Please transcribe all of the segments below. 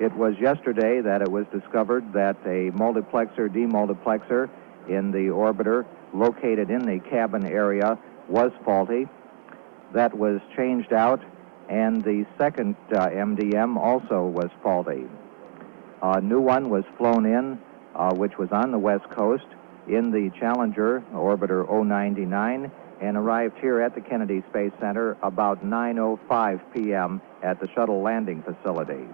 It was yesterday that it was discovered that a multiplexer-demultiplexer in the orbiter located in the cabin area was faulty. That was changed out, and the second MDM also was faulty. A new one was flown in, which was on the West Coast in the Challenger orbiter 099, and arrived here at the Kennedy Space Center about 9:05 p.m. at the shuttle landing facility.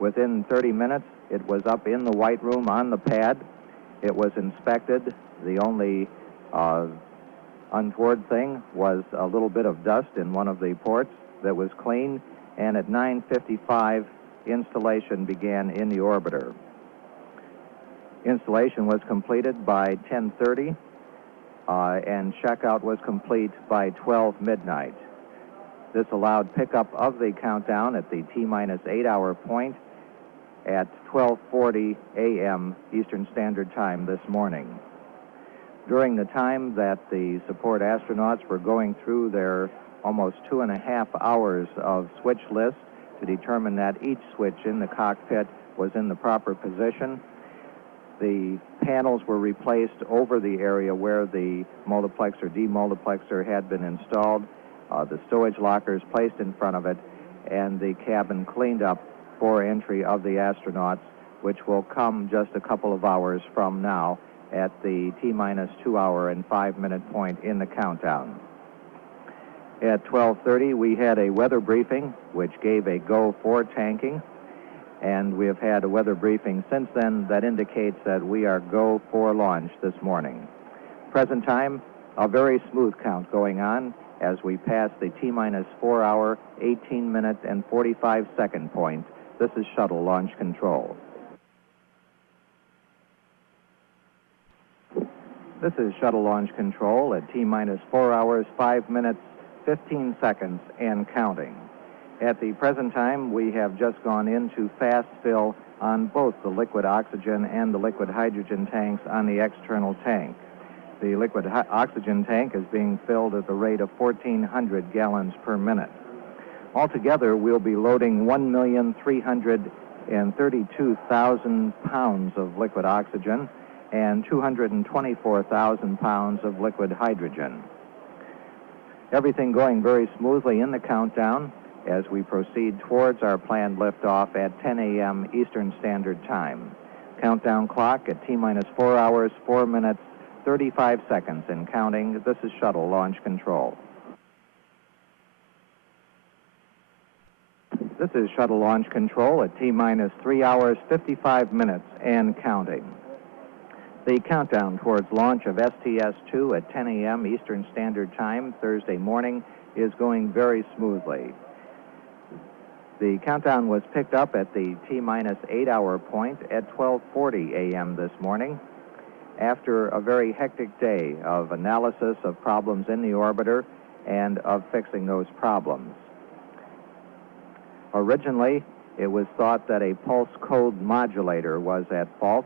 Within 30 minutes, it was up in the White Room on the pad. It was inspected. The only untoward thing was a little bit of dust in one of the ports that was cleaned, and at 9:55, installation began in the orbiter. Installation was completed by 10:30, and checkout was complete by 12 midnight. This allowed pickup of the countdown at the T-minus 8-hour point at 12:40 a.m. Eastern Standard Time this morning. During the time that the support astronauts were going through their almost 2.5 hours of switch list to determine that each switch in the cockpit was in the proper position, the panels were replaced over the area where the multiplexer-demultiplexer had been installed, the stowage lockers placed in front of it, and the cabin cleaned up for entry of the astronauts, which will come just a couple of hours from now at the T-minus 2-hour and 5-minute point in the countdown. At 12:30, we had a weather briefing, which gave a go for tanking, and we have had a weather briefing since then that indicates that we are go for launch this morning. Present time, a very smooth count going on as we pass the T-minus 4-hour, 18-minute, and 45-second point. This is shuttle launch control. This is shuttle launch control at T-minus 4 hours, 5 minutes, 15 seconds, and counting. At the present time, we have just gone into fast fill on both the liquid oxygen and the liquid hydrogen tanks on the external tank. The liquid oxygen tank is being filled at the rate of 1,400 gallons per minute. Altogether, we'll be loading 1,332,000 pounds of liquid oxygen and 224,000 pounds of liquid hydrogen. Everything going very smoothly in the countdown as we proceed towards our planned liftoff at 10 a.m. Eastern Standard Time. Countdown clock at T-minus 4 hours, 4 minutes, 35 seconds and counting. This is shuttle launch control. This is shuttle launch control at T-minus 3 hours, 55 minutes and counting. The countdown towards launch of STS-2 at 10 a.m. Eastern Standard Time Thursday morning is going very smoothly. The countdown was picked up at the T-minus 8-hour point at 12:40 a.m. this morning after a very hectic day of analysis of problems in the orbiter and of fixing those problems. Originally, it was thought that a pulse code modulator was at fault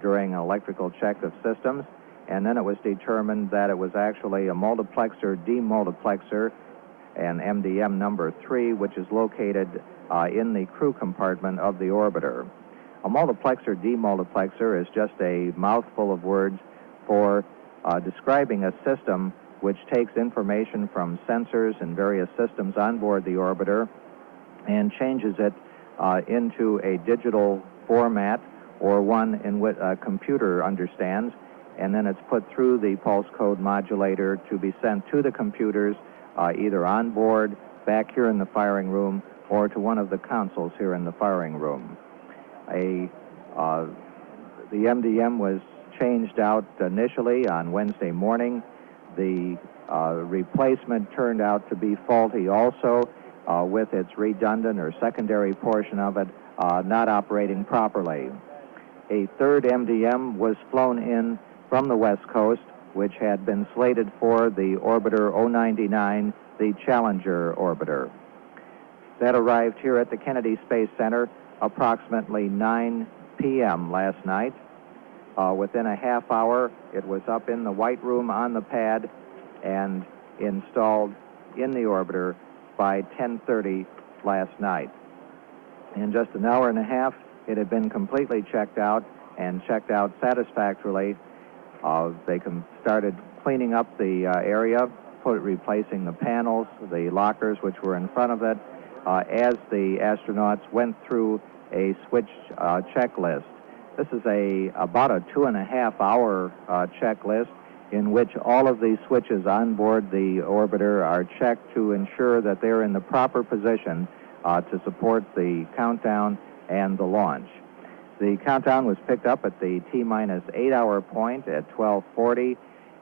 during an electrical check of systems, and then it was determined that it was actually a multiplexer-demultiplexer, and MDM number 3, which is located in the crew compartment of the orbiter. A multiplexer-demultiplexer is just a mouthful of words for describing a system which takes information from sensors and various systems on board the orbiter and changes it into a digital format or one in which a computer understands, and then it's put through the pulse code modulator to be sent to the computers either on board, back here in the firing room, or to one of the consoles here in the firing room. The MDM was changed out initially on Wednesday morning. The replacement turned out to be faulty also, with its redundant or secondary portion of it not operating properly. A third MDM was flown in from the West Coast, which had been slated for the orbiter 099, the Challenger orbiter. That arrived here at the Kennedy Space Center approximately 9 p.m. last night. Within a half hour, it was up in the White Room on the pad and installed in the orbiter by 10:30 last night. In just an hour and a half, it had been completely checked out and checked out satisfactorily. They started cleaning up the area, replacing the panels, the lockers which were in front of it, as the astronauts went through a switch checklist. This is about a 2.5-hour checklist in which all of the switches on board the orbiter are checked to ensure that they're in the proper position to support the countdown and the launch. The countdown was picked up at the T-minus 8-hour point at 12:40,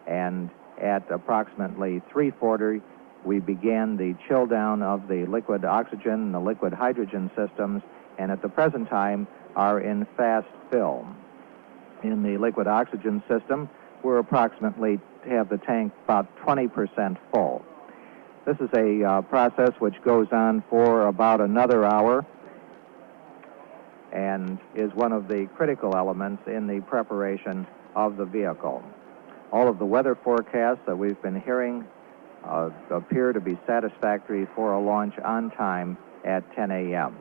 and at approximately 3:40, we began the chill down of the liquid oxygen and the liquid hydrogen systems, and at the present time are in fast fill. In the liquid oxygen system, we're approximately have the tank about 20% full. This is a process which goes on for about another hour and is one of the critical elements in the preparation of the vehicle. All of the weather forecasts that we've been hearing appear to be satisfactory for a launch on time at 10 a.m.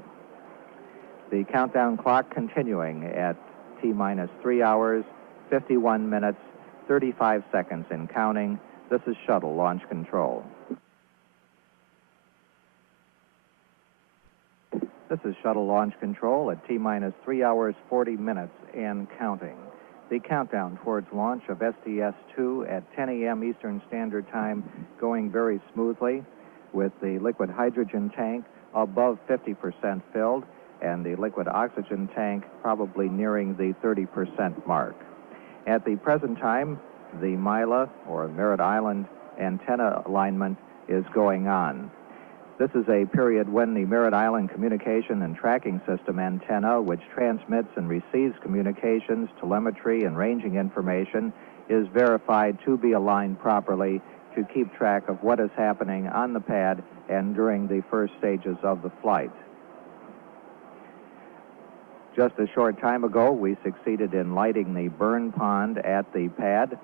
The countdown clock continuing at T-minus 3 hours, 51 minutes, 35 seconds and counting. This is shuttle launch control. This is shuttle launch control at T-minus 3 hours, 40 minutes and counting. The countdown towards launch of STS-2 at 10 a.m. Eastern Standard Time going very smoothly, with the liquid hydrogen tank above 50% filled and the liquid oxygen tank probably nearing the 30% mark. At the present time, the Mila, or Merritt Island, antenna alignment is going on. This is a period when the Merritt Island Communication and Tracking System antenna, which transmits and receives communications, telemetry, and ranging information, is verified to be aligned properly to keep track of what is happening on the pad and during the first stages of the flight. Just a short time ago, we succeeded in lighting the burn pond at the pad.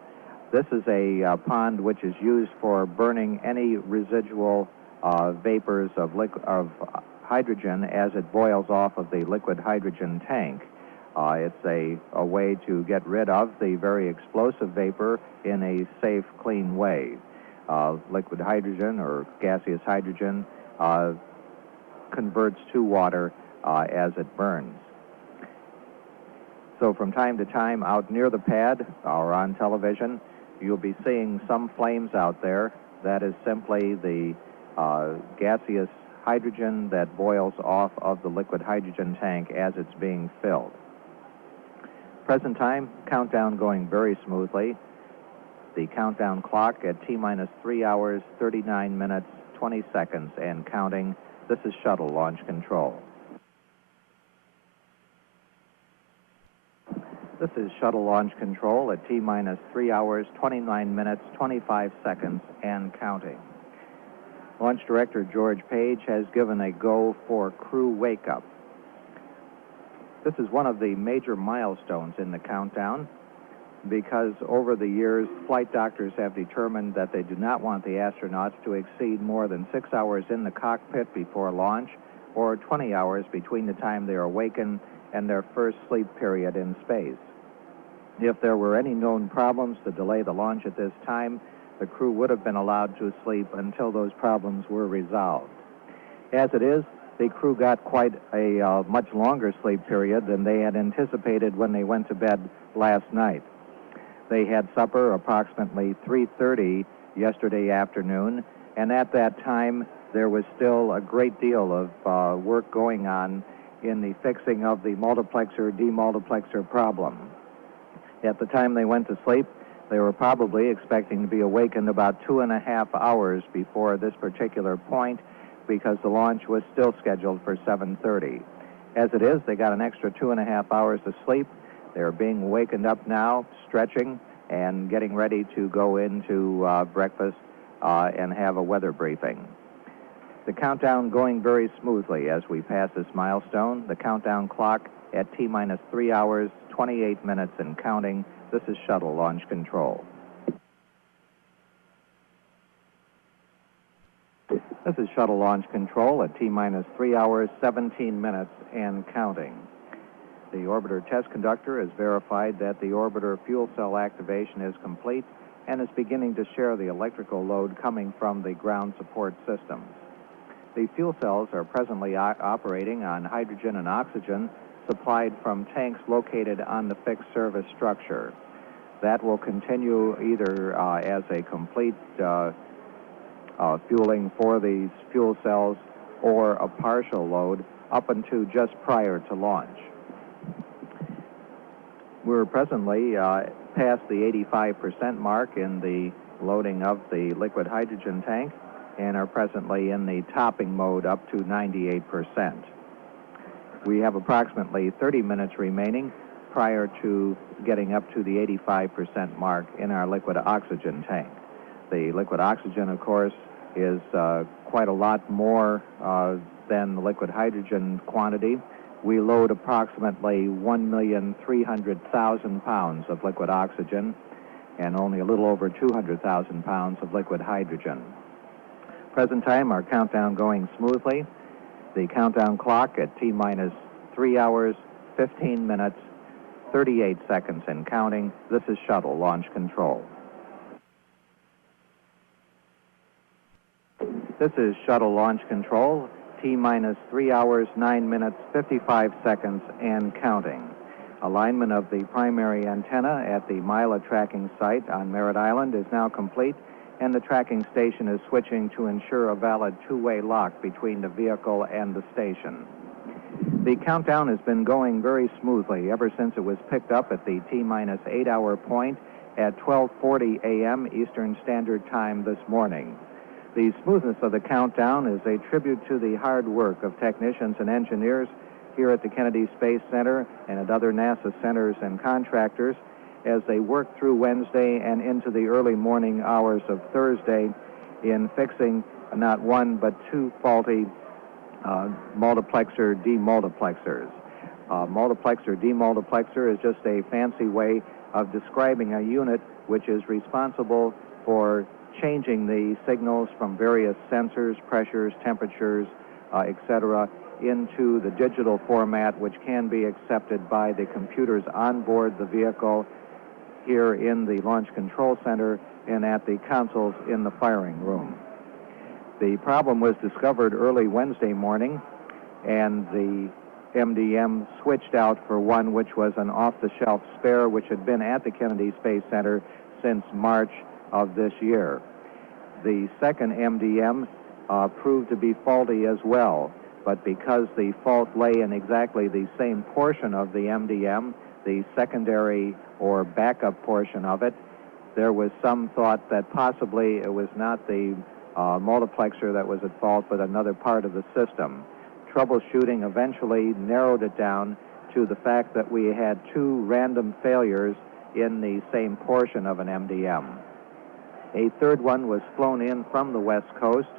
This is a pond which is used for burning any residual vapors of hydrogen as it boils off of the liquid hydrogen tank. It's a way to get rid of the very explosive vapor in a safe, clean way. Liquid hydrogen or gaseous hydrogen converts to water as it burns. So from time to time out near the pad or on television, you'll be seeing some flames out there. That is simply the gaseous hydrogen that boils off of the liquid hydrogen tank as it's being filled. Present time, countdown going very smoothly. The countdown clock at T-minus 3 hours, 39 minutes, 20 seconds and counting. This is shuttle launch control. This is shuttle launch control at T-minus 3 hours, 29 minutes, 25 seconds and counting. Launch Director George Page has given a go for crew wake-up. This is one of the major milestones in the countdown because over the years, flight doctors have determined that they do not want the astronauts to exceed more than 6 hours in the cockpit before launch or 20 hours between the time they are awakened and their first sleep period in space. If there were any known problems to delay the launch at this time, the crew would have been allowed to sleep until those problems were resolved. As it is, the crew got quite a much longer sleep period than they had anticipated when they went to bed last night. They had supper approximately 3:30 yesterday afternoon, and at that time there was still a great deal of work going on in the fixing of the multiplexer-demultiplexer problem. At the time they went to sleep, they were probably expecting to be awakened about 2.5 hours before this particular point because the launch was still scheduled for 7:30. As it is, they got an extra 2.5 hours of sleep. They're being awakened up now, stretching, and getting ready to go into breakfast and have a weather briefing. The countdown going very smoothly as we pass this milestone. The countdown clock at T-minus 3 hours, 28 minutes and counting. This is shuttle launch control. This is shuttle launch control at T-minus 3 hours, 17 minutes and counting. The orbiter test conductor has verified that the orbiter fuel cell activation is complete and is beginning to share the electrical load coming from the ground support systems. The fuel cells are presently operating on hydrogen and oxygen supplied from tanks located on the fixed service structure. That will continue either as a complete fueling for these fuel cells or a partial load up until just prior to launch. We're presently past the 85% mark in the loading of the liquid hydrogen tank and are presently in the topping mode up to 98%. We have approximately 30 minutes remaining prior to getting up to the 85% mark in our liquid oxygen tank. The liquid oxygen, of course, is quite a lot more than the liquid hydrogen quantity. We load approximately 1,300,000 pounds of liquid oxygen and only a little over 200,000 pounds of liquid hydrogen. Present time, our countdown going smoothly. The countdown clock at T-minus 3 hours, 15 minutes, 38 seconds and counting. This is shuttle launch control. This is shuttle launch control, T-minus 3 hours, 9 minutes, 55 seconds and counting. Alignment of the primary antenna at the Mila tracking site on Merritt Island is now complete, and the tracking station is switching to ensure a valid two-way lock between the vehicle and the station. The countdown has been going very smoothly ever since it was picked up at the T-minus 8 hour point at 12:40 a.m. Eastern Standard Time this morning. The smoothness of the countdown is a tribute to the hard work of technicians and engineers here at the Kennedy Space Center and at other NASA centers and contractors as they work through Wednesday and into the early morning hours of Thursday in fixing not one but two faulty multiplexer demultiplexers. Multiplexer demultiplexer is just a fancy way of describing a unit which is responsible for changing the signals from various sensors, pressures, temperatures, etc., into the digital format which can be accepted by the computers on board the vehicle here in the Launch Control Center and at the consoles in the firing room. The problem was discovered early Wednesday morning, and the MDM switched out for one which was an off-the-shelf spare which had been at the Kennedy Space Center since March of this year. The second MDM proved to be faulty as well, but because the fault lay in exactly the same portion of the MDM, the secondary or backup portion of it, there was some thought that possibly it was not the multiplexer that was at fault, but another part of the system. Troubleshooting eventually narrowed it down to the fact that we had two random failures in the same portion of an MDM. A third one was flown in from the West Coast,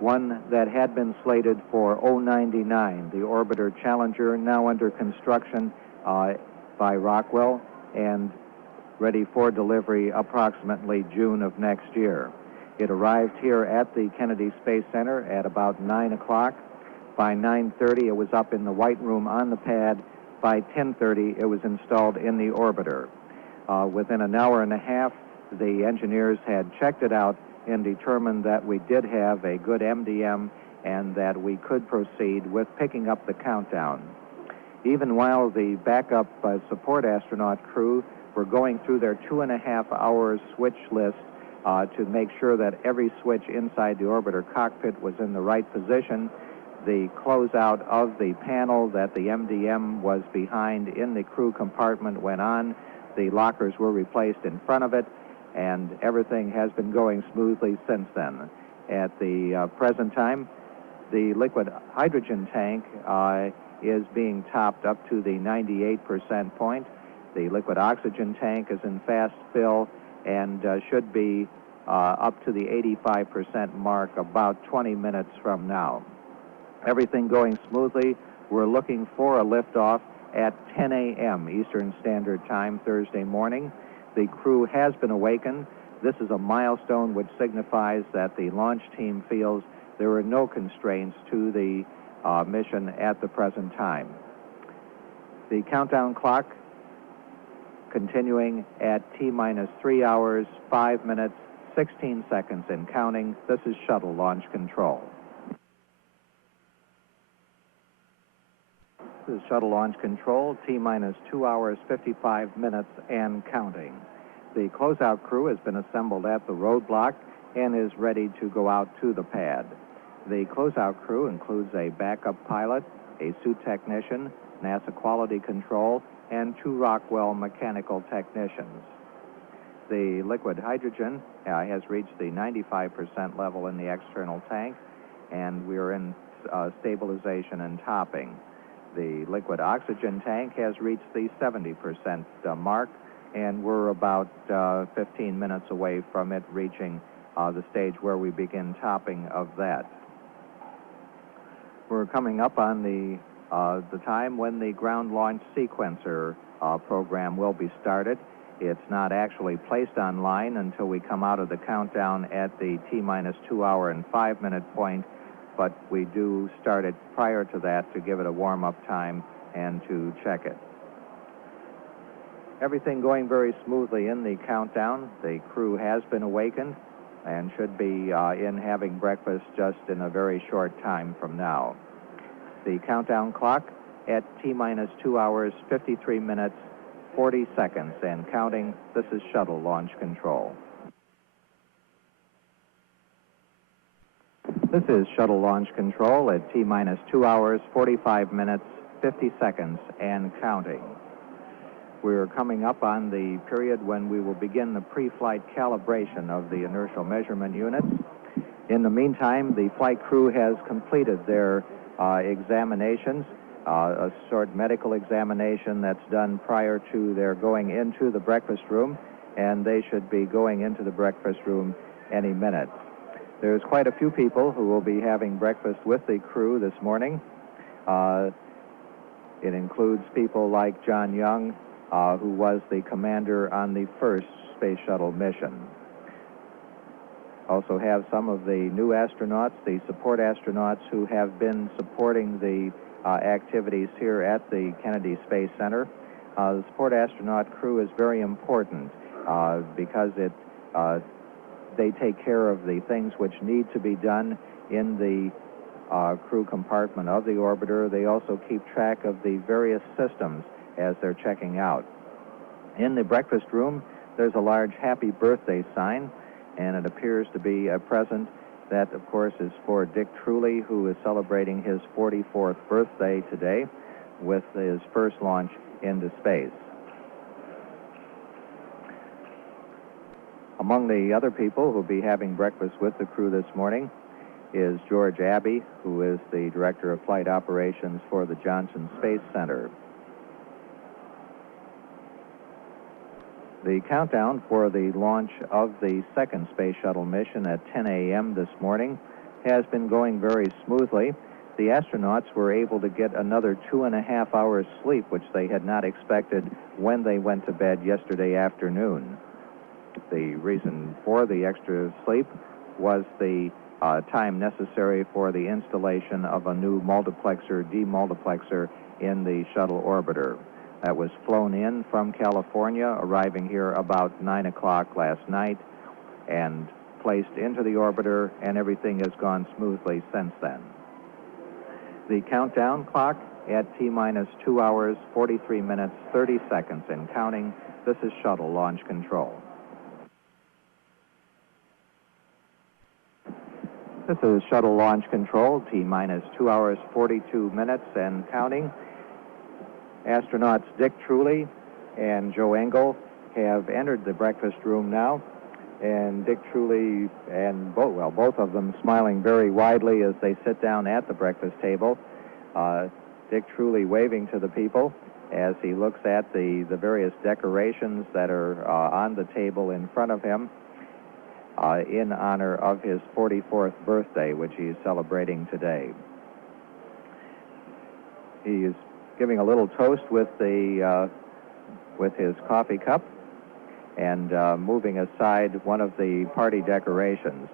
one that had been slated for 099, the Orbiter Challenger, now under construction by Rockwell and ready for delivery approximately June of next year. It arrived here at the Kennedy Space Center at about 9 o'clock. By 9:30, it was up in the White Room on the pad. By 10:30, it was installed in the orbiter. Within an hour and a half, the engineers had checked it out and determined that we did have a good MDM and that we could proceed with picking up the countdown. Even while the backup support astronaut crew were going through their 2.5 hours switch list to make sure that every switch inside the orbiter cockpit was in the right position, the closeout of the panel that the MDM was behind in the crew compartment went on. The lockers were replaced in front of it, and everything has been going smoothly since then. At the present time, the liquid hydrogen tank is being topped up to the 98% point. The liquid oxygen tank is in fast fill and should be up to the 85% mark about 20 minutes from now. Everything going smoothly. We're looking for a liftoff at 10 a.m. Eastern Standard Time Thursday morning. The crew has been awakened. This is a milestone which signifies that the launch team feels there are no constraints to the mission at the present time. The countdown clock continuing at T-minus 3 hours, 5 minutes, 16 seconds and counting. This is shuttle launch control. This is shuttle launch control, T-minus 2 hours, 55 minutes and counting. The closeout crew has been assembled at the roadblock and is ready to go out to the pad. The closeout crew includes a backup pilot, a suit technician, NASA quality control, and 2 Rockwell mechanical technicians. The liquid hydrogen has reached the 95% level in the external tank, and we are in stabilization and topping. The liquid oxygen tank has reached the 70% mark, and we're about 15 minutes away from it reaching the stage where we begin topping of that. We're coming up on the time when the ground launch sequencer program will be started. It's not actually placed online until we come out of the countdown at the T-minus 2 hour and 5 minute point, but we do start it prior to that to give it a warm-up time and to check it. Everything going very smoothly in the countdown. The crew has been awakened and should be in having breakfast just in a very short time from now. The countdown clock at T-minus 2 hours, 53 minutes, 40 seconds and counting. This is shuttle launch control. This is shuttle launch control at T-minus 2 hours, 45 minutes, 50 seconds and counting. We're coming up on the period when we will begin the pre-flight calibration of the inertial measurement units. In the meantime, the flight crew has completed their examinations, a short medical examination that's done prior to their going into the breakfast room, and they should be going into the breakfast room any minute. There's quite a few people who will be having breakfast with the crew this morning. It includes people like John Young, who was the commander on the first Space Shuttle mission. Also have some of the new astronauts, the support astronauts who have been supporting the activities here at the Kennedy Space Center. The support astronaut crew is very important because they take care of the things which need to be done in the crew compartment of the orbiter. They also keep track of the various systems as they're checking out. In the breakfast room, there's a large happy birthday sign, and it appears to be a present that, of course, is for Dick Truly, who is celebrating his 44th birthday today with his first launch into space. Among the other people who will be having breakfast with the crew this morning is George Abbey, who is the Director of Flight Operations for the Johnson Space Center. The countdown for the launch of the second Space Shuttle mission at 10 a.m. this morning has been going very smoothly. The astronauts were able to get another 2.5 hours sleep, which they had not expected when they went to bed yesterday afternoon. The reason for the extra sleep was the time necessary for the installation of a new multiplexer, demultiplexer in the shuttle orbiter. That was flown in from California, arriving here about 9 o'clock last night, and placed into the orbiter, and everything has gone smoothly since then. The countdown clock at T-minus 2 hours, 43 minutes, 30 seconds and counting. This is shuttle launch control. This is shuttle launch control, T-minus 2 hours, 42 minutes and counting. Astronauts Dick Truly and Joe Engel have entered the breakfast room now, and Dick Truly and both of them smiling very widely as they sit down at the breakfast table. Dick Truly waving to the people as he looks at the various decorations that are on the table in front of him in honor of his 44th birthday, which he is celebrating today. He is giving a little toast with his coffee cup and moving aside one of the party decorations.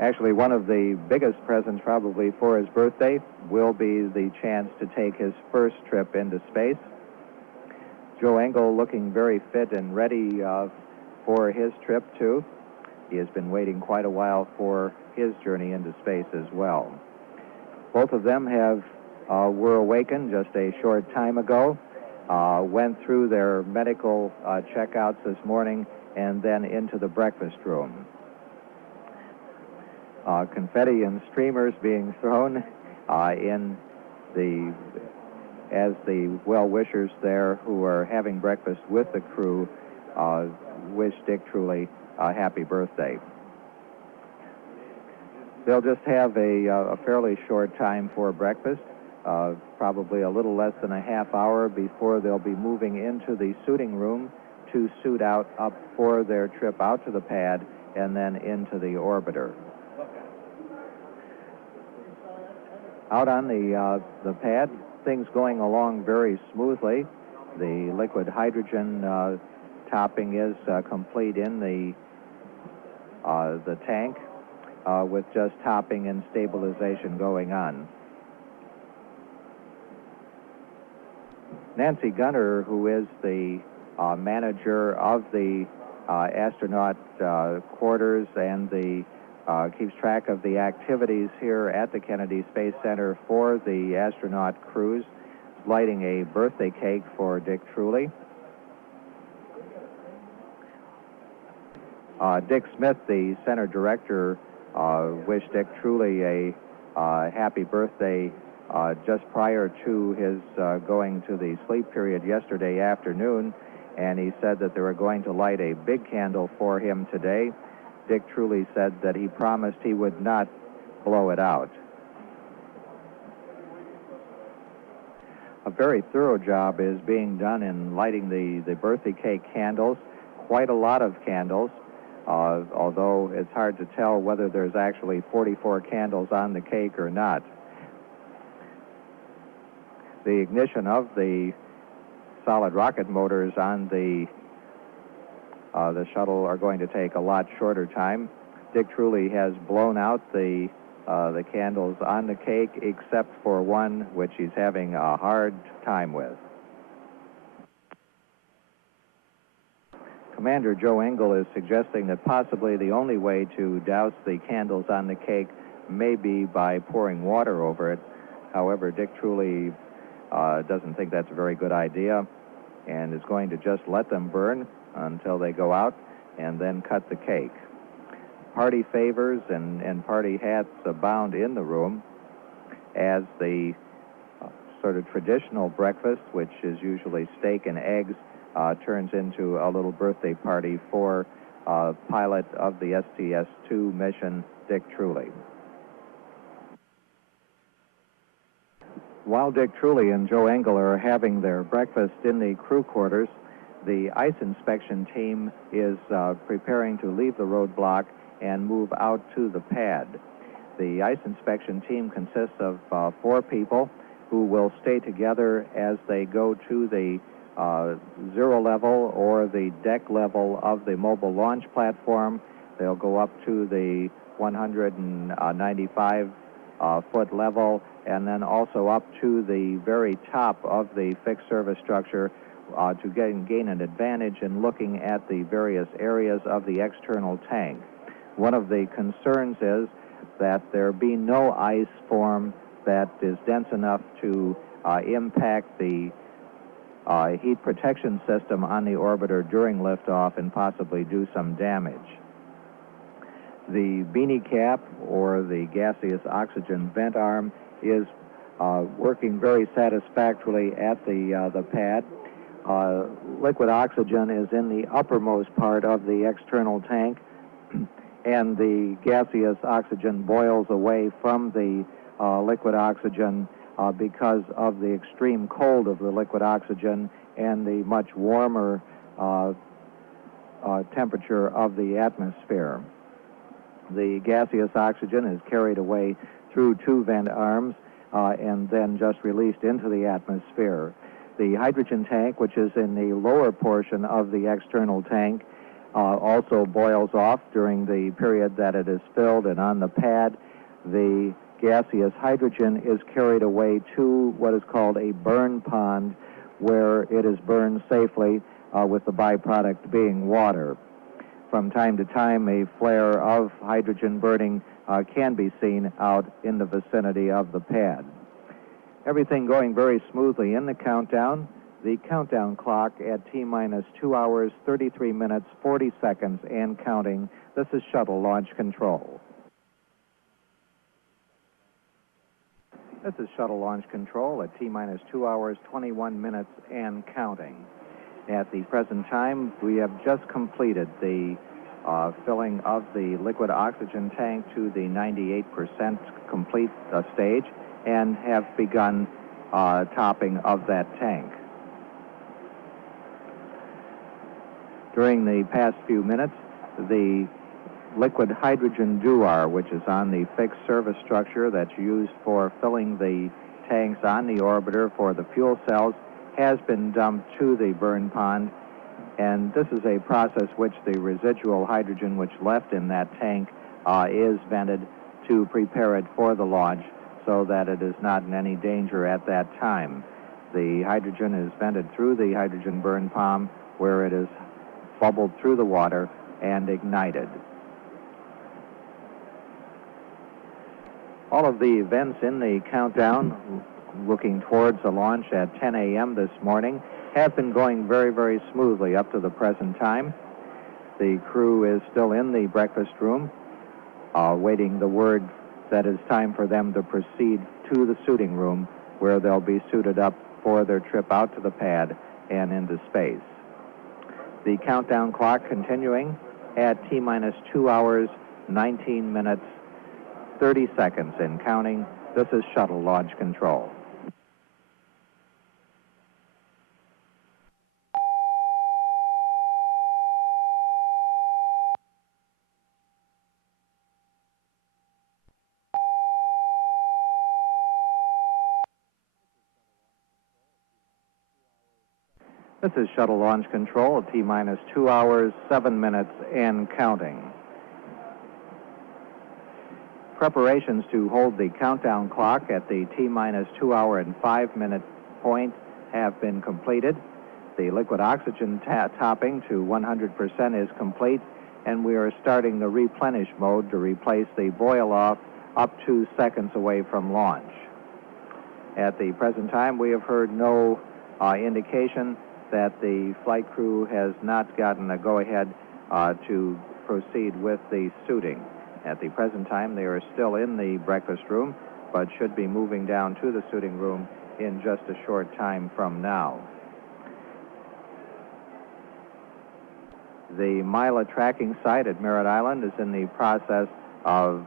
Actually, one of the biggest presents probably for his birthday will be the chance to take his first trip into space. Joe Engle looking very fit and ready for his trip, too. He has been waiting quite a while for his journey into space as well. Both of them were awakened just a short time ago, went through their medical checkouts this morning, and then into the breakfast room. Confetti and streamers being thrown as the well-wishers there who are having breakfast with the crew wish Dick Truly a happy birthday. They'll just have a fairly short time for breakfast, probably a little less than a half hour before they'll be moving into the suiting room to suit up for their trip out to the pad and then into the orbiter. Out on the pad, things going along very smoothly. The liquid hydrogen topping is complete in the tank, with just topping and stabilization going on. Nancy Gunner, who is the manager of the astronaut quarters and keeps track of the activities here at the Kennedy Space Center for the astronaut crews, lighting a birthday cake for Dick Truly. Dick Smith, the center director, wished Dick Truly a happy birthday just prior to his going to the sleep period yesterday afternoon, and he said that they were going to light a big candle for him today. Dick Truly said that he promised he would not blow it out. A very thorough job is being done in lighting the birthday cake candles, quite a lot of candles, although it's hard to tell whether there's actually 44 candles on the cake or not. The ignition of the solid rocket motors on the shuttle are going to take a lot shorter time. Dick Truly has blown out the candles on the cake, except for one which he's having a hard time with. Commander Joe Engle is suggesting that possibly the only way to douse the candles on the cake may be by pouring water over it. However, Dick Truly doesn't think that's a very good idea and is going to just let them burn until they go out and then cut the cake. Party favors and party hats abound in the room as the sort of traditional breakfast, which is usually steak and eggs, turns into a little birthday party for pilot of the STS-2 mission, Dick Truly. While Dick Truly and Joe Engle are having their breakfast in the crew quarters, the ice inspection team is preparing to leave the roadblock and move out to the pad. The ice inspection team consists of 4 people who will stay together as they go to the zero level or the deck level of the mobile launch platform. They'll go up to the 195 foot level and then also up to the very top of the fixed service structure to gain an advantage in looking at the various areas of the external tank. One of the concerns is that there be no ice form that is dense enough to impact the heat protection system on the orbiter during liftoff and possibly do some damage. The beanie cap, or the gaseous oxygen vent arm, is working very satisfactorily at the pad. Liquid oxygen is in the uppermost part of the external tank, and the gaseous oxygen boils away from the liquid oxygen because of the extreme cold of the liquid oxygen and the much warmer temperature of the atmosphere. The gaseous oxygen is carried away through 2 vent arms and then just released into the atmosphere. The hydrogen tank, which is in the lower portion of the external tank, also boils off during the period that it is filled, and on the pad, the gaseous hydrogen is carried away to what is called a burn pond, where it is burned safely with the byproduct being water. From time to time, a flare of hydrogen burning can be seen out in the vicinity of the pad. Everything going very smoothly in the countdown. The countdown clock at T-minus 2 hours, 33 minutes, 40 seconds, and counting. This is shuttle launch control. This is shuttle launch control at T-minus 2 hours, 21 minutes, and counting. At the present time, we have just completed the filling of the liquid oxygen tank to the 98% complete stage and have begun topping of that tank. During the past few minutes, the liquid hydrogen dewar, which is on the fixed service structure that's used for filling the tanks on the orbiter for the fuel cells, has been dumped to the burn pond, and this is a process which the residual hydrogen which left in that tank is vented to prepare it for the launch so that it is not in any danger at that time. The hydrogen is vented through the hydrogen burn pond, where it is bubbled through the water and ignited. All of the events in the countdown, looking towards the launch at 10 a.m. this morning, have been going very, very smoothly up to the present time. The crew is still in the breakfast room, waiting the word that it's time for them to proceed to the suiting room, where they'll be suited up for their trip out to the pad and into space. The countdown clock continuing at T-minus 2 hours, 19 minutes, 30 seconds and counting. This is shuttle launch control. This is shuttle launch control at T-minus 2 hours, 7 minutes, and counting. Preparations to hold the countdown clock at the T-minus 2 hour and 5 minute point have been completed. The liquid oxygen topping to 100% is complete, and we are starting the replenish mode to replace the boil off up to seconds away from launch. At the present time, we have heard no indication that the flight crew has not gotten a go-ahead to proceed with the suiting. At the present time, they are still in the breakfast room, but should be moving down to the suiting room in just a short time from now. The Mila tracking site at Merritt Island is in the process of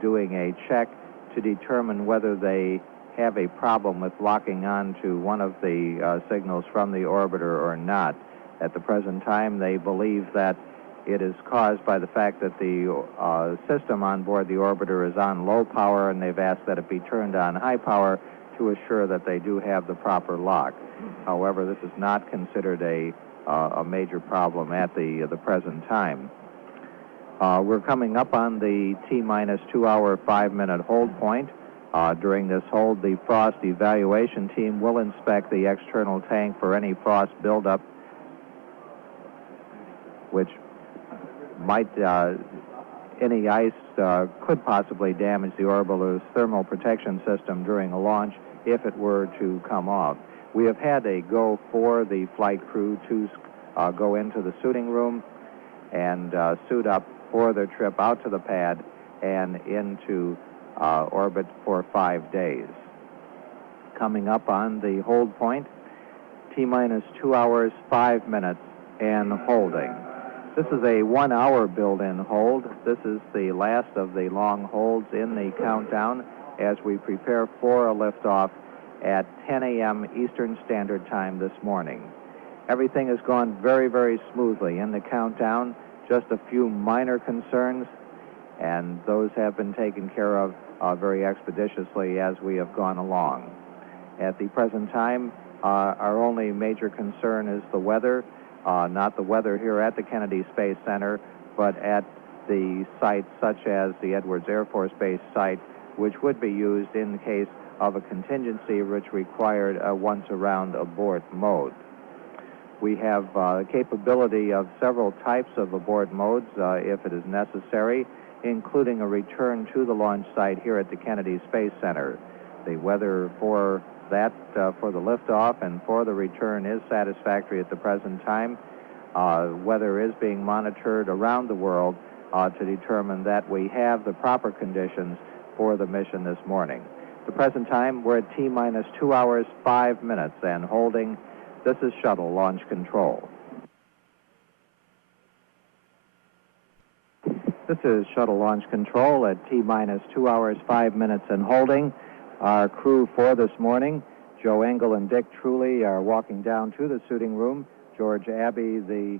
doing a check to determine whether they have a problem with locking on to one of the signals from the orbiter or not. At the present time, they believe that it is caused by the fact that the system on board the orbiter is on low power, and they've asked that it be turned on high power to assure that they do have the proper lock. However, this is not considered a major problem at the present time. We're coming up on the T-minus 2 hour, 5 minute hold point. During this hold, the frost evaluation team will inspect the external tank for any frost buildup, which might, any ice could possibly damage the orbiter's thermal protection system during a launch if it were to come off. We have had a go for the flight crew to go into the suiting room and suit up for their trip out to the pad and into orbit for 5 days. Coming up on the hold point, T-minus 2 hours, 5 minutes, and holding. This is a 1 hour build-in hold. This is the last of the long holds in the countdown as we prepare for a liftoff at 10 a.m. Eastern Standard Time this morning. Everything has gone very, very smoothly in the countdown. Just a few minor concerns, and those have been taken care of very expeditiously as we have gone along. At the present time, our only major concern is the weather. not the weather here at the Kennedy Space Center, but at the sites such as the Edwards Air Force Base site, which would be used in the case of a contingency which required a once-around abort mode. We have capability of several types of abort modes if it is necessary, including a return to the launch site here at the Kennedy Space Center. The weather for that, for the liftoff and for the return, is satisfactory at the present time. Weather is being monitored around the world to determine that we have the proper conditions for the mission this morning. At the present time, we're at T-minus 2 hours, 5 minutes and holding. This is Shuttle Launch Control. This is Shuttle Launch Control at T-minus 2 hours, 5 minutes and holding. Our crew for this morning, Joe Engel and Dick Truly, are walking down to the suiting room. George Abbey, the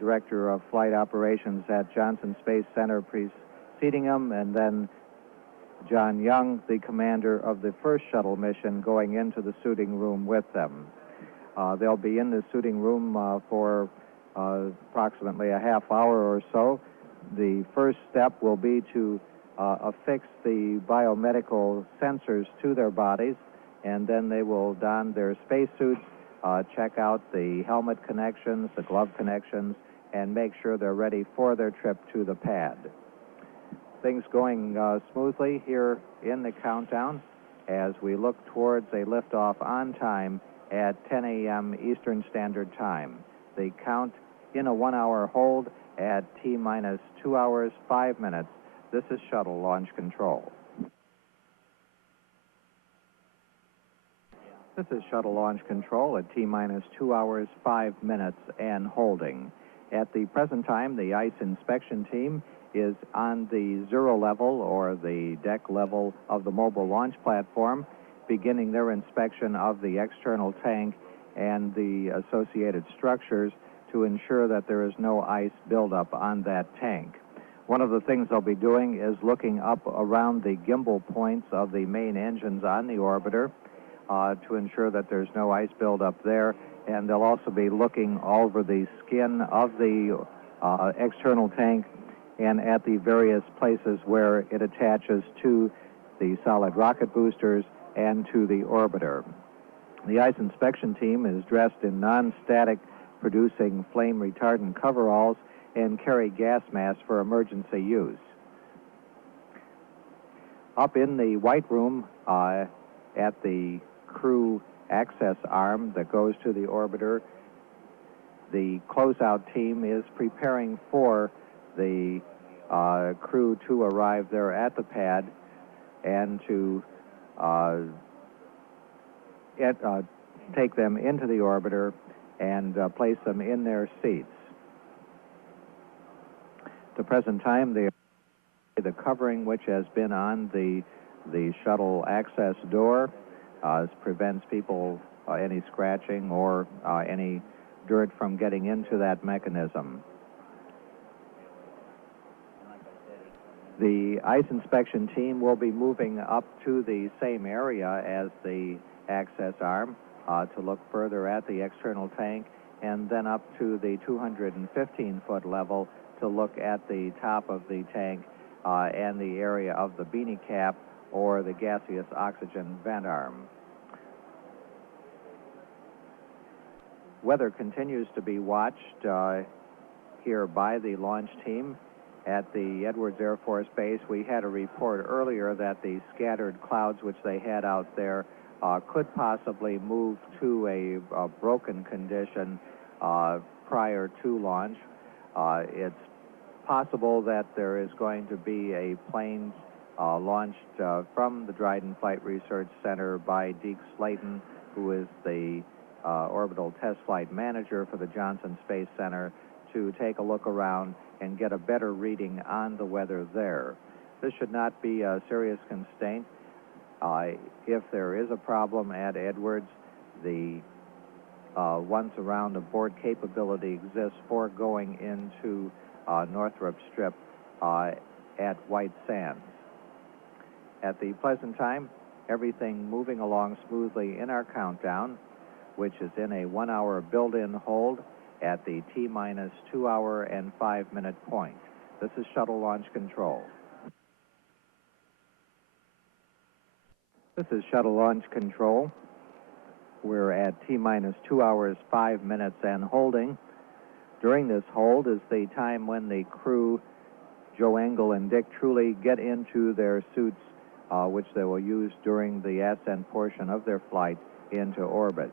Director of Flight Operations at Johnson Space Center, preceding them, and then John Young, the commander of the first shuttle mission, going into the suiting room with them. They'll be in the suiting room for approximately a half hour or so. The first step will be to affix the biomedical sensors to their bodies, and then they will don their spacesuits, check out the helmet connections, the glove connections, and make sure they're ready for their trip to the pad. Things going smoothly here in the countdown as we look towards a liftoff on time at 10 a.m. Eastern Standard Time. The count in a 1 hour hold at T-minus 2 hours, 5 minutes. This is Shuttle Launch Control. This is Shuttle Launch Control at T-minus 2 hours, 5 minutes and holding. At the present time, the ice inspection team is on the zero level, or the deck level, of the mobile launch platform, beginning their inspection of the external tank and the associated structures to ensure that there is no ice buildup on that tank. One of the things they'll be doing is looking up around the gimbal points of the main engines on the orbiter to ensure that there's no ice buildup there, and they'll also be looking over the skin of the external tank and at the various places where it attaches to the solid rocket boosters and to the orbiter. The ice inspection team is dressed in non-static producing flame retardant coveralls and carry gas masks for emergency use. Up in the white room at the crew access arm that goes to the orbiter, the closeout team is preparing for the crew to arrive there at the pad and to take them into the orbiter and place them in their seats. At the present time, the covering which has been on the shuttle access door prevents people, any scratching or any dirt from getting into that mechanism. The ice inspection team will be moving up to the same area as the access arm to look further at the external tank, and then up to the 215-foot level to look at the top of the tank and the area of the beanie cap or the gaseous oxygen vent arm. Weather continues to be watched here by the launch team. At the Edwards Air Force Base, we had a report earlier that the scattered clouds which they had out there could possibly move to a broken condition prior to launch. It's possible that there is going to be a plane launched from the Dryden Flight Research Center by Deke Slayton, who is the orbital test flight manager for the Johnson Space Center, to take a look around and get a better reading on the weather there. This should not be a serious constraint. If there is a problem at Edwards, the once around abort capability exists for going into Northrop Strip at White Sands. At the present time, everything moving along smoothly in our countdown, which is in a 1 hour build-in hold at the T-minus 2 hour and 5 minute point. This is shuttle launch control. This is shuttle launch control. We're at T-minus 2 hours, 5 minutes and holding. During this hold is the time when the crew, Joe Engel and Dick Truly, get into their suits, which they will use during the ascent portion of their flight into orbit.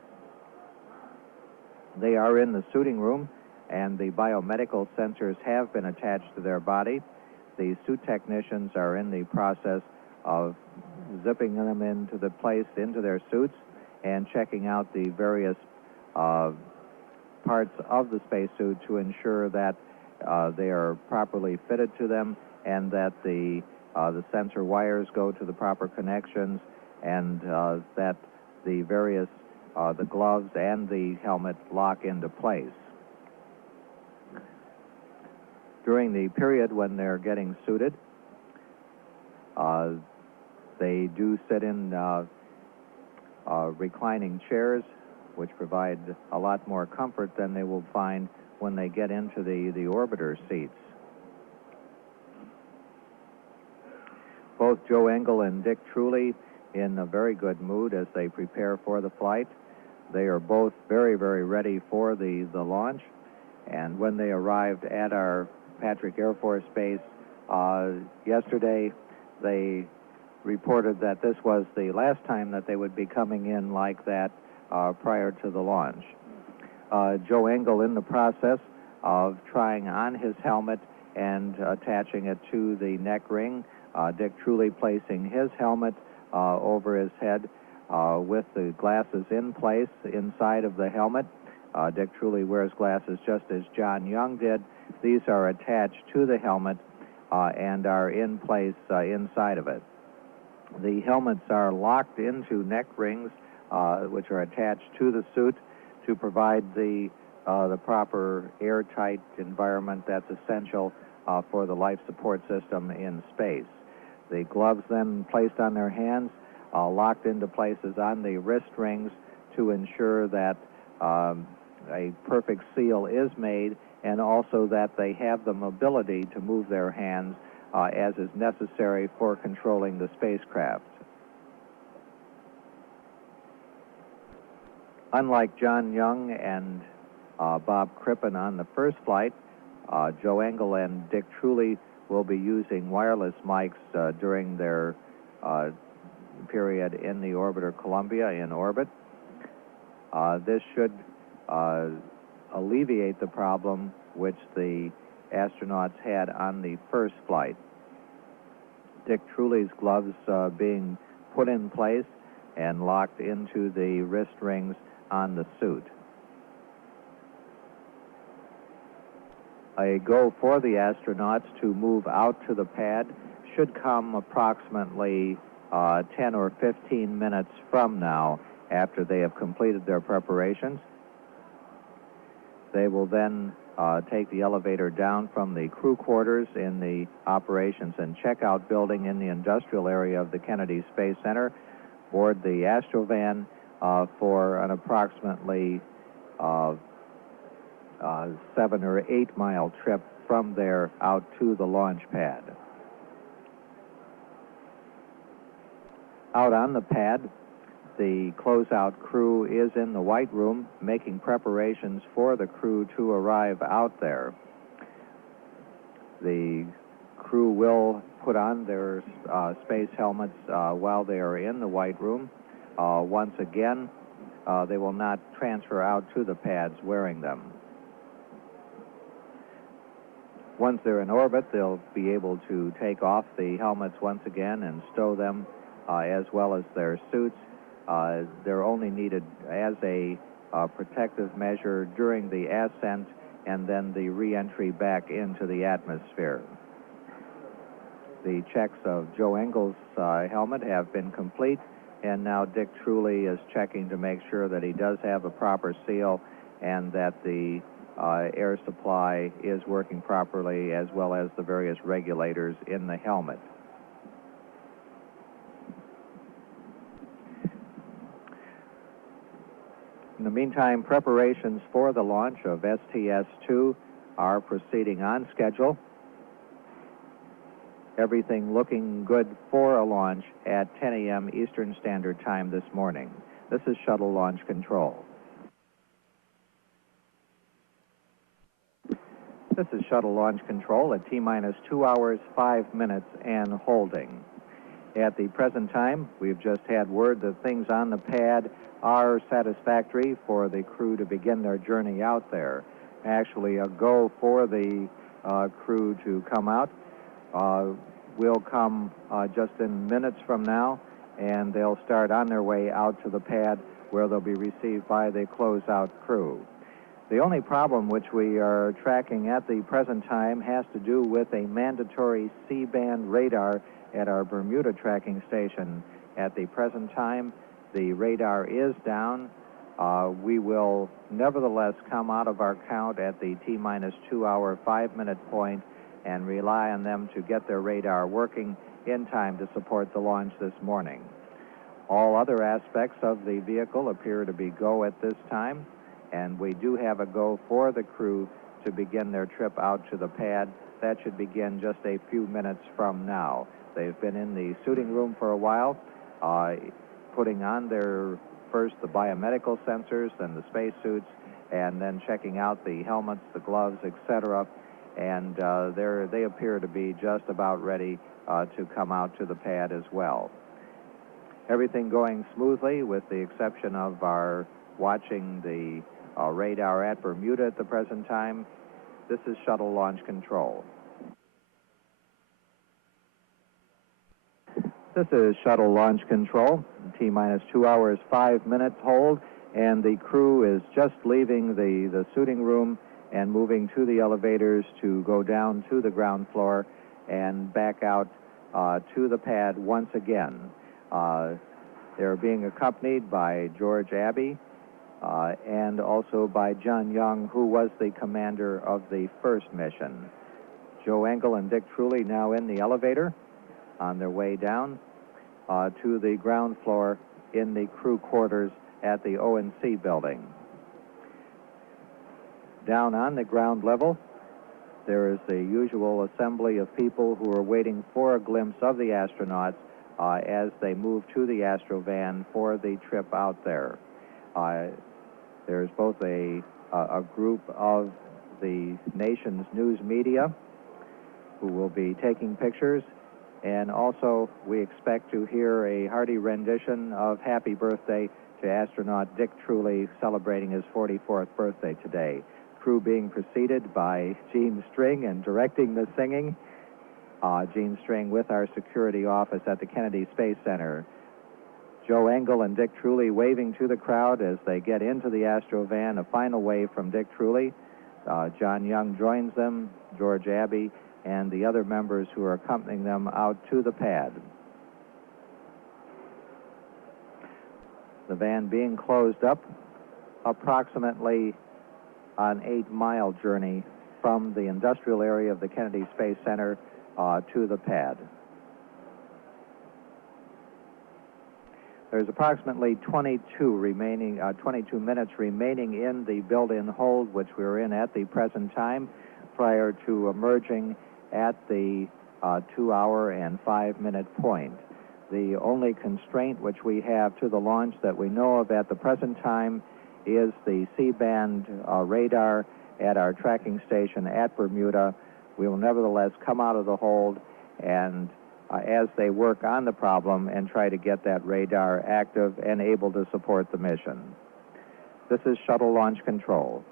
They are in the suiting room, and the biomedical sensors have been attached to their body. The suit technicians are in the process of zipping them into their suits and checking out the various parts of the spacesuit to ensure that they are properly fitted to them and that the sensor wires go to the proper connections and that the various the gloves and the helmet lock into place. During the period when they're getting suited, they do sit in reclining chairs, which provide a lot more comfort than they will find when they get into the orbiter seats. Both Joe Engel and Dick Truly in a very good mood as they prepare for the flight. They are both very, very ready for the launch. And when they arrived at our Patrick Air Force Base yesterday, they reported that this was the last time that they would be coming in like that prior to the launch. Joe Engel in the process of trying on his helmet and attaching it to the neck ring. Dick Truly placing his helmet over his head with the glasses in place inside of the helmet. Dick Truly wears glasses just as John Young did. These are attached to the helmet and are in place inside of it. The helmets are locked into neck rings which are attached to the suit to provide the proper airtight environment that's essential for the life support system in space. The gloves then placed on their hands, locked into places on the wrist rings to ensure that a perfect seal is made and also that they have the mobility to move their hands as is necessary for controlling the spacecraft. Unlike John Young and Bob Crippen on the first flight, Joe Engel and Dick Truly will be using wireless mics during their period in the orbiter Columbia in orbit. This should alleviate the problem which the astronauts had on the first flight. Dick Truly's gloves being put in place and locked into the wrist rings on the suit. A go for the astronauts to move out to the pad should come approximately 10 or 15 minutes from now after they have completed their preparations. They will then take the elevator down from the crew quarters in the operations and checkout building in the industrial area of the Kennedy Space Center, board the Astrovan for an approximately 7 or 8 mile trip from there out to the launch pad. Out on the pad, the closeout crew is in the White Room making preparations for the crew to arrive out there. The crew will put on their space helmets while they are in the White Room. Once again, they will not transfer out to the pads wearing them. Once they're in orbit, they'll be able to take off the helmets once again and stow them as well as their suits. They're only needed as a protective measure during the ascent and then the re-entry back into the atmosphere. The checks of Joe Engel's helmet have been complete, and now Dick Truly is checking to make sure that he does have a proper seal and that the air supply is working properly, as well as the various regulators in the helmet. the meantime, preparations for the launch of STS-2 are proceeding on schedule. Everything looking good for a launch at 10 a.m. Eastern Standard Time this morning. This is Shuttle Launch Control. This is Shuttle Launch Control at T-minus 2 hours, 5 minutes, and holding. At the present time, we've just had word that things on the pad are satisfactory for the crew to begin their journey out there. Actually, a go for the crew to come out will come just in minutes from now, and they'll start on their way out to the pad where they'll be received by the closeout crew. The only problem which we are tracking at the present time has to do with a mandatory C-band radar at our Bermuda tracking station. At the present time, the radar is down. We will nevertheless come out of our count at the T-minus 2 hour, 5 minute point and rely on them to get their radar working in time to support the launch this morning. All other aspects of the vehicle appear to be go at this time, and we do have a go for the crew to begin their trip out to the pad. That should begin just a few minutes from now. They've been in the suiting room for a while, putting on their first the biomedical sensors, then the spacesuits, and then checking out the helmets, the gloves, etc. And they appear to be just about ready to come out to the pad as well. Everything going smoothly with the exception of our watching the radar at Bermuda at the present time. This is Shuttle Launch Control. This is Shuttle Launch Control. T-minus 2 hours, 5 minutes hold, and the crew is just leaving the suiting room and moving to the elevators to go down to the ground floor and back out to the pad once again. They're being accompanied by George Abbey, and also by John Young, who was the commander of the first mission. Joe Engel and Dick Truly now in the elevator on their way down to the ground floor in the crew quarters at the O&C building. Down on the ground level, there is the usual assembly of people who are waiting for a glimpse of the astronauts as they move to the Astrovan for the trip out there. There's both a group of the nation's news media who will be taking pictures, and also we expect to hear a hearty rendition of Happy Birthday to astronaut Dick Truly, celebrating his 44th birthday today. Crew being preceded by Gene String and directing the singing. Gene String with our security office at the Kennedy Space Center. Joe Engel and Dick Truly waving to the crowd as they get into the Astrovan. A final wave from Dick Truly. John Young joins them, George Abbey, and the other members who are accompanying them out to the pad. The van being closed up, approximately an 8-mile journey from the industrial area of the Kennedy Space Center to the pad. There's approximately 22 minutes remaining in the built-in hold, which we're in at the present time, prior to emerging at the 2 hour and 5 minute point. The only constraint which we have to the launch that we know of at the present time is the C-band radar at our tracking station at Bermuda. We will nevertheless come out of the hold and as they work on the problem and try to get that radar active and able to support the mission. This is Shuttle Launch Control.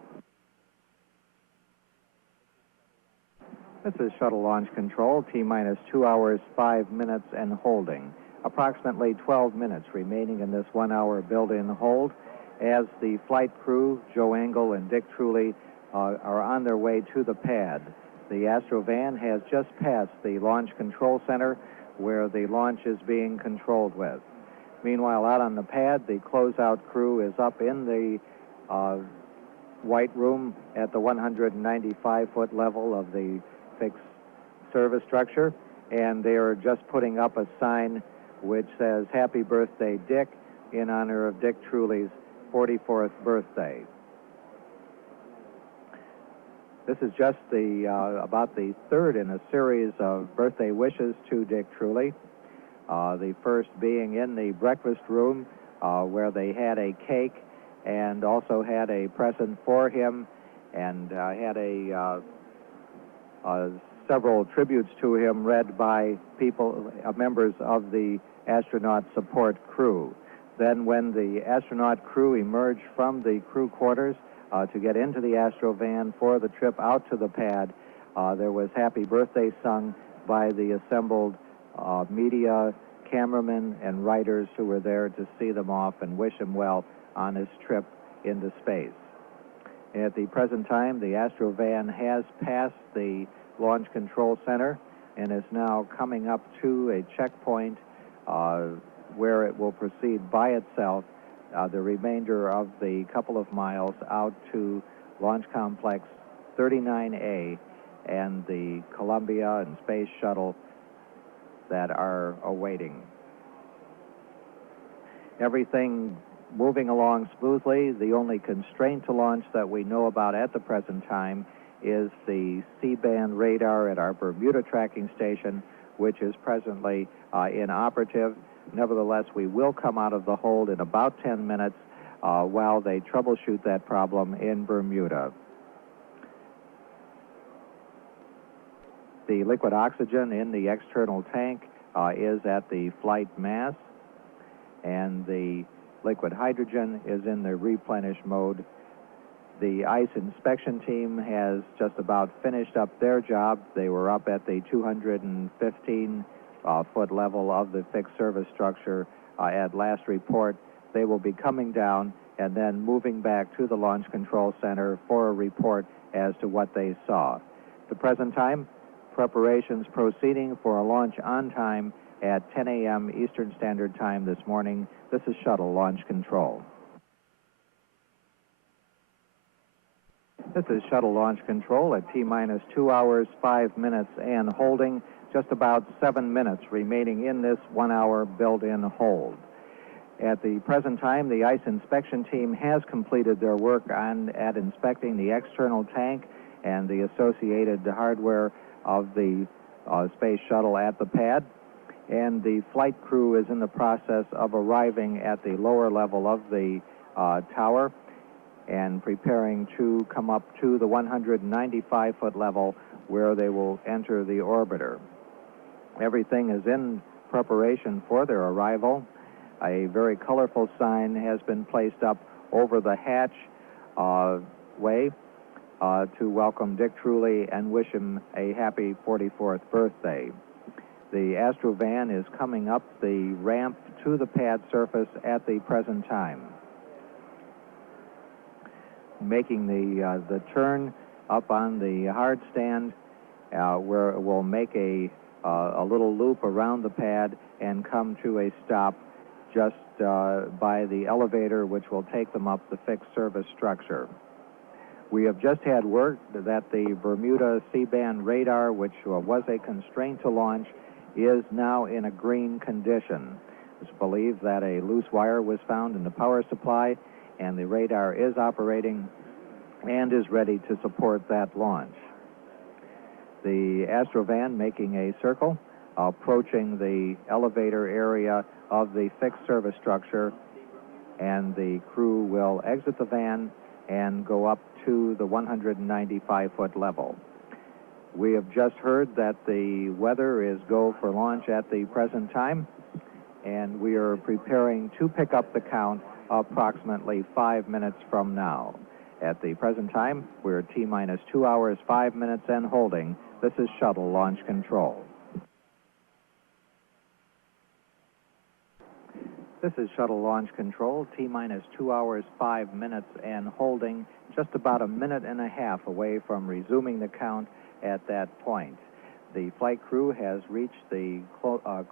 This is Shuttle Launch Control, T-minus 2 hours, 5 minutes and holding. Approximately 12 minutes remaining in this 1 hour built-in hold as the flight crew, Joe Engel and Dick Truly, are on their way to the pad. The Astrovan has just passed the Launch Control Center where the launch is being controlled with. Meanwhile, out on the pad, the closeout crew is up in the white room at the 195-foot level of the fixed service structure, and they are just putting up a sign which says, "Happy Birthday, Dick," in honor of Dick Truly's 44th birthday. This is just about the third in a series of birthday wishes to Dick Truly. The first being in the breakfast room where they had a cake and also had a present for him and had several tributes to him read by members of the astronaut support crew. Then when the astronaut crew emerged from the crew quarters to get into the Astrovan for the trip out to the pad, there was happy birthday sung by the assembled media, cameramen, and writers who were there to see them off and wish him well on his trip into space. At the present time, the Astrovan has passed the Launch Control Center and is now coming up to a checkpoint where it will proceed by itself the remainder of the couple of miles out to Launch Complex 39A and the Columbia and Space Shuttle that are awaiting. Everything moving along smoothly. The only constraint to launch that we know about at the present time is the C-band radar at our Bermuda tracking station, which is presently inoperative. Nevertheless, we will come out of the hold in about 10 minutes while they troubleshoot that problem in Bermuda. The liquid oxygen in the external tank is at the flight mass, and the liquid hydrogen is in the replenish mode. The ice inspection team has just about finished up their job. They were up at the 215-foot level of the fixed service structure at last report. They will be coming down and then moving back to the Launch Control Center for a report as to what they saw. At the present time, preparations proceeding for a launch on time at 10 a.m. Eastern Standard Time this morning. This is Shuttle Launch Control. This is Shuttle Launch Control at T-minus 2 hours, 5 minutes, and holding. Just about 7 minutes remaining in this 1 hour built-in hold. At the present time, the ice inspection team has completed their work at inspecting the external tank and the associated hardware of the Space Shuttle at the pad. And the flight crew is in the process of arriving at the lower level of the tower and preparing to come up to the 195-foot level where they will enter the orbiter. Everything is in preparation for their arrival. A very colorful sign has been placed up over the hatchway to welcome Dick Truly and wish him a happy 44th birthday. The Astrovan is coming up the ramp to the pad surface at the present time, making the turn up on the hard stand where it will make a little loop around the pad and come to a stop just by the elevator, which will take them up the fixed service structure. We have just had word that the Bermuda C-band radar, which was a constraint to launch, is now in a green condition. It's believed that a loose wire was found in the power supply, and the radar is operating and is ready to support that launch. The Astrovan making a circle, approaching the elevator area of the fixed service structure, and the crew will exit the van and go up to the 195-foot level. We have just heard that the weather is go for launch at the present time, and we are preparing to pick up the count approximately 5 minutes from now. At the present time, we're T-minus 2 hours, 5 minutes, and holding. This is Shuttle Launch Control. This is Shuttle Launch Control, T-minus 2 hours, 5 minutes, and holding, just about a minute and a half away from resuming the count at that point. The flight crew has reached the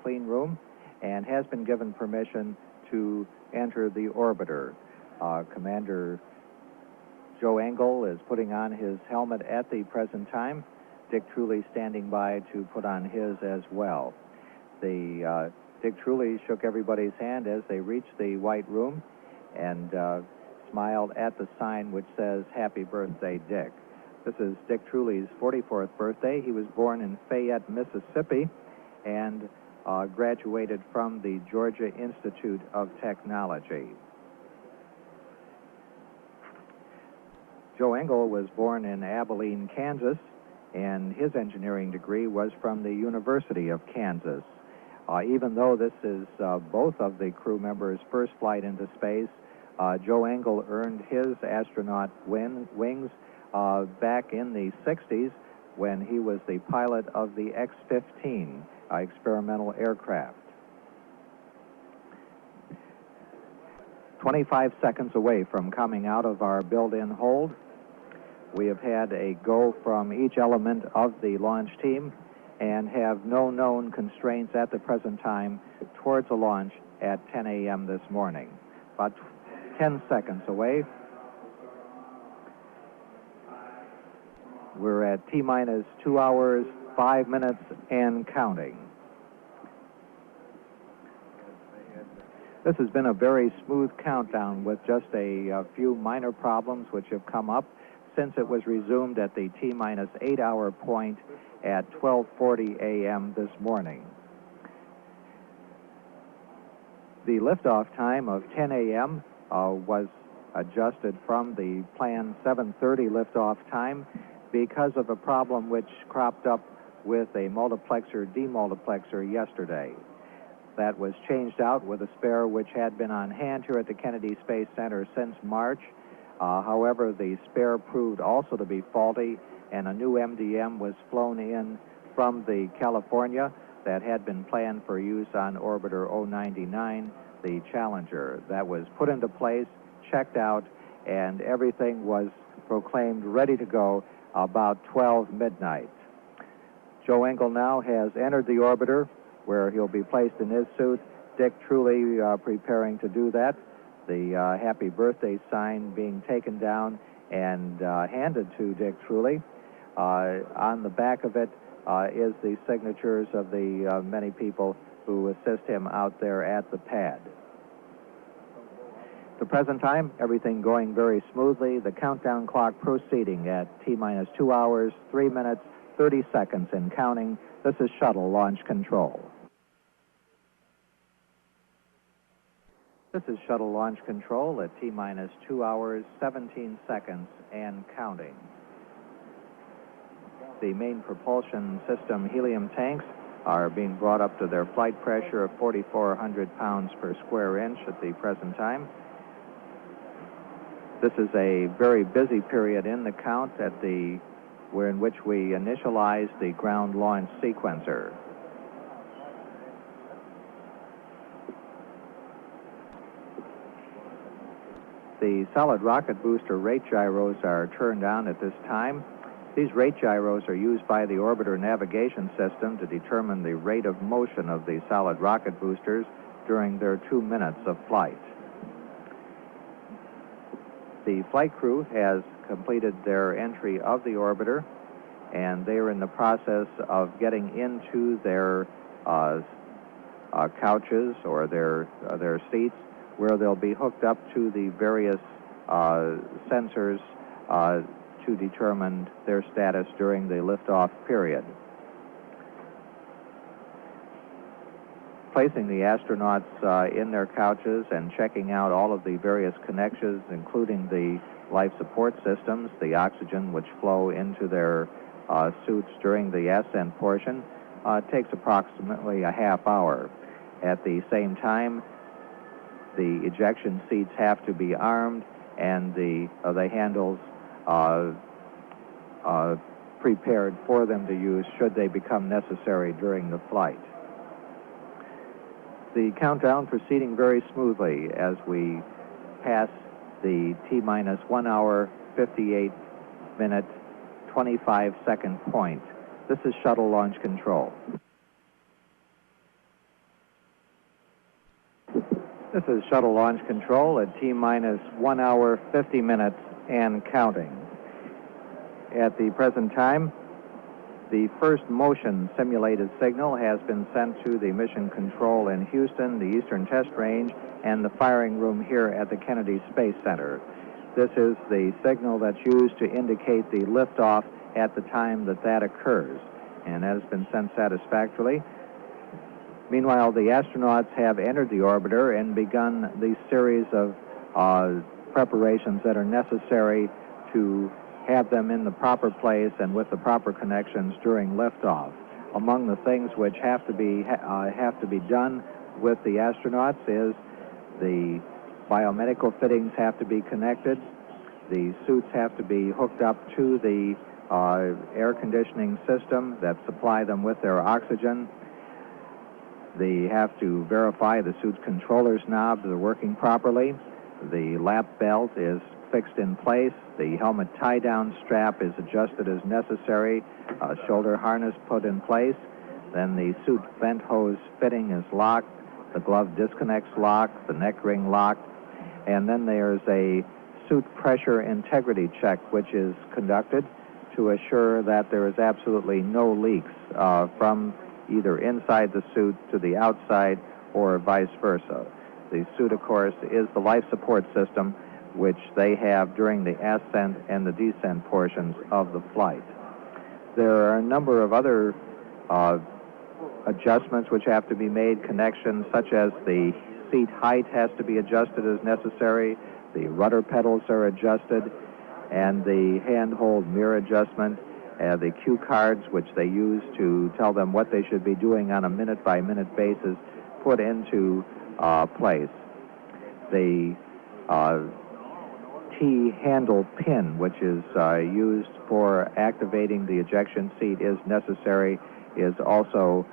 clean room and has been given permission to enter the orbiter. Commander Joe Engel is putting on his helmet at the present time. Dick Truly standing by to put on his as well. Dick Truly shook everybody's hand as they reached the white room and smiled at the sign which says, "Happy Birthday, Dick." This is Dick Truly's 44th birthday. He was born in Fayette, Mississippi, and graduated from the Georgia Institute of Technology. Joe Engel was born in Abilene, Kansas, and his engineering degree was from the University of Kansas. Even though this is both of the crew members' first flight into space, Joe Engel earned his astronaut wings back in the 60s when he was the pilot of the X-15 experimental aircraft. 25 seconds away from coming out of our build-in hold, we have had a go from each element of the launch team and have no known constraints at the present time towards a launch at 10 a.m. this morning. About 10 seconds away. We're at T-minus 2 hours, 5 minutes, and counting. This has been a very smooth countdown with just a few minor problems which have come up since it was resumed at the T-minus 8 hour point at 12:40 a.m. this morning. The liftoff time of 10 a.m. Was adjusted from the planned 7:30 liftoff time because of a problem which cropped up with a multiplexer-demultiplexer yesterday. That was changed out with a spare which had been on hand here at the Kennedy Space Center since March. However, the spare proved also to be faulty, and a new MDM was flown in from the California that had been planned for use on orbiter 099, the Challenger. That was put into place, checked out, and everything was proclaimed ready to go about 12 midnight. Joe Engel now has entered the orbiter, where he'll be placed in his suit. Dick Truly preparing to do that. The happy birthday sign being taken down and handed to Dick Truly. On the back of it is the signatures of the many people who assist him out there at the pad. At the present time, everything going very smoothly. The countdown clock proceeding at T-minus 2 hours, 3 minutes, 30 seconds and counting. This is shuttle launch control. This is shuttle launch control at T-minus 2 hours, 17 seconds and counting. The main propulsion system helium tanks are being brought up to their flight pressure of 4,400 pounds per square inch at the present time. This is a very busy period in the count in which we initialize the ground launch sequencer. The solid rocket booster rate gyros are turned on at this time. These rate gyros are used by the orbiter navigation system to determine the rate of motion of the solid rocket boosters during their 2 minutes of flight. The flight crew has completed their entry of the orbiter, and they are in the process of getting into their couches or their seats, where they'll be hooked up to the various sensors to determine their status during the liftoff period. Placing the astronauts in their couches and checking out all of the various connections, including the life support systems, the oxygen which flow into their suits during the ascent portion, takes approximately a half hour. At the same time, the ejection seats have to be armed and the handles prepared for them to use should they become necessary during the flight. The countdown proceeding very smoothly as we pass the T-minus 1 hour, 58 minute, 25 second point. This is shuttle launch control. This is shuttle launch control at T-minus 1 hour, 50 minutes and counting. At the present time, the first motion simulated signal has been sent to the mission control in Houston, the Eastern Test Range, and the firing room here at the Kennedy Space Center. This is the signal that's used to indicate the liftoff at the time that that occurs, and that has been sent satisfactorily. Meanwhile, the astronauts have entered the orbiter and begun the series of preparations that are necessary to have them in the proper place and with the proper connections during liftoff. Among the things which have to be done with the astronauts is the biomedical fittings have to be connected, the suits have to be hooked up to the air conditioning system that supply them with their oxygen. They have to verify the suit's controllers knobs are working properly. The lap belt is fixed in place. The helmet tie-down strap is adjusted as necessary. Shoulder harness put in place. Then the suit vent hose fitting is locked. The glove disconnects locked. The neck ring locked. And then there's a suit pressure integrity check, which is conducted to assure that there is absolutely no leaks from either inside the suit to the outside or vice versa. The suit, of course, is the life support system which they have during the ascent and the descent portions of the flight. There are a number of other adjustments which have to be made, connections such as the seat height has to be adjusted as necessary, the rudder pedals are adjusted, and the handhold mirror adjustment, the cue cards which they use to tell them what they should be doing on a minute-by-minute basis put into place. The T-handle pin, which is used for activating the ejection seat, is necessary, is also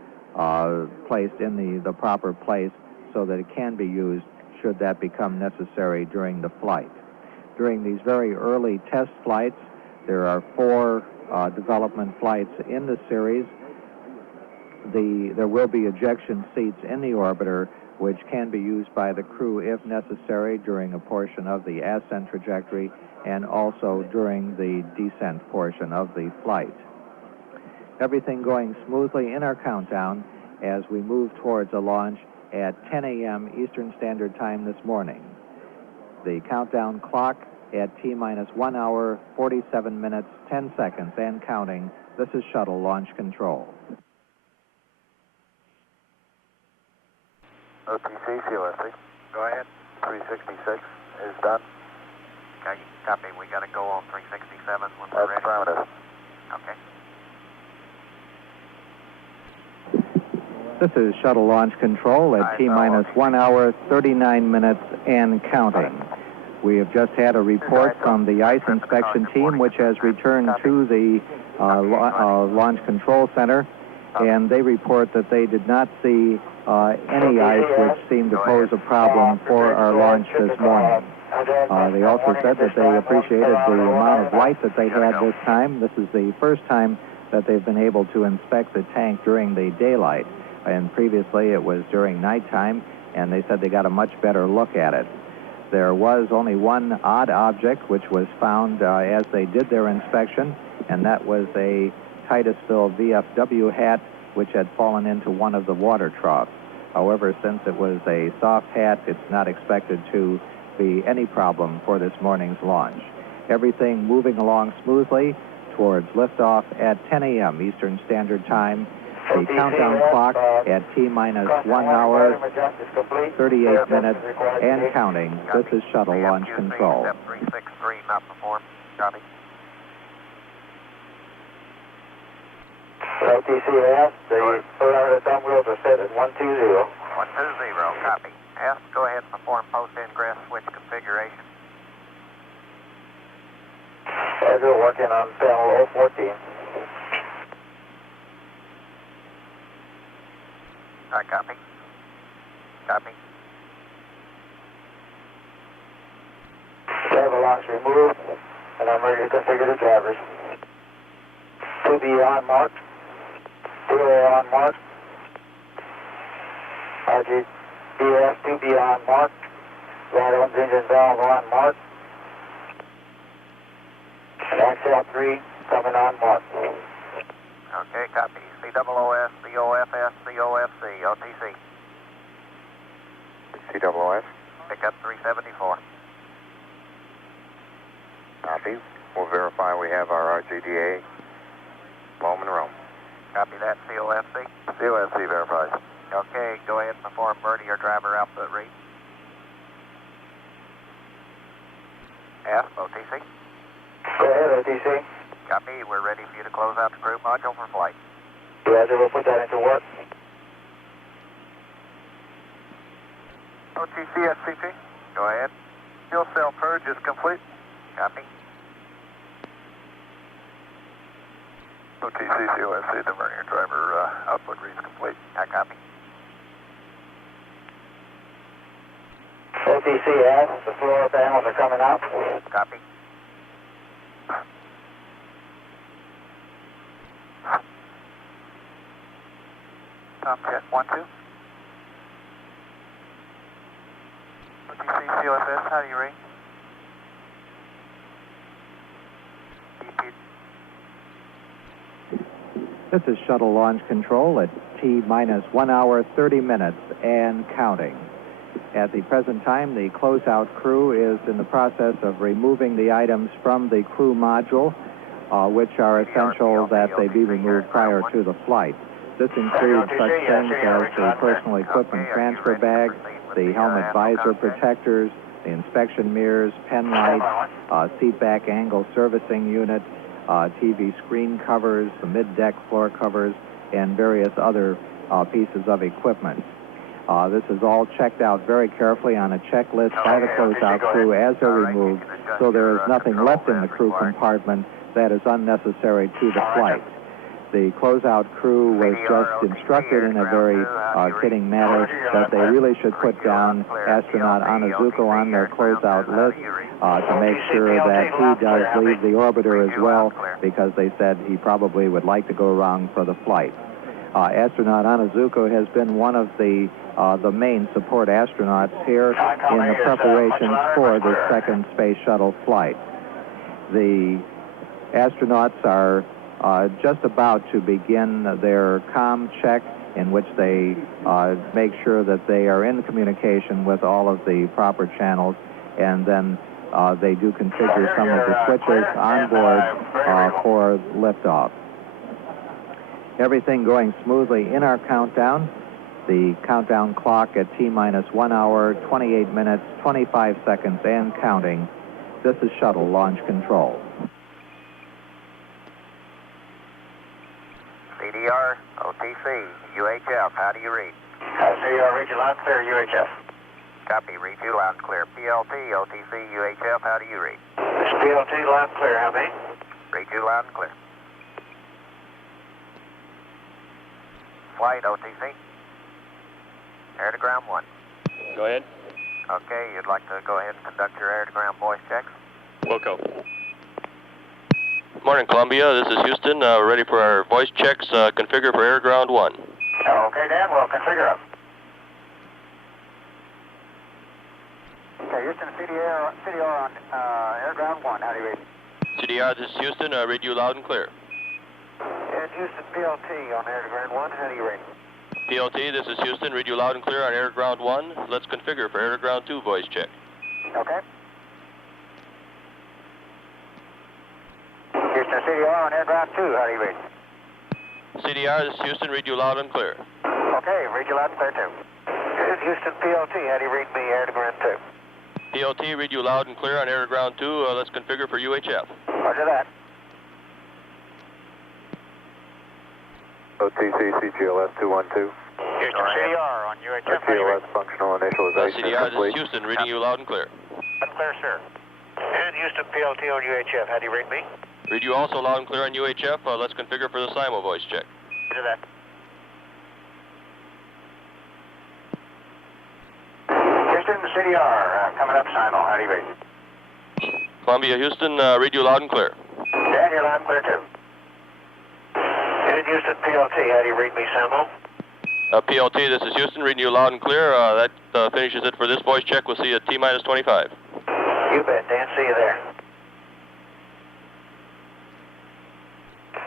placed in the proper place so that it can be used should that become necessary during the flight. During these very early test flights, there are 4 development flights in the series. There will be ejection seats in the orbiter which can be used by the crew if necessary during a portion of the ascent trajectory and also during the descent portion of the flight. Everything going smoothly in our countdown as we move towards a launch at 10 a.m. Eastern Standard Time this morning. The countdown clock at T-minus 1 hour, 47 minutes, 10 seconds, and counting. This is Shuttle Launch Control. OTC, CLS3. Go ahead. 366 is done. Okay, copy. We got to go on 367 when we're ready. Affirmative. Okay. This is Shuttle Launch Control at T-minus 1 hour, 39 minutes, and counting. We have just had a report from the ice inspection team, which has returned to the Launch Control Center, and they report that they did not see any ice which seemed to pose a problem for our launch this morning. They also said that they appreciated the amount of light that they had this time. This is the first time that they've been able to inspect the tank during the daylight, and previously it was during nighttime, and they said they got a much better look at it. There was only one odd object which was found as they did their inspection, and that was a Titusville VFW hat which had fallen into one of the water troughs. However, since it was a soft hat, it's not expected to be any problem for this morning's launch. Everything moving along smoothly towards liftoff at 10 a.m. Eastern Standard Time. The countdown clock at T-minus 1 hour, 38 minutes, and counting. This is Shuttle Launch Control. 363 not performed. Copy. LTCAS, the parameter thumb wheels are set at 120. 120, copy. F, go ahead and perform post-ingress switch configuration. Roger, working on panel 014. Copy. Copy. Driver locks removed, and I'm ready to configure the drivers. 2B on mark. 2A on mark. RGBS 2B on mark. Violence engine valve on mark. And Axel 3 coming on mark. Okay, copy. COOS, COFS, COFC, OTC. COOS. Pick up 374. Copy. We'll verify we have our RGDA. Loam and roam. Copy that, COFC. COFC verifies. Okay, go ahead and perform Birdie or driver output read. F, OTC. Go ahead, OTC. Copy, we're ready for you to close out the crew module for flight. Roger, we'll put that into work. OTC, SCP. Go ahead. Fuel cell purge is complete. Copy. OTC, COFC, the burning driver output reads complete. I copy. OTC, the floor panels are coming up. Copy. Tom check 1, 2. OTC, COFS, how do you read? This is shuttle launch control at T-minus 1 hour, 30 minutes and counting. At the present time, the closeout crew is in the process of removing the items from the crew module, which are essential that they be removed prior to the flight. This includes such things as the personal equipment transfer bag, the helmet visor protectors, the inspection mirrors, pen lights, seat back angle servicing unit, TV screen covers, the mid-deck floor covers, and various other pieces of equipment. This is all checked out very carefully on a checklist by the closeout crew as they're removed, so there is nothing left in the crew compartment that is unnecessary to the flight. The closeout crew was just instructed in a very kidding manner that they really should put down astronaut Onizuka on their closeout list to make sure that he does leave the orbiter as well, because they said he probably would like to go wrong for the flight. Astronaut Onizuka has been one of the main support astronauts here in the preparations for the second Space Shuttle flight. The astronauts are just about to begin their comm check, in which they make sure that they are in communication with all of the proper channels, and then they do configure some of the switches on board for liftoff. Everything going smoothly in our countdown. The countdown clock at T-minus 1 hour, 28 minutes, 25 seconds, and counting. This is shuttle launch control. CDR, OTC, UHF, how do you read? CDR, read you loud and clear, UHF. Copy, read you loud and clear. PLT, OTC, UHF, how do you read? This PLT, loud and clear, how many? Read you loud and clear. Flight, OTC. Air to ground 1. Go ahead. Okay, you'd like to go ahead and conduct your air to ground voice checks? Wilco. Morning, Columbia. This is Houston. We're ready for our voice checks. Configure for air ground 1. Okay, Dan, we'll configure up. Okay, Houston, CDR on air ground 1. How do you read? CDR, this is Houston. Read you loud and clear. And Houston, PLT on air to ground 1. How do you read? PLT, this is Houston. Read you loud and clear on air ground 1. Let's configure for air to ground 2 voice check. Okay. Houston, CDR on air ground 2. How do you read? CDR, this is Houston. Read you loud and clear. Okay, read you loud and clear too. Houston, PLT. How do you read me air to ground 2? PLT, read you loud and clear on air to ground 2. Let's configure for UHF. Roger that. OTC, CGLS 212. Houston, CDR on UHF. CGLS functional initialization CDR, this complete. is Houston. Reading you loud and clear. Clear, sir. And Houston, PLT on UHF. How do you read me? Read you also loud and clear on UHF. Let's configure for the SIMO voice check. Do that. Houston, CDR, coming up, Simon. How do you read? Columbia, Houston, read you loud and clear. Dan, you're loud and clear too. And Houston, PLT. How do you read me, Simon? PLT, this is Houston, reading you loud and clear. That finishes it for this voice check. We'll see you at T-minus 25. You bet, Dan. See you there.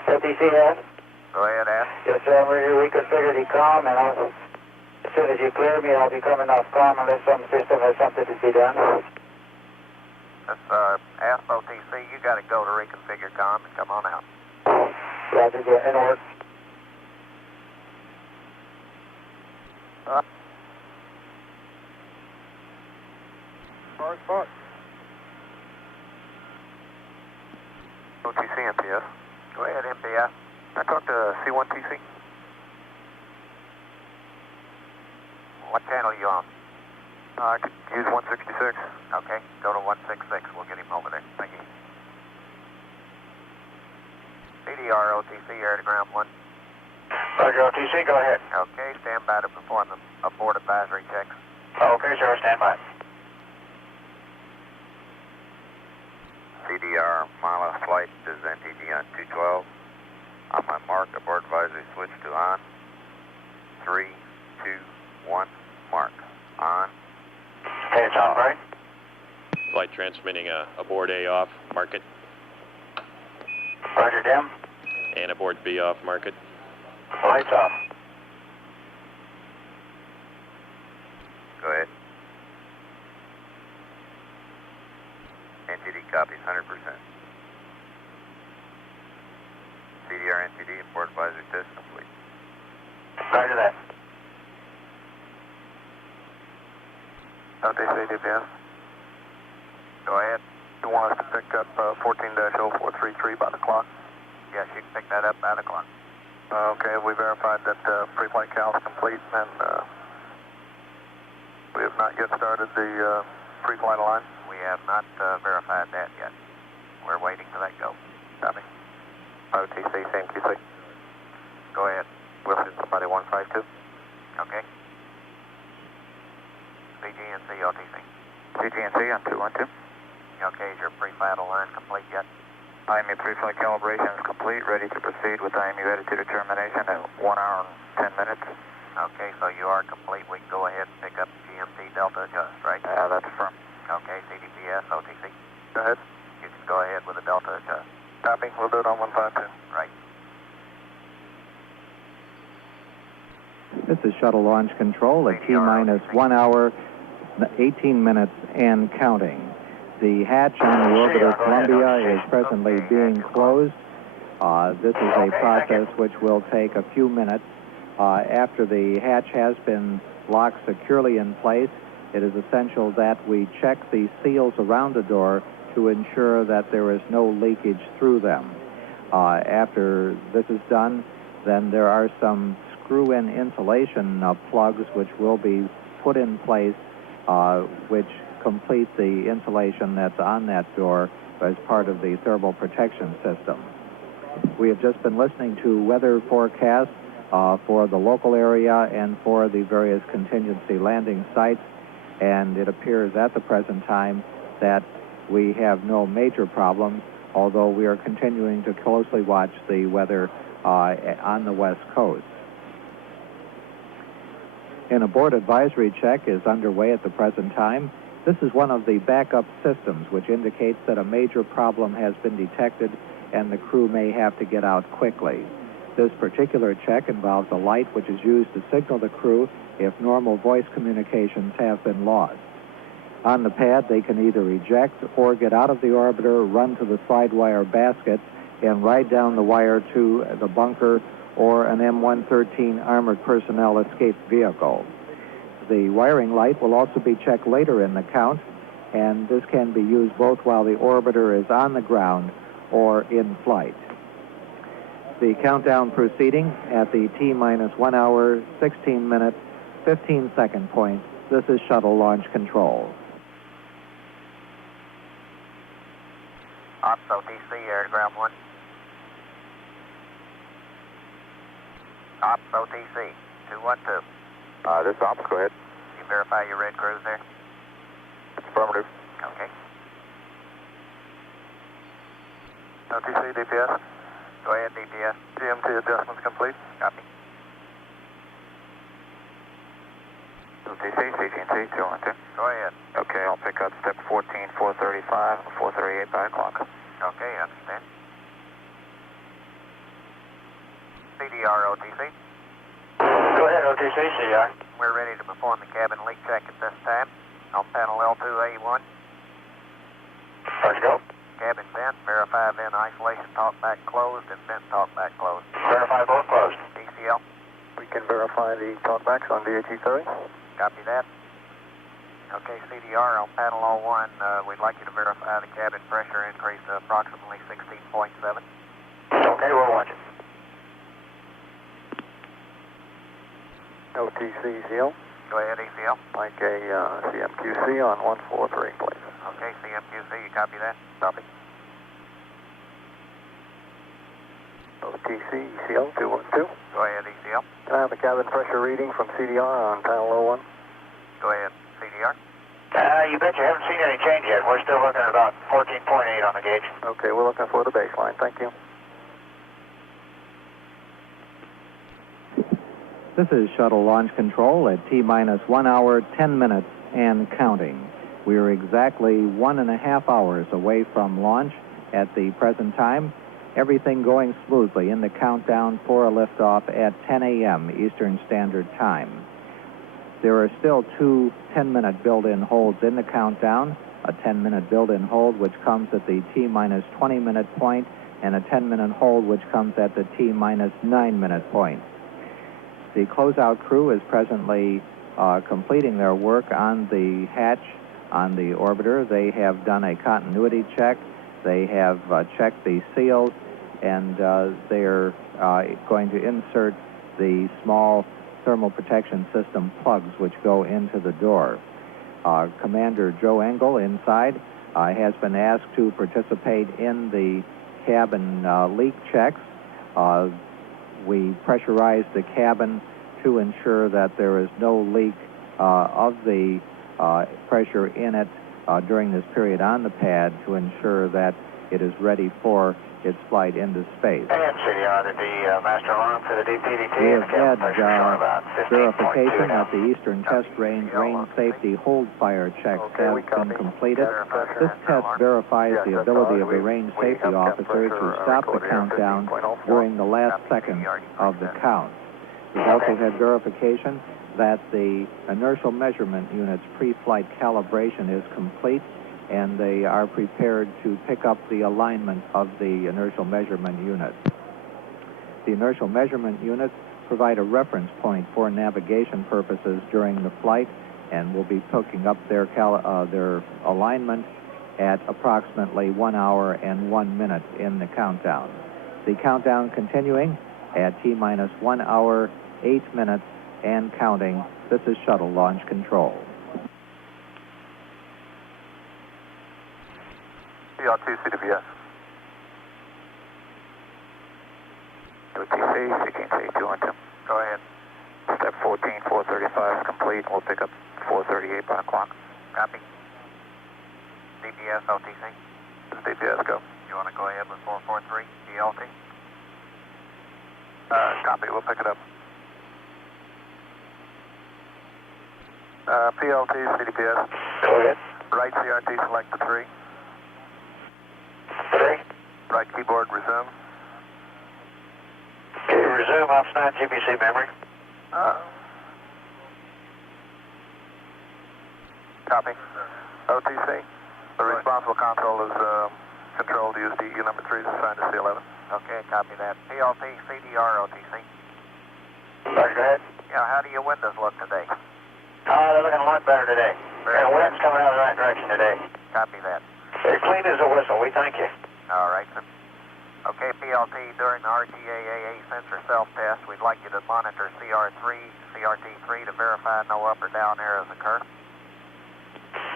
LTCS? Go ahead, Ash. Yes, sir. I'm ready to reconfigure the comm, and as soon as you clear me, I'll be coming off comm unless some system has something to be done. This Ask OTC, OTC, you got to go to reconfigure comm and come on out. Roger, go ahead, work. Park. OTC, MPS. Go ahead, MPS. Can I talk to C1TC? What channel are you on? I could use 166. Okay, go to 166. We'll get him over there. Thank you. CDR OTC, air to ground 1. Roger, OTC, go ahead. Okay, stand by to perform the abort advisory checks. Okay, sir, stand by. CDR, Mila flight is NTG on 212. On my mark, abort advisory switch to on. 3, 2, 1, mark. On. Okay, it's on, right? Flight transmitting aboard A off, mark it. Roger, dim. And aboard B off, mark it. Lights off. Go ahead. NTD copies 100%. CDR NTD, abort advisory test complete. Roger that. OTC, DPS. Go ahead. You want us to pick up 14-0433 by the clock? Yes, you can pick that up by the clock. Okay, we verified that pre-flight cal is complete, and we have not yet started the pre-flight line. We have not verified that yet. We're waiting to let go. Copy. OTC, same QC. Go ahead. We'll send somebody 152. Okay. CGNC, OTC. CGNC on 212. Okay, is your pre-flight line complete yet? IMU pre-flight calibration is complete, ready to proceed with IMU attitude determination at 1 hour and 10 minutes. Okay, so you are complete. We can go ahead and pick up GMT Delta Adjust, right? Yeah, that's firm. Okay, CDPS, OTC. Go ahead. You can go ahead with the Delta Adjust. Copy, we'll do it on 152. Right. This is shuttle launch control at T-minus 1 hour, 18 minutes and counting. The hatch on the orbiter Columbia is presently being closed. This is a process which will take a few minutes. After the hatch has been locked securely in place, it is essential that we check the seals around the door to ensure that there is no leakage through them. After this is done, then there are some screw-in insulation plugs which will be put in place, which complete the insulation that's on that door as part of the thermal protection system. We have just been listening to weather forecasts for the local area and for the various contingency landing sites, and it appears at the present time that we have no major problems, although we are continuing to closely watch the weather on the West Coast. An abort advisory check is underway at the present time. This is one of the backup systems which indicates that a major problem has been detected and the crew may have to get out quickly. This particular check involves a light which is used to signal the crew if normal voice communications have been lost. On the pad, they can either eject or get out of the orbiter, run to the slide wire baskets, and ride down the wire to the bunker or an M113 armored personnel escape vehicle. The wiring light will also be checked later in the count, and this can be used both while the orbiter is on the ground or in flight. The countdown proceeding at the T-minus 1 hour, 16 minute, 15 second point. This is shuttle launch control. Ops OTC, air to ground 1. Ops OTC, 212. This is Ops, go ahead. You verify your red crews there? Affirmative. Okay. OTC, DPS. Go ahead, DPS. GMT adjustments complete. Copy. OTC, CGNC, 212. Go ahead. Okay, I'll pick up step 14, 435, and 438 by o'clock. Okay, understand. CDR OTC. Go ahead, OTC, CDR. We're ready to perform the cabin leak check at this time. On panel L2A1. Let's go. Cabin vent. Verify vent isolation talkback closed and vent talkback closed. Verify both closed. DCL. We can verify the talkbacks on VHE30. Copy that. Okay, CDR on panel 01, we'd like you to verify the cabin pressure increase to approximately 16.7. Okay, we're watching. OTC ECL. Go ahead, ECL. Like a CMQC on 143, please. Okay, CMQC, you copy that? Copy. OTC ECL 212. Go ahead, ECL. Can I have the cabin pressure reading from CDR on panel 01? Go ahead, CDR. You bet you haven't seen any change yet. We're still looking at about 14.8 on the gauge. Okay, we're looking for the baseline. Thank you. This is Shuttle Launch Control at T-minus 1 hour, 10 minutes, and counting. We are exactly 1.5 hours away from launch at the present time. Everything going smoothly in the countdown for a liftoff at 10 a.m. Eastern Standard Time. There are still two 10-minute build-in holds in the countdown, a 10-minute build-in hold which comes at the T-minus 20-minute point, and a 10-minute hold which comes at the T-minus 9-minute point. The closeout crew is presently completing their work on the hatch on the orbiter. They have done a continuity check. They have checked the seals, and they're going to insert the small thermal protection system plugs which go into the door. Commander Joe Engel inside has been asked to participate in the cabin leak checks. We pressurized the cabin to ensure that there is no leak of the pressure in it during this period on the pad to ensure that it is ready for its flight into space. And CDR, the master alarm for the DPDT. We have had verification that the Eastern Test Range range safety hold fire checks have been completed. This test verifies the ability of the range safety officer to stop the countdown during the last second of the count. We've also had verification that the inertial measurement unit's pre-flight calibration is complete, and they are prepared to pick up the alignment of the inertial measurement unit. The inertial measurement units provide a reference point for navigation purposes during the flight, and will be picking up their alignment at approximately 1 hour and 1 minute in the countdown. The countdown continuing at T-minus 1 hour, 8 minutes, and counting. This is Shuttle Launch Control. CL2 CWS. OTC, CTC 212. Go ahead. Step 14, 435 is complete. We'll pick up 438 by o'clock. Copy. DPS, OTC. DPS, go. You want to go ahead with 443, DLT? Copy, we'll pick it up. PLT, CDPS. Go ahead. Right CRT, select the 3. 3. Right keyboard, resume. Okay, resume off snap GPC memory. Copy. OTC. The responsible console is controlled to use DU number 3 is assigned to C11. Okay, copy that. PLT, CDR, OTC. Roger, go ahead. Yeah, how do your windows look today? They're looking a lot better today. The wind's coming out of the right direction today. Copy that. They're clean as a whistle. We thank you. All right, sir. Okay, PLT, during the RGAAA sensor self-test, we'd like you to monitor CRT3 to verify no up or down errors occur.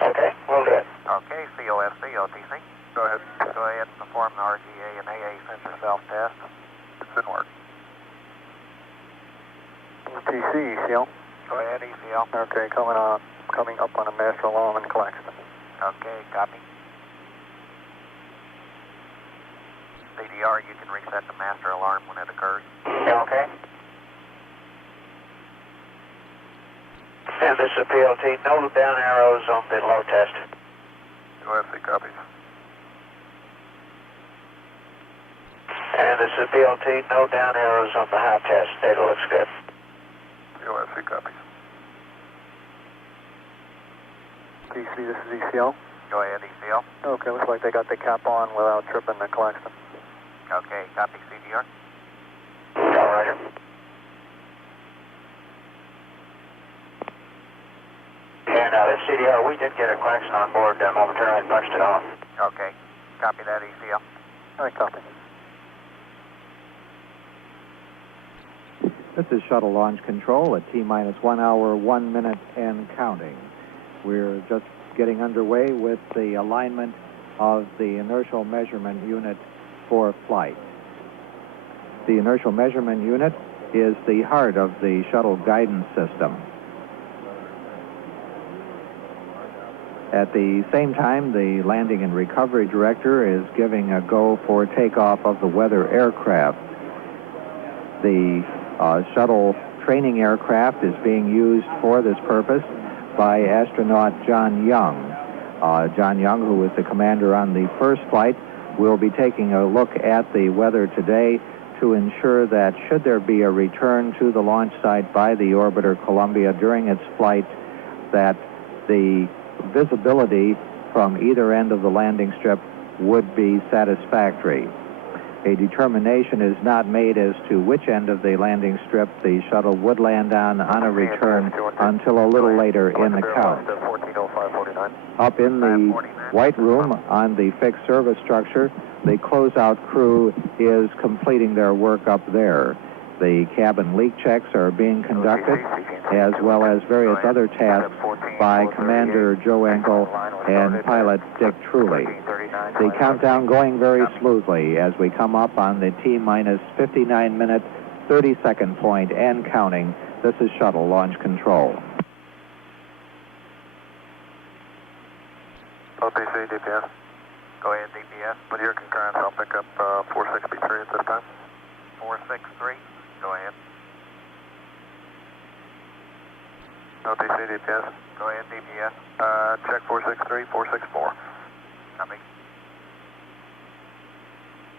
Okay, we'll do it. Okay, COFC, OTC. Go ahead. Go ahead and perform the RGA and AA sensor self-test. It should work. OTC, ECL. Go ahead, ECL. Okay, coming up on a master alarm in Claxton. Okay, copy. CDR, you can reset the master alarm when it occurs. Yeah, okay. And this is PLT, no down arrows on the low test. UFC copies. And this is PLT, no down arrows on the high test. Data looks good. UFC copies. DC, this is ECL. Go ahead, ECL. Okay, looks like they got the cap on without tripping the klaxon. Okay, copy CDR. All right. And this CDR, we did get a klaxon on board momentarily and punched it off. Okay, copy that, ECL. All right, copy. This is Shuttle Launch Control at T-minus 1 hour, 1 minute, and counting. We're just getting underway with the alignment of the inertial measurement unit for flight. The inertial measurement unit is the heart of the shuttle guidance system. At the same time, the landing and recovery director is giving a go for takeoff of the weather aircraft. The shuttle training aircraft is being used for this purpose by astronaut John Young. John Young, who was the commander on the first flight, will be taking a look at the weather today to ensure that should there be a return to the launch site by the orbiter Columbia during its flight, that the visibility from either end of the landing strip would be satisfactory. A determination is not made as to which end of the landing strip the shuttle would land on a return until a little later in the count. Up in the White Room on the fixed service structure, the closeout crew is completing their work up there. The cabin leak checks are being conducted, as well as various other tasks by Commander Joe Enkel and pilot Dick Truly. The countdown going very smoothly as we come up on the T-minus 59-minute, 30-second point and counting. This is Shuttle Launch Control. OTC, DPS. Go ahead, DPS. With your concurrence, I'll pick up 463 at this time. 463. Go ahead. OTC, DPS. Go ahead, DPS. Check 463, 464. Copy.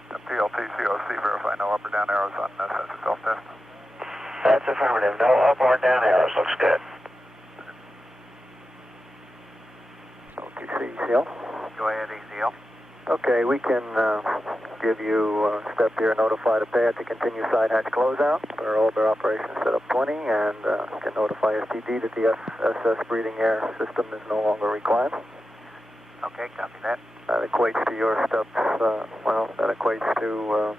PLT, COC, verify no up or down arrows on sensor self-test. That's affirmative. No up or down arrows. Looks good. OTC, ECL. Go ahead, ECL. Okay, we can give you a step here, notify the pad to continue side hatch closeout. Our orbiter operation setup 20, and can notify STD that the SS breathing air system is no longer required. Okay, copy that. That equates to your steps, that equates to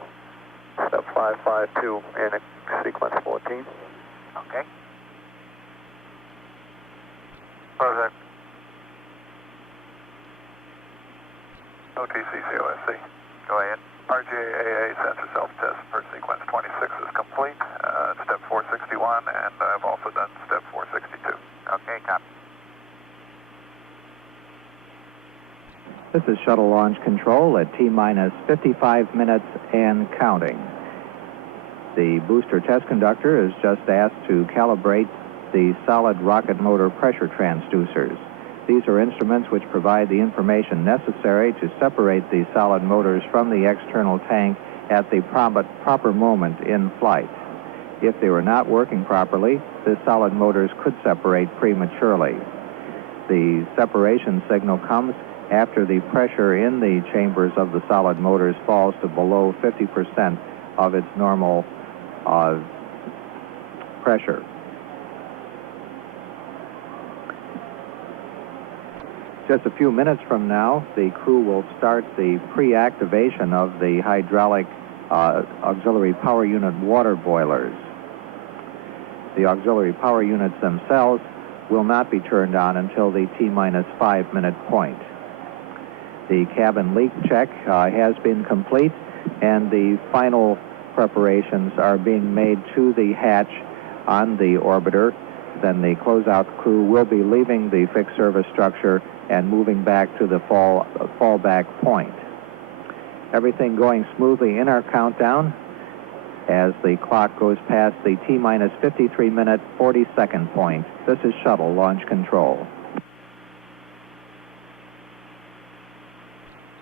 step 552 in sequence 14. Okay. Perfect. OTC, COSC. Go ahead. RGAA sensor self-test per sequence 26 is complete. Step 461, and I've also done step 462. Okay, copy. This is Shuttle Launch Control at T-minus 55 minutes and counting. The booster test conductor is just asked to calibrate the solid rocket motor pressure transducers. These are instruments which provide the information necessary to separate the solid motors from the external tank at the proper moment in flight. If they were not working properly, the solid motors could separate prematurely. The separation signal comes after the pressure in the chambers of the solid motors falls to below 50% of its normal pressure. Just a few minutes from now, the crew will start the pre-activation of the hydraulic auxiliary power unit water boilers. The auxiliary power units themselves will not be turned on until the T-minus 5-minute point. The cabin leak check has been complete, and the final preparations are being made to the hatch on the orbiter. Then the closeout crew will be leaving the fixed service structure and moving back to the fallback point. Everything going smoothly in our countdown as the clock goes past the T-minus 53-minute, 40-second point. This is Shuttle Launch Control.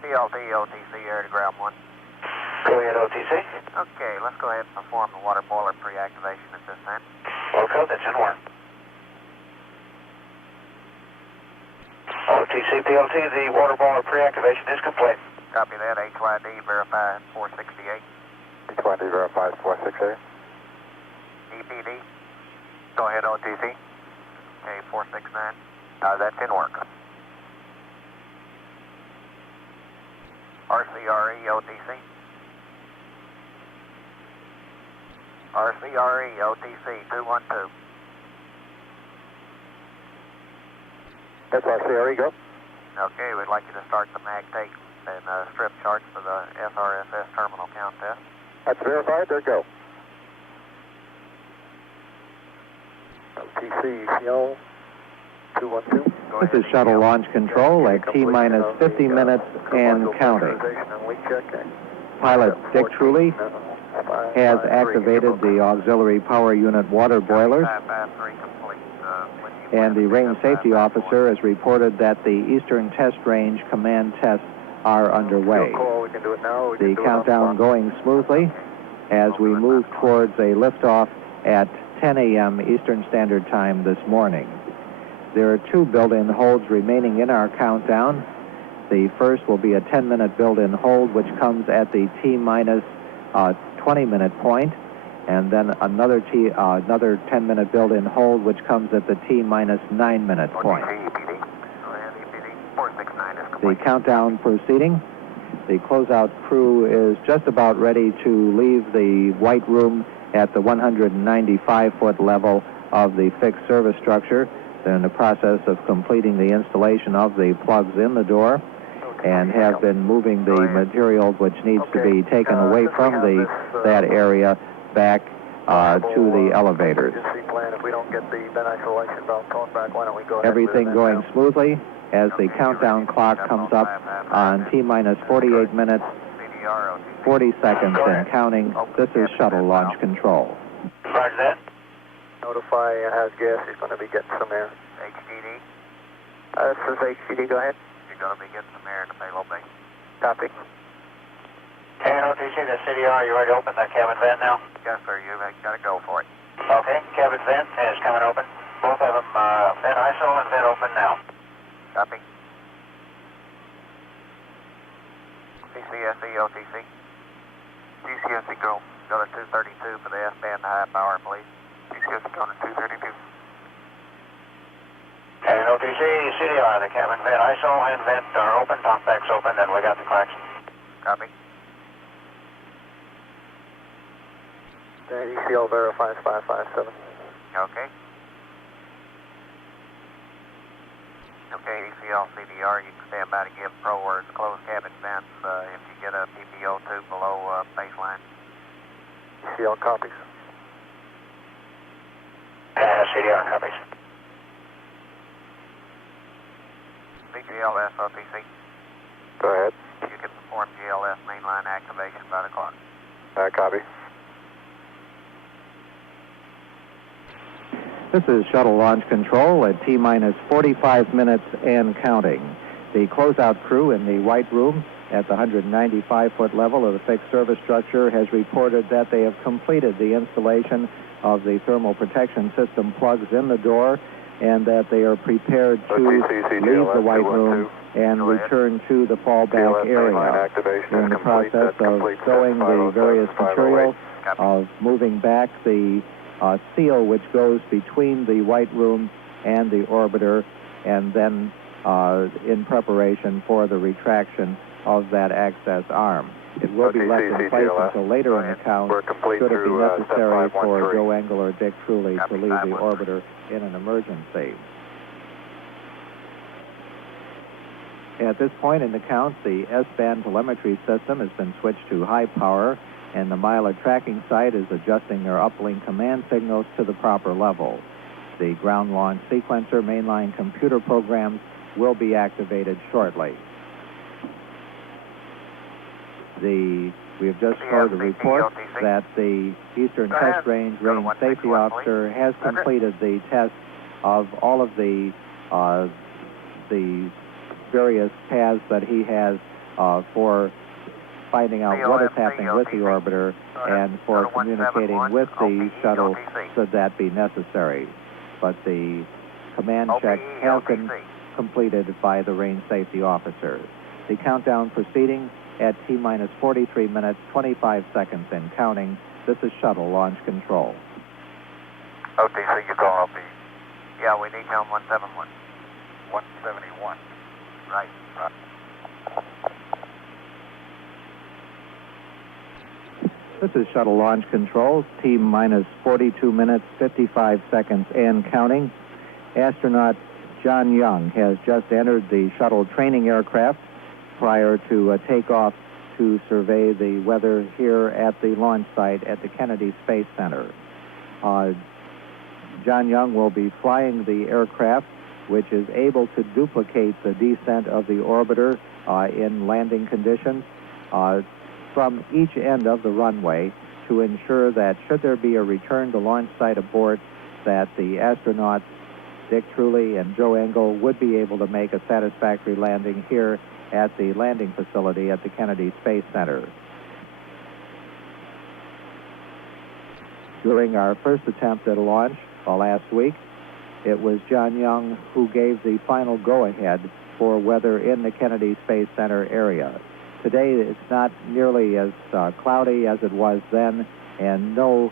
PLT, OTC, air to ground 1. Go ahead, OTC. Okay, let's go ahead and perform the water boiler pre-activation at this time. Okay, that's in work. OTC, CPLT, the water boiler pre-activation is complete. Copy that. HYD verify 468. HYD verifies 468. EPD. Go ahead, OTC. Okay, 469. That's in work. RCRE, OTC. RCRE, OTC, 212. That's RCRE, go. Okay, we'd like you to start the mag tape and strip charts for the SRSS terminal count test. That's verified, there, go. OTC, ECL, 212. This is shuttle launch control at T-minus 50 minutes and counting. Pilot Dick Truly has activated the auxiliary power unit water boilers, and the range safety officer has reported that the Eastern Test Range command tests are underway. The countdown going smoothly as we move towards a liftoff at 10 a.m. Eastern Standard Time this morning. There are 2 build-in holds remaining in our countdown. The first will be a 10-minute build-in hold, which comes at the T-minus 20-minute point, and then another 10-minute build-in hold, which comes at the T-minus 9-minute point. The countdown proceeding. The closeout crew is just about ready to leave the white room at the 195-foot level of the fixed service structure. They're in the process of completing the installation of the plugs in the door and have been moving the material which needs to be taken away from that area back to the elevators. Everything going smoothly as the countdown clock comes up on T-minus 48 minutes, 40 seconds and counting. This is shuttle launch control. Roger that. Notify has gas, he's going to be getting some air. HDD. This is HDD, go ahead. You're going to be getting some air in the payload bay. Copy. And OTC, the CDR, you ready to open the cabin vent now? Yes, sir. You've got to go for it. Okay, cabin vent is coming open. Both of them, vent ISO and vent open now. Copy. CCSE, OTC. CCSE, go to 232 for the S-band to high power, please. CCSE, go to 232. And OTC, CDR, the cabin vent ISO and vent are open, talkback's open, and we got the klaxon. Copy. ECL verifies 557. Okay. Okay, ECL, CDR, you can stand by to give pro words closed cabin vents if you get a PPO2 below baseline. ECL copies. CDR copies. GLS, OTC. Go ahead. You can perform GLS mainline activation by the clock. Copy. This is shuttle launch control at T-minus 45 minutes and counting. The closeout crew in the white room at the 195-foot level of the fixed service structure has reported that they have completed the installation of the thermal protection system plugs in the door and that they are prepared to leave the white room and return to the fallback area. They're in the process of stowing the various material, of moving back the seal which goes between the white room and the orbiter, and then in preparation for the retraction of that access arm. It will be left in place until later in the count, should it be necessary for Joe Engel or Dick Truly to leave the orbiter in an emergency. At this point in the count, the S-band telemetry system has been switched to high power, and the mileage tracking site is adjusting their uplink command signals to the proper level. The ground launch sequencer mainline computer programs will be activated shortly. We have just heard a report that the Eastern Test Range Range Safety Officer has completed the test of all of the various paths that he has for finding out what is happening with the orbiter and for communicating with the shuttle should that be necessary. But the command check has been completed by the range safety officer. The countdown proceeding at T-minus 43 minutes, 25 seconds and counting. This is shuttle launch control. OTC, you call OP. Yeah, we need helm 171. 171. Right. This is shuttle launch control, T-minus 42 minutes, 55 seconds and counting. Astronaut John Young has just entered the shuttle training aircraft prior to takeoff to survey the weather here at the launch site at the Kennedy Space Center. John Young will be flying the aircraft, which is able to duplicate the descent of the orbiter in landing conditions from each end of the runway to ensure that should there be a return to launch site abort, that the astronauts Dick Truly and Joe Engel would be able to make a satisfactory landing here at the landing facility at the Kennedy Space Center. During our first attempt at a launch last week, it was John Young who gave the final go-ahead for weather in the Kennedy Space Center area. Today, it's not nearly as cloudy as it was then, and no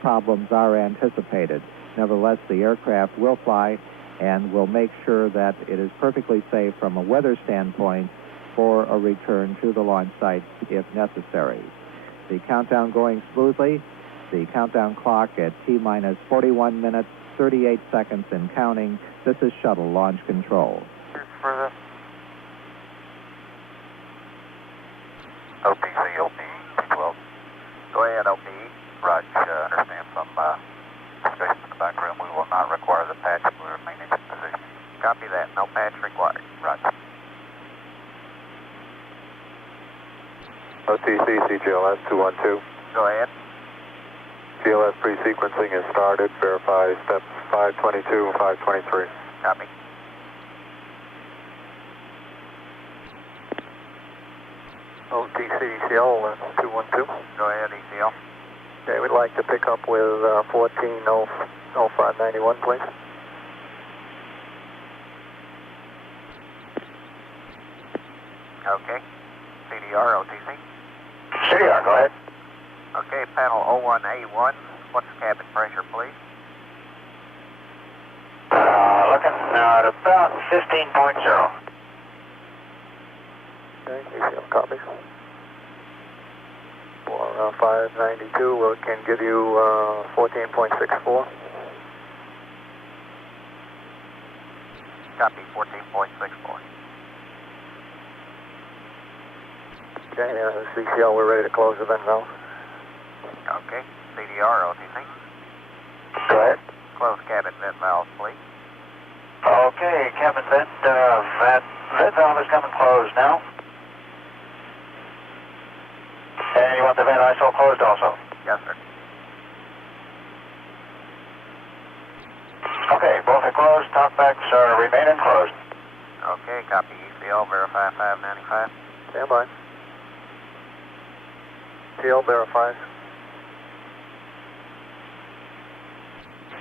problems are anticipated. Nevertheless, the aircraft will fly and will make sure that it is perfectly safe from a weather standpoint for a return to the launch site if necessary. The countdown going smoothly. The countdown clock at T-minus 41 minutes, 38 seconds and counting. This is shuttle launch control. Further. OPC, OP, T12. Go ahead, OP. Roger, understand some discussion in the back room. We will not require the patch. We remain in position. Copy that. No patch required. Roger. OTC, CGLS 212. Go ahead. GLS pre-sequencing is started. Verify steps 522 and 523. Copy. OTC, ECL 212. Go ahead, ECL. Okay, we'd like to pick up with 140591, please. Okay. CDR, OTC. CDR, go ahead. Okay, panel 01A1. What's the cabin pressure, please? Looking at about 15.0. Okay, ECL copies. For 592, we can give you 14.64. Copy, 14.64. Okay, CCL, we're ready to close the vent valve. Okay. CDR, OTC. Go ahead. Close cabin vent valves, please. Okay, cabin vent valve is coming closed now. And you want the vent ISO closed also? Yes, sir. Okay, both are closed. Talkbacks are remaining closed. Okay, copy ECL. Verify 595. Stand by. ECL verifies.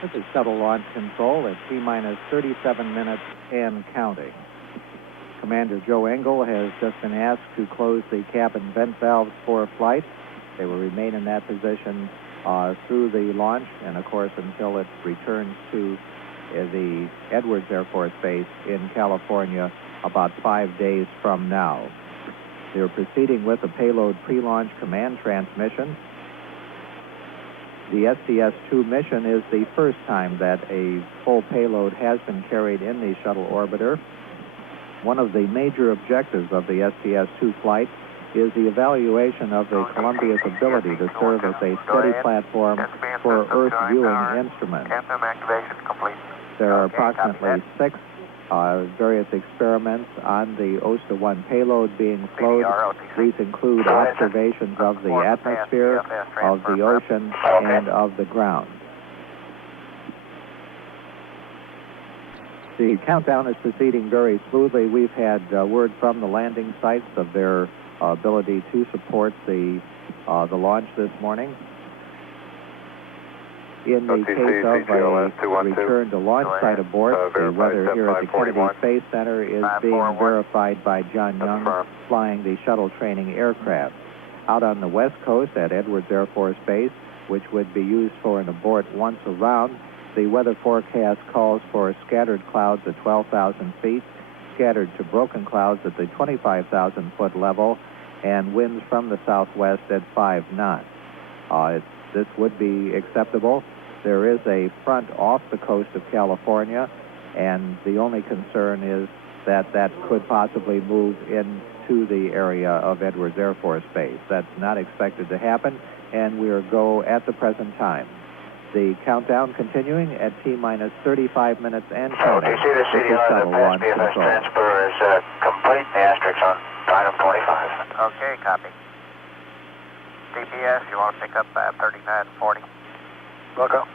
This is shuttle launch control at T-minus 37 minutes and counting. Commander Joe Engel has just been asked to close the cabin vent valves for flight. They will remain in that position through the launch and, of course, until it returns to the Edwards Air Force Base in California about 5 days from now. They're proceeding with a payload pre-launch command transmission. The STS-2 mission is the first time that a full payload has been carried in the shuttle orbiter. One of the major objectives of the STS-2 flight is the evaluation of the Columbia's ability to serve as a steady platform for Earth viewing instruments. Anthem activation complete. There are approximately 6 various experiments on the OSTA-1 payload being flown. These include observations of the atmosphere, of the ocean, and of the ground. The countdown is proceeding very smoothly. We've had word from the landing sites of their ability to support the launch this morning. In the case of a return to launch site abort, the weather here at the Kennedy Space Center is being verified by John Young flying the shuttle training aircraft. Out on the west coast at Edwards Air Force Base, which would be used for an abort once around, the weather forecast calls for scattered clouds at 12,000 feet, scattered to broken clouds at the 25,000 foot level, and winds from the southwest at 5 knots. This would be acceptable. There is a front off the coast of California, and the only concern is that that could possibly move into the area of Edwards Air Force Base. That's not expected to happen, and we are go at the present time. The countdown continuing at T-minus 35 minutes and counting. OTC, the CDR, the past BFS transfer is complete. The asterisk on item 25. Okay, copy. DPS, you want to pick up 39 and 40? Loco.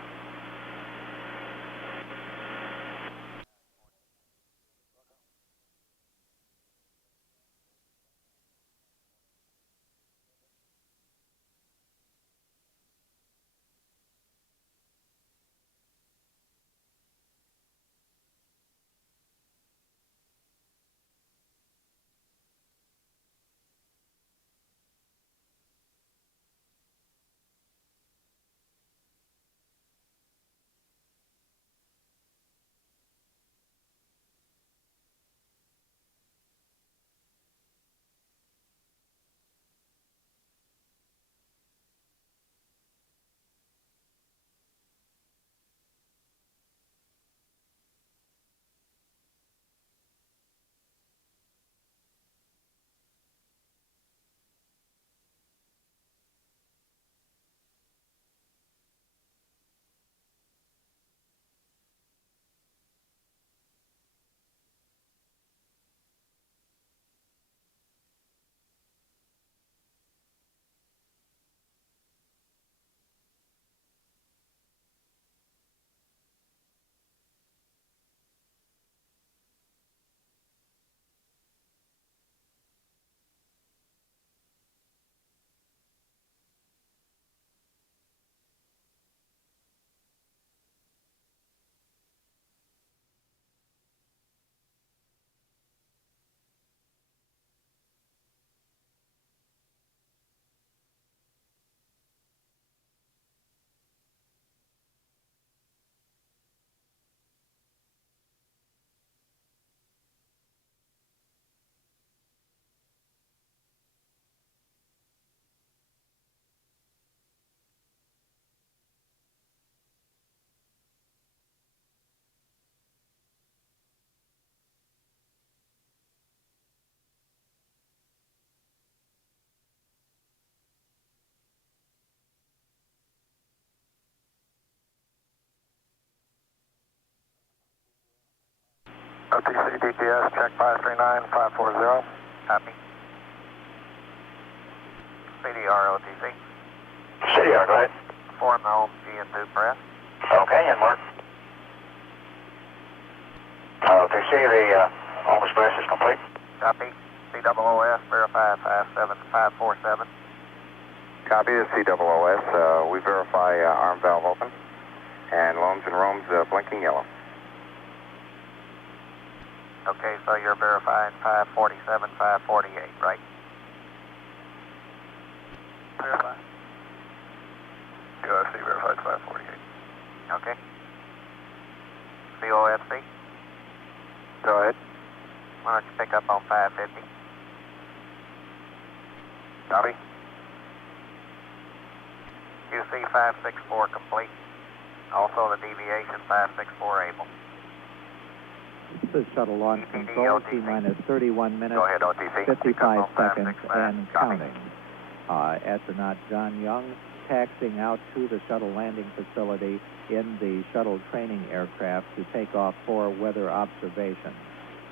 OTC, DPS, check 539, 540. Copy. CDR, OTC. CDR, go ahead. Form the home GN2 press. Okay, and mark. OTC, the home express is complete. Copy. COOS, verify 57547. Copy the COOS. We verify arm valve open, and LOMS and ROMS blinking yellow. Okay, so you're verifying 547, 548, right? Verify. QRC verified 548. Okay. COFC? Go ahead. Why don't you pick up on 550? Copy. QC 564 complete. Also the deviation 564 able. This is shuttle launch control, T-minus 31 minutes, Go ahead, OTC. 55 seconds, 565. and counting. Astronaut John Young taxiing out to the shuttle landing facility in the shuttle training aircraft to take off for weather observation.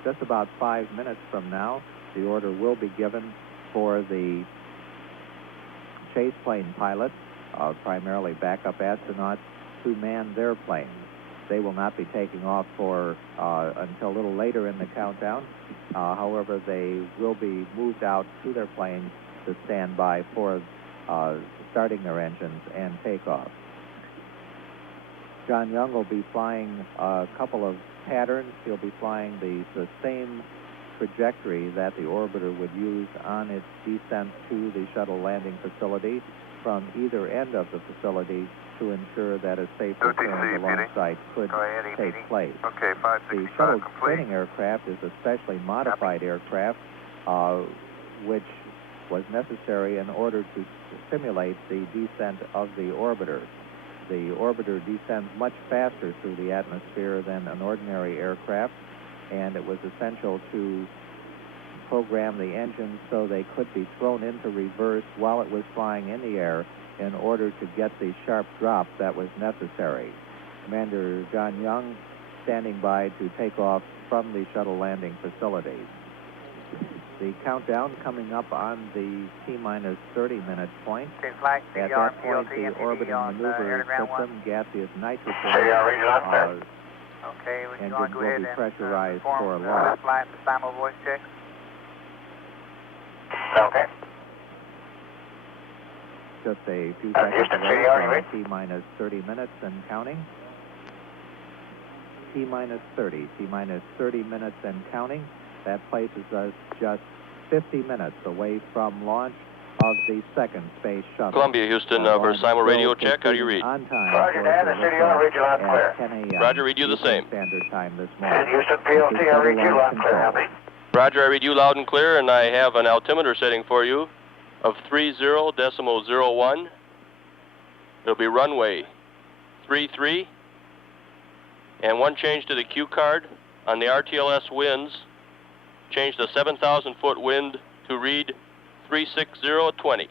Just about 5 minutes from now, the order will be given for the chase plane pilots, primarily backup astronauts, to man their planes. They will not be taking off for until a little later in the countdown. However, they will be moved out to their planes to stand by for starting their engines and takeoff. John Young will be flying a couple of patterns. He'll be flying the same trajectory that the orbiter would use on its descent to the shuttle landing facility from either end of the facility to ensure that a safe return to launch site could take place. Okay, 565 The shuttle complete. training aircraft is a specially modified aircraft which was necessary in order to simulate the descent of the orbiter. The orbiter descends much faster through the atmosphere than an ordinary aircraft, and it was essential to program the engines so they could be thrown into reverse while it was flying in the air in order to get the sharp drop that was necessary. Commander John Young standing by to take off from the shuttle landing facility. The countdown coming up on the T-minus 30-minute point. Flight, At CDR, that point, PLT, the MTD orbiting on maneuver ground system, gaseous nitrogen, CDR, region on clear. Okay, we engines want to go will ahead be and pressurized perform for launch. flight for simul voice check. Okay. Just a few seconds Houston, away CDR, you ready? from T-minus 30 minutes and counting. T-minus 30. T-minus 30 minutes and counting. That places us just 50 minutes away from launch of the second Space Shuttle. Columbia, Houston, for simul radio check. How do you read? On time Roger, Dan, the CDR, read you loud and clear. at 10 a.m. Roger, read you the Eastern same. Standard Time this morning. Houston, PLT, I read you loud and clear. Happy? Roger, I read you loud and clear, and I have an altimeter setting for you of 30.01. It'll be runway 33, and one change to the Q card on the RTLS winds. Change the 7,000-foot wind to read 36020. Okay,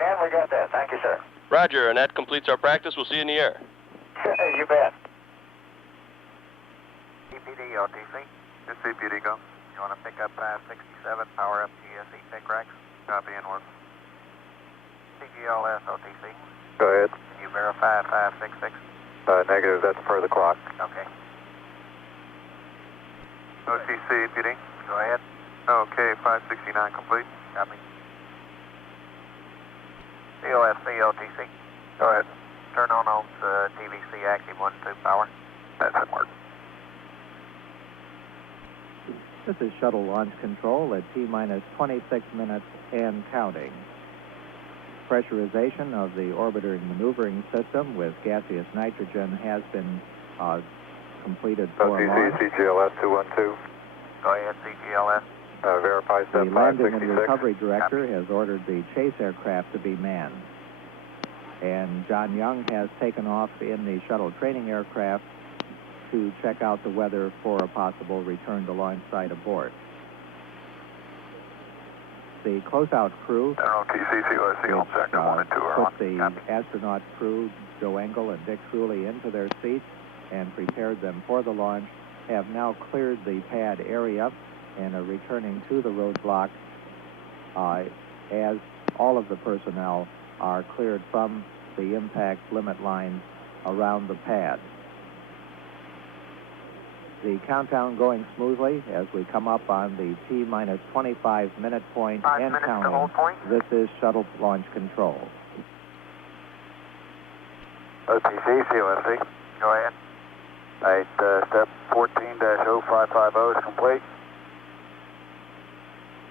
Dan, we got that. Thank you, sir. Roger, and that completes our practice. We'll see you in the air. You bet. CPD, OTC. Yes, CPD, go. You want to pick up 567, power up GSE pick racks. Copy inward. CGLS, OTC. Go ahead. Can you verify 566? Negative, that's per the clock. Okay. OTC, PD. Go ahead. Okay, 569 complete. Copy. COFC, OTC. Go ahead. Turn on TVC active 1-2 power. That's in work. This is shuttle launch control at T-minus 26 minutes and counting. Pressurization of the orbiter maneuvering system with gaseous nitrogen has been completed for launch. OTC, CGLS 212. Go ahead, CGLS. Verify The step landing and 566. recovery director has ordered the chase aircraft to be manned. And John Young has taken off in the shuttle training aircraft to check out the weather for a possible return to launch site abort. The closeout crew, OTC, COSC, on sector 1 and 2 are on. put the astronaut crew, Joe Engel and Dick Truly, into their seats and prepared them for the launch, have now cleared the pad area and are returning to the roadblock as all of the personnel are cleared from the impact limit lines around the pad. The countdown going smoothly as we come up on the T-minus 25 minute point 5 and minutes to counting. hold point. This is shuttle launch control. OTC, COSC. Go ahead. Right, step 14-0550 is complete.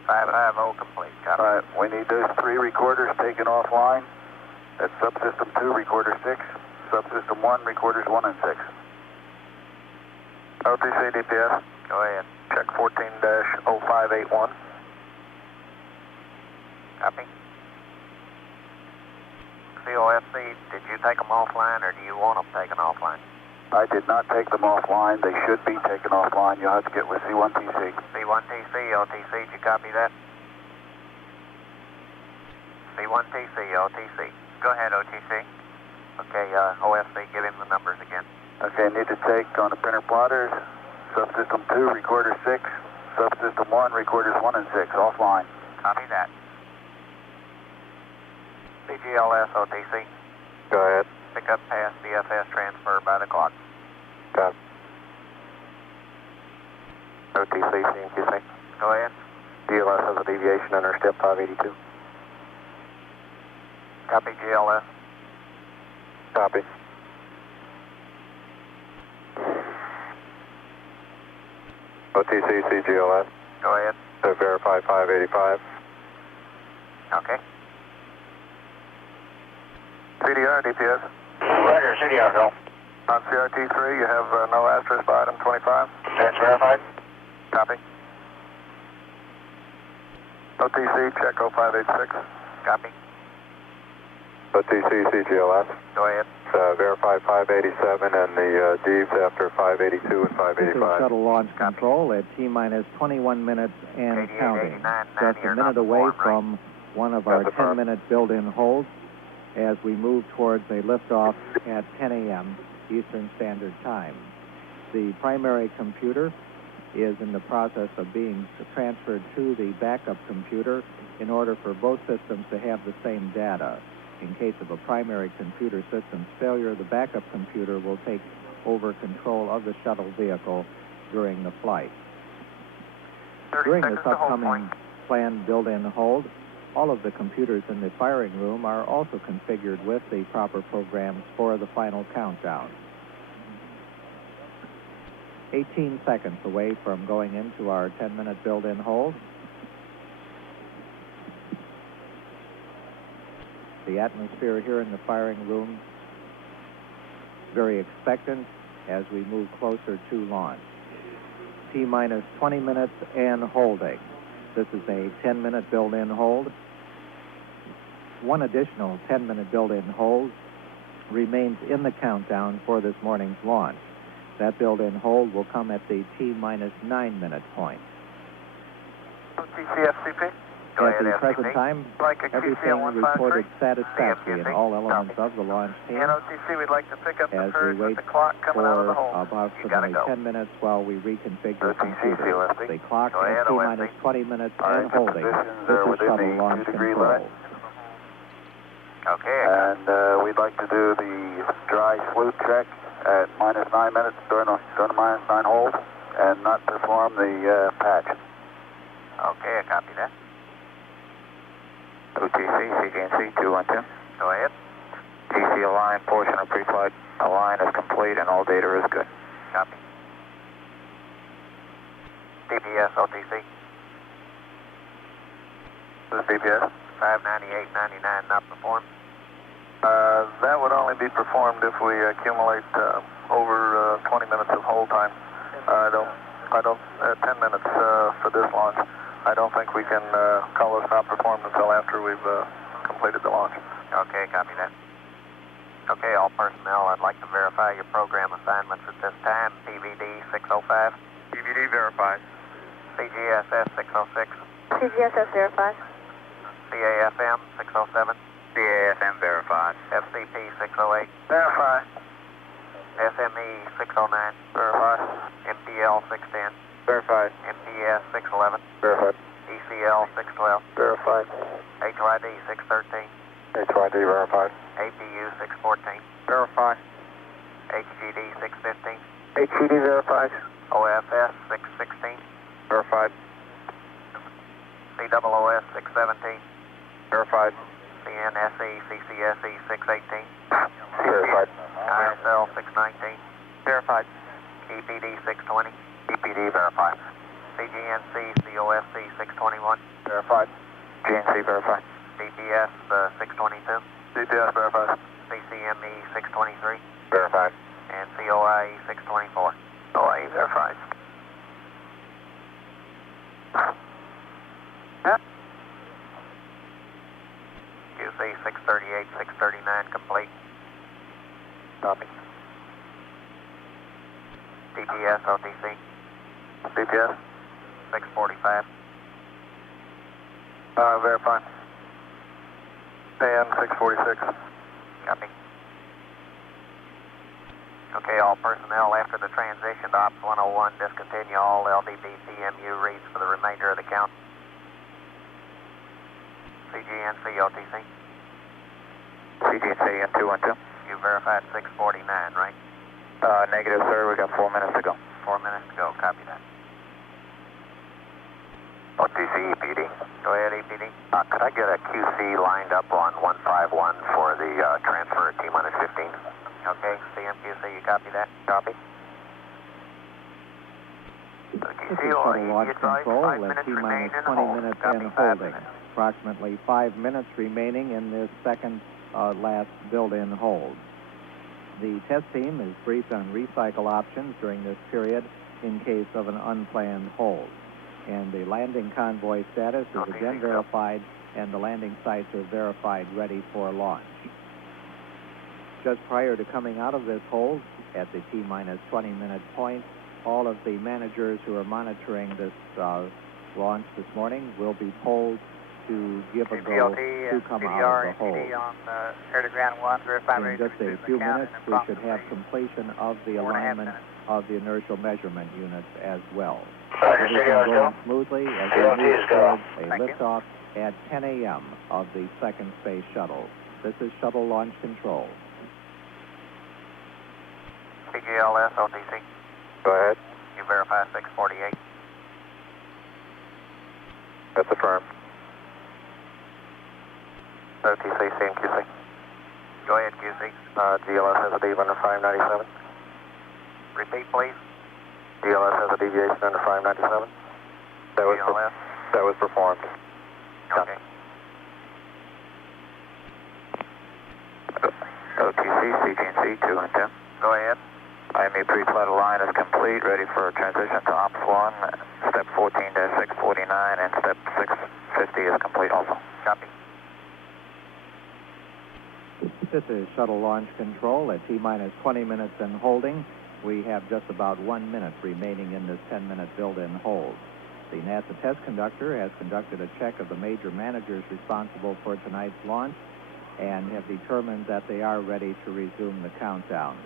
550 complete. Copy. All right, we need those 3 recorders taken offline. That's subsystem 2, recorder 6. Subsystem 1, recorders 1 and 6. OTC, DPS. Go ahead. Check 14-0581. Copy. COFC, did you take them offline or do you want them taken offline? I did not take them offline. They should be taken offline. You'll have to get with C1TC. C1TC, OTC, did you copy that? C1TC, OTC. Go ahead, OTC. Okay, OFC, give him the numbers again. Okay, need to take on the printer plotters, subsystem 2, recorder 6, subsystem 1, recorders 1 and 6, offline. Copy that. CGLS, OTC. Go ahead. Pick up past DFS transfer by the clock. Copy. OTC, CMQC. Go ahead. DLS has a deviation under step 582. Copy, GLS. Copy. OTC, CGLS. Go ahead. So verify 585. Okay. CDR, DPS. Roger, CDR, go. On CRT3, you have no asterisk by item 25. That's verified. Copy. OTC, check 0586. Copy. OTC, CGLS. Go ahead. Verify 587 and the Jeeves after 582 and This is 585. shuttle launch control at T-minus 21 minutes and 88, counting. 89, Just 90 a are minute not away performed, right? from one of our That's affirmed. 10-minute built-in holds as we move towards a liftoff at 10 a.m. Eastern Standard Time. The primary computer is in the process of being transferred to the backup computer in order for both systems to have the same data. In case of a primary computer system's failure, the backup computer will take over control of the shuttle vehicle during the flight. 30 During seconds this to hold upcoming point. planned built-in hold, all of the computers in the firing room are also configured with the proper programs for the final countdown. 18 seconds away from going into our 10-minute built-in hold. The atmosphere here in the firing room very expectant as we move closer to launch. T-minus 20 minutes and holding. This is a 10-minute built-in hold. One additional 10-minute built-in hold remains in the countdown for this morning's launch. That built-in hold will come at the T-minus 9-minute point. OTC, FCP. Go At ahead, the FCP. present time, Like a QC everything on reported 153. satisfactory in all elements of the launch team. And OTC, we'd like to pick up the As we purge with wait the clock coming out of the for hole. about You gotta approximately go. 10 minutes while we reconfigure OTC, computers. COSD. The clock Go at ahead, T-minus OSD. 20 minutes All right, and the holding. positions This are is within shuttle the launch 2-degree control. limit. Okay. And we'd like to do the dry salute check at minus 9 minutes during the minus 9 hold and not perform the patch. Okay, I copy that. OTC, CGNC 212. Go ahead. TC align portion of pre-flight align is complete and all data is good. Copy. DPS, OTC. This is DPS. 598.99 not performed. That would only be performed if we accumulate over 20 minutes of hold time. I don't 10 minutes for this launch. I don't think we can call this not performed until after we've completed the launch. Okay, copy that. Okay, all personnel, I'd like to verify your program assignments at this time. PVD 605. DVD verified. CGSS 606. CGSS verified. CAFM 607. CAFM verified. FCP 608. Verified. SME 609. Verified. MPL 610. Verified. MPS 611. Verified. ECL 612. Verified. HYD 613. HYD verified. APU 614. Verified. HGD 615. HGD verified. OFS 616. Verified. COOS 617. Verified. CNSE CCSE 618. Verified. ISL 619. Verified. EPD 620. EPD verified. CGNC COFC 621. Verified. GNC verified. DPS 622. DPS verified. CCME 623. Verified. And COIE 624. OIE verified. QC 638, 639 complete. Copy. DPS OTC DPS 645. verified. And 646. Copy. Okay, all personnel after the transition to Ops 101, discontinue all LDB PMU reads for the remainder of the count. CGNC OTC. CGNC and 212. You verified 649, right? Negative, sir. We got 4 minutes to go. 4 minutes to go. Copy that. OTC EPD. Go ahead, EPD. Could I get a QC lined up on 151 for the transfer at T-minus 15? Okay, CMQC, you copy that? Copy. Okay, This is shuttle launch control at T-minus 20 minutes and holding. Approximately 5 minutes remaining in this second last build-in hold. The test team is briefed on recycle options during this period in case of an unplanned hold. And the landing convoy status is again verified, and the landing sites are verified ready for launch. Just prior to coming out of this hold, at the T-minus 20-minute point, all of the managers who are monitoring this launch this morning will be polled to give a go to come out of the hold. In just a few minutes, we should have completion of the alignment of the inertial measurement units as well. Everything going smoothly as we move towards a liftoff at 10 a.m. of the second Space Shuttle. This is Shuttle Launch Control. PGLS, OTC. Go ahead. You verify 648. That's affirmed. OTC, CMQC. Go ahead, QC. GLS has a deviation under 597. Repeat, please. GLS has a deviation under 597. GLS. That was performed. Okay. OTC, CGNC, 2 and 10. Go ahead. IME pre-flight line is complete, ready for transition to Ops 1. Step 14-649 and step 650 is complete also. Copy. This is Shuttle Launch Control at T-minus 20 minutes and holding. We have just about 1 minute remaining in this 10-minute build-in hold. The NASA test conductor has conducted a check of the major managers responsible for tonight's launch and have determined that they are ready to resume the countdown.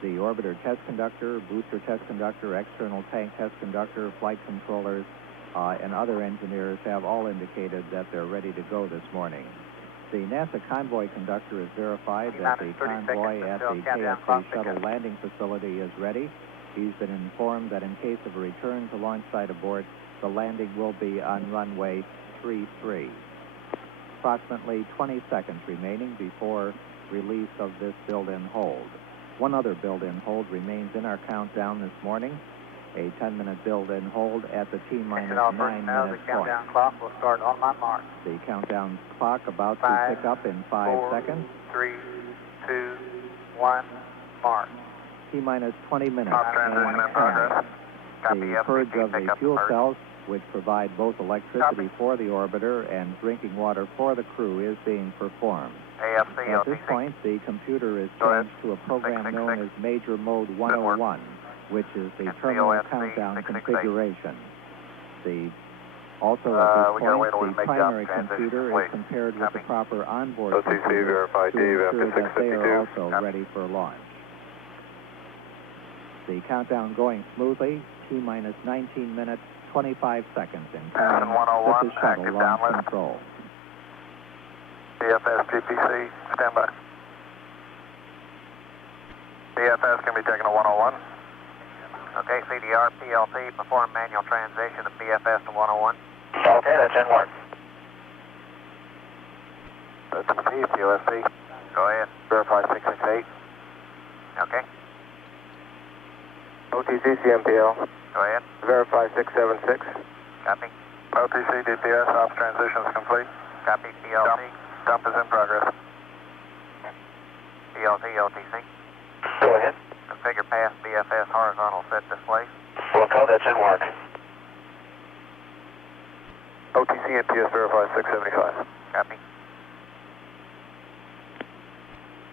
The orbiter test conductor, booster test conductor, external tank test conductor, flight controllers, and other engineers have all indicated that they're ready to go this morning. The NASA convoy conductor has verified that the convoy at the KSA shuttle landing facility is ready. He's been informed that in case of a return to launch site abort, the landing will be on runway 33. Approximately 20 seconds remaining before release of this build-in hold. One other build-in hold remains in our countdown this morning, a 10-minute build-in hold at the T-minus 9-minute point. The countdown clock will start on my mark. The countdown clock about to pick up in 5 seconds. 3, 2, 1, mark. T-minus 20 minutes Top transition in progress. The purge of the fuel cells, which provide both electricity for the orbiter and drinking water for the crew, is being performed. AFC, At this point, the computer is changed to a program known as Major Mode 101, which is the terminal countdown configuration. Also at this point, the primary computer is compared with the proper onboard computer to ensure that they are also ready for launch. The countdown going smoothly, T-minus 19 minutes, 25 seconds in counting. This is Shuttle Launch Control. BFS GPC, stand by. BFS can be taken to 101. Okay, CDR, PLC, perform manual transition of BFS to 101. Okay, that's in work. OTC, PLSC. Go ahead. Verify 668. Okay. OTC, CMPL. Go ahead. Verify 676. Copy. OTC, DPS, ops transition is complete. Copy, PLC. Dump is in progress. PLC, OTC. Go ahead. Configure path BFS horizontal set display. Wilco, that's in work. OTC, NPS, verify 675. Copy.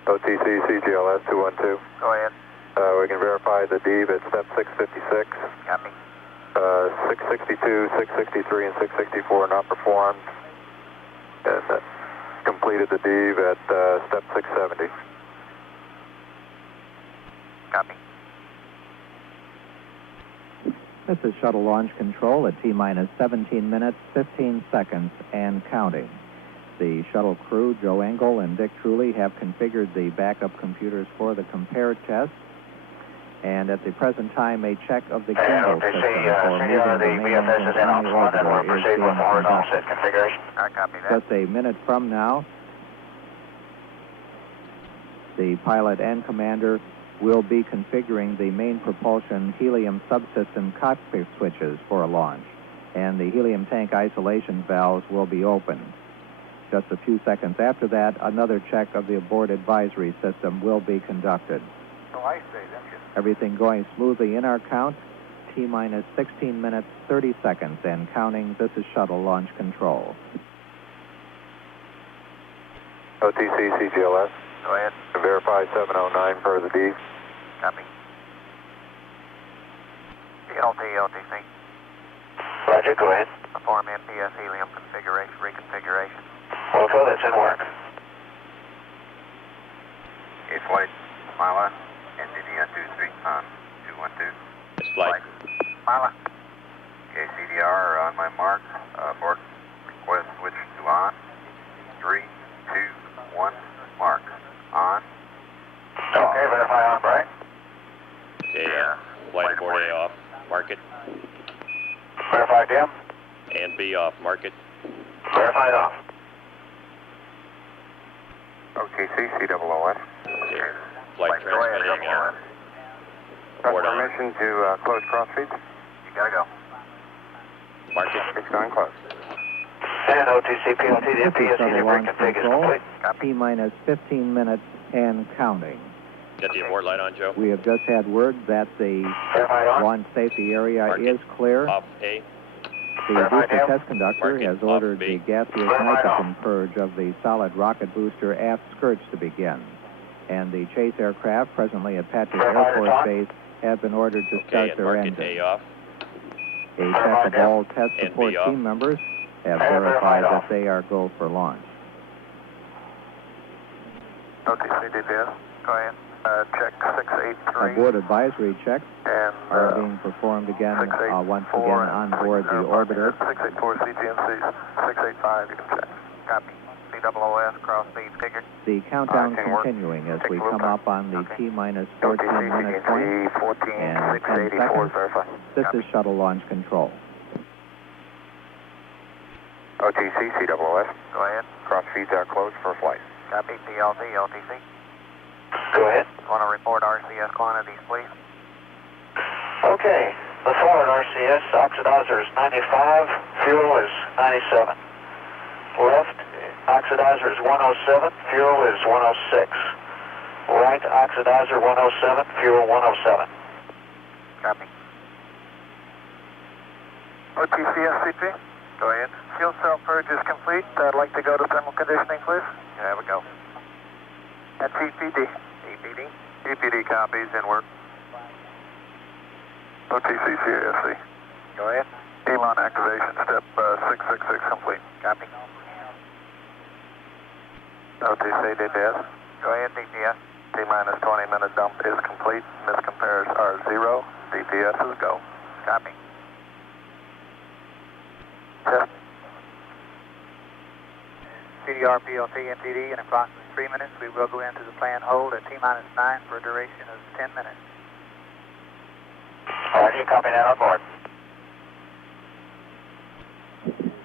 OTC, CGLS 212. Go ahead. We can verify the DEV at step 656. Copy. 662, 663, and 664 not performed. And completed the DEV at step 670. Copy. This is Shuttle Launch Control at T-minus 17 minutes, 15 seconds, and counting. The shuttle crew, Joe Engel and Dick Truly, have configured the backup computers for the compare test. And at the present time, a check of the gimbal system for moving the main engine on the orbiter is being conducted. I copy that. Just a minute from now, the pilot and commander we'll be configuring the main propulsion helium subsystem cockpit switches for a launch, and the helium tank isolation valves will be opened. Just a few seconds after that, another check of the abort advisory system will be conducted. So I say, don't you? Everything going smoothly in our count. T-minus 16 minutes, 30 seconds, and counting. This is shuttle launch control. OTC, CGLS. Go ahead. Verify 709 for the D. Copy. PLT, LTC. Roger, go ahead. Perform MPS helium configuration, reconfiguration. Wilco, that's in work. Okay, flight, Mila, India 23 on 212. It's flight. Mila. Okay, CDR on my mark. Board request switch to on. 3, 2, 1, mark. On. Okay, verify on, Brian. Okay, flight abort A off. Mark it. Verify dim. And B off. Mark it. Verified off. OTC, COOS. Okay. Flight transmitting. Abort on. Permission to close cross feeds. You gotta go. Mark it. It's going close. And OTC, PLT, the This is MPS shuttle helium launch reconfig is control. complete. T-minus 15 minutes and counting. Got the abort light on, Joe? We have just had word that the Verified on. launch safety area Mark is it. clear. Off A. The Verified booster down. test conductor Mark it. has Off ordered B. the gaseous Verified nitrogen purge of the solid rocket booster aft skirts to begin. And the chase aircraft presently at Patrick Air Verified Force on. Base have been ordered to Okay, start and their mark it engines. A off. A check of down. all test And support B off. team members have And verified verified that off. they are go for launch. OTC, DPS. Go ahead. Check 683. Abort advisory checks And are being performed again, once again on board the orbiter. 684 CGNC, 685, you can check. Copy. COOS, cross speed figured. The countdown can work. continuing as Take we a look. come up on the Okay. T-minus 14 minute point. OTC, 14, And 684, 10 verify. This is shuttle launch control. OTC, COOS. Go ahead. Cross feeds are closed for flight. Copy. PLT, LTC. Go ahead. Want to report RCS quantities, please? Okay. The forward RCS oxidizer is 95, fuel is 97. Left oxidizer is 107, fuel is 106. Right oxidizer 107, fuel 107. Copy. OTC, SCP. Go ahead. Fuel cell purge is complete. I'd like to go to thermal conditioning, please. There we go. At TPD. EPD. TPD copies in work. OTC, CASC. Go ahead. Elon activation step 666 complete. Copy. OTC, DPS. Go ahead, DPS. T-minus 20 minute dump is complete. Miscompares are 0. DPS is go. Copy. Test. CDR, PLT, MTD, in approximately 3 minutes, we will go into the planned hold at T-minus 9 for a duration of 10 minutes. Roger, copy that on board.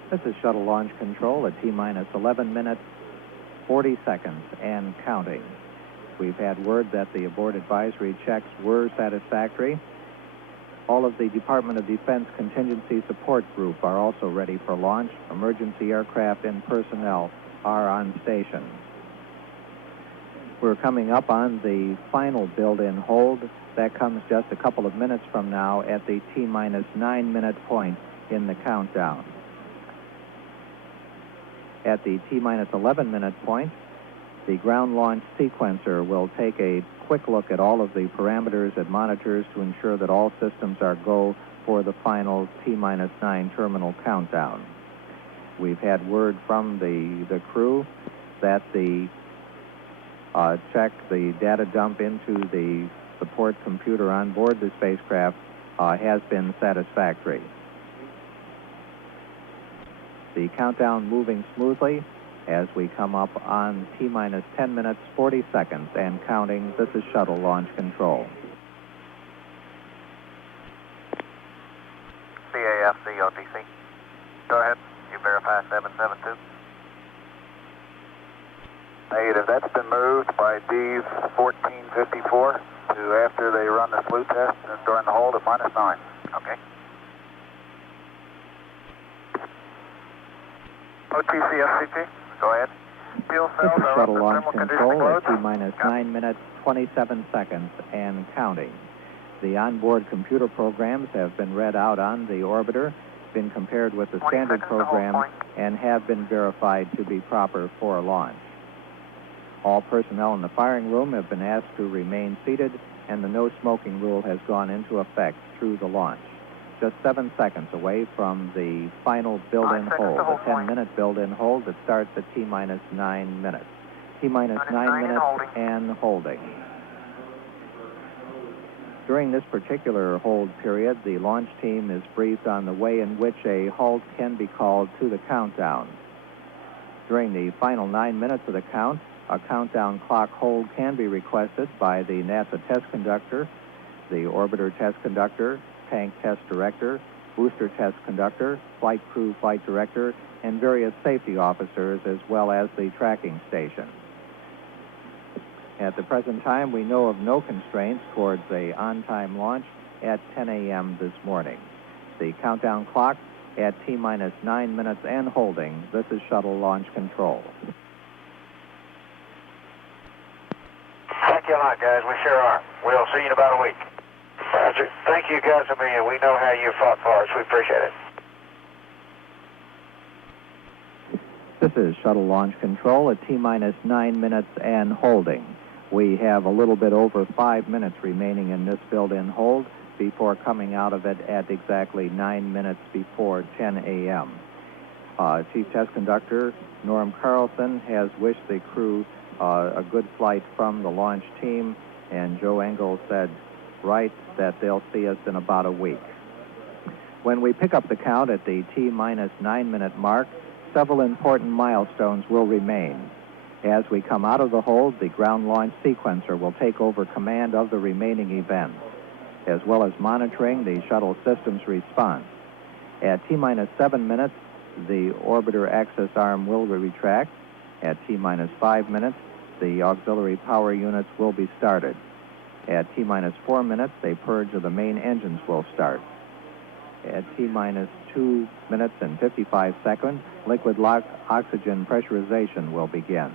This is shuttle launch control at T-minus 11 minutes, 40 seconds, and counting. We've had word that the abort advisory checks were satisfactory. All of the Department of Defense Contingency Support Group are also ready for launch. Emergency aircraft and personnel are on station. We're coming up on the final build-in hold. That comes just a couple of minutes from now at the T-minus 9 minute point in the countdown. At the T-minus 11 minute point, the ground launch sequencer will take a quick look at all of the parameters and monitors to ensure that all systems are go for the final T-minus 9 terminal countdown. We've had word from the crew that the check, the data dump into the support computer on board the spacecraft has been satisfactory. The countdown moving smoothly as we come up on T-minus 10 minutes, 40 seconds, and counting. This is shuttle launch control. CAFC, OTC. Go ahead. You verify 772. Negative. That's been moved by D 1454. to after they run the slew test and during the hold at -9. Okay. OTC SCT, go ahead. Fuel This cells is are shuttle up launch at thermal control conditioning at loads. T-minus 9 minutes, 27 seconds and counting. The onboard computer programs have been read out on the orbiter, been compared with the 20 standard seconds to hold program, point. and have been verified to be proper for launch. All personnel in the firing room have been asked to remain seated, and the no smoking rule has gone into effect through the launch. Just 7 seconds away from the final build-in 5 seconds hold, to a hold point. 10-minute build-in hold that starts at T-minus 9 minutes. T-minus 9 9 minutes holding. and holding. During this particular hold period, the launch team is briefed on the way in which a halt can be called to the countdown. During the final 9 minutes of the count, a countdown clock hold can be requested by the NASA test conductor, the orbiter test conductor, tank test director, booster test conductor, flight crew flight director, and various safety officers, as well as the tracking station. At the present time, we know of no constraints towards a on-time launch at 10 a.m. this morning. The countdown clock at T-minus 9 minutes and holding. This is shuttle launch control. Thank you a lot, guys. We sure are. We'll see you in about a week. Roger. Thank you guys a million. We know how you fought for us. We appreciate it. This is shuttle launch control at T-minus 9 minutes and holding. We have a little bit over 5 minutes remaining in this build-in hold before coming out of it at exactly 9 minutes before 10 a.m. Chief Test Conductor Norm Carlson has wished the crew a good flight from the launch team, and Joe Engel said, right, that they'll see us in about a week. When we pick up the count at the T-minus 9 minute mark, several important milestones will remain. As we come out of the hold, the ground launch sequencer will take over command of the remaining events, as well as monitoring the shuttle system's response. At T-minus 7 minutes, the orbiter access arm will retract. At T-minus 5 minutes, the auxiliary power units will be started. At T-minus 4 minutes, a purge of the main engines will start. At T-minus 2 minutes and 55 seconds, liquid oxygen pressurization will begin.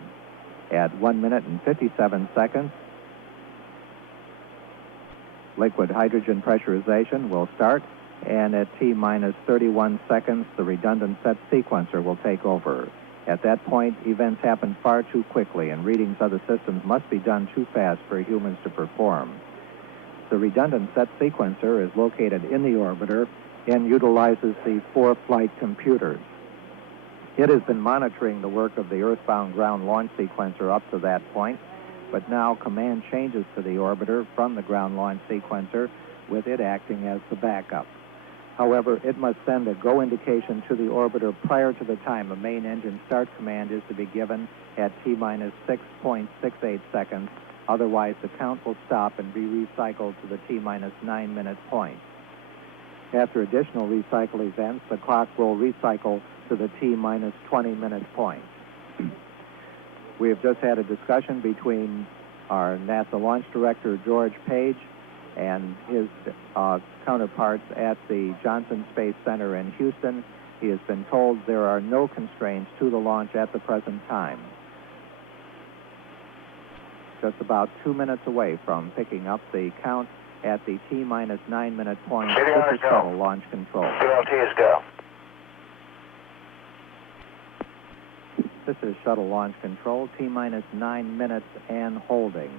At 1 minute and 57 seconds, liquid hydrogen pressurization will start, and at T-minus 31 seconds, the redundant set sequencer will take over. At that point, events happen far too quickly, and readings of the systems must be done too fast for humans to perform. The redundant set sequencer is located in the orbiter and utilizes the 4 flight computers. It has been monitoring the work of the Earthbound ground launch sequencer up to that point, but now command changes to the orbiter from the ground launch sequencer, with it acting as the backup. However, it must send a go indication to the orbiter prior to the time a main engine start command is to be given at T-minus 6.68 seconds. Otherwise, the count will stop and be recycled to the T-minus 9 minute point. After additional recycle events, the clock will recycle to the T-minus 20 minute point. We have just had a discussion between our NASA launch director, George Page, and his counterparts at the Johnson Space Center in Houston. He has been told there are no constraints to the launch at the present time. Just about 2 minutes away from picking up the count at the T-minus 9 minute point. This is shuttle launch control. PLT is go. This is shuttle launch control, T-minus 9 minutes and holding.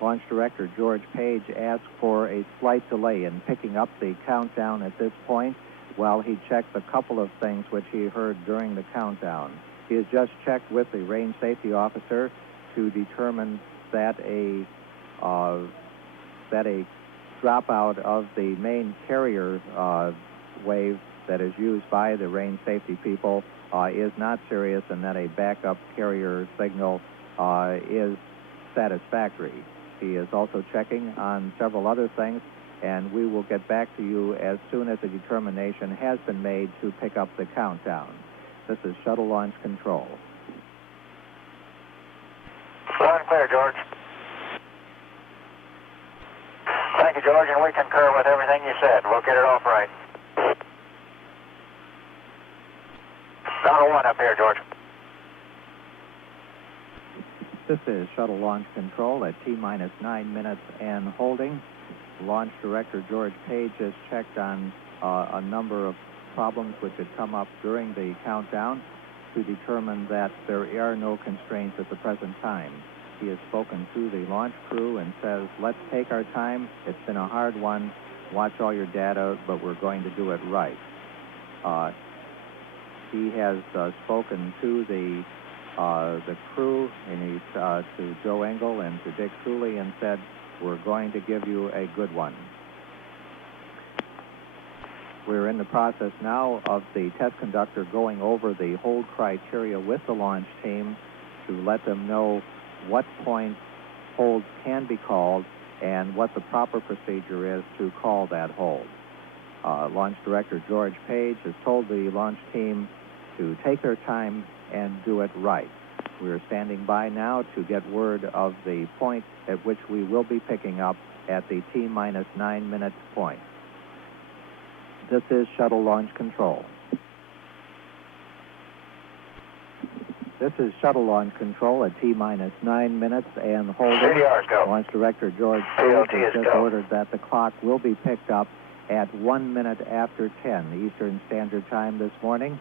Launch Director George Page asked for a slight delay in picking up the countdown at this point while he checked a couple of things which he heard during the countdown. He has just checked with the range safety officer to determine that a dropout of the main carrier wave that is used by the range safety people is not serious, and that a backup carrier signal is satisfactory. He is also checking on several other things, and we will get back to you as soon as a determination has been made to pick up the countdown. This is shuttle launch control. Loud and clear, George. George, and we concur with everything you said. We'll get it off right. Down to 1 up here, George. This is Shuttle Launch Control at T-minus 9 minutes and holding. Launch Director George Page has checked on a number of problems which had come up during the countdown to determine that there are no constraints at the present time. He has spoken to the launch crew and says, let's take our time. It's been a hard one. Watch all your data, but we're going to do it right. He has spoken to the crew, and he's to Joe Engel and to Dick Cooley, and said, we're going to give you a good one. We're in the process now of the test conductor going over the hold criteria with the launch team to let them know what point holds can be called and what the proper procedure is to call that hold. Launch Director George Page has told the launch team to take their time and do it right. We're standing by now to get word of the point at which we will be picking up at the T-minus 9 minute point. This is Shuttle Launch Control. This is Shuttle Launch Control at T-minus 9 minutes and holding. CDRs go. Launch Director George Page has just ordered that the clock will be picked up at 1 minute after 10 Eastern Standard Time this morning.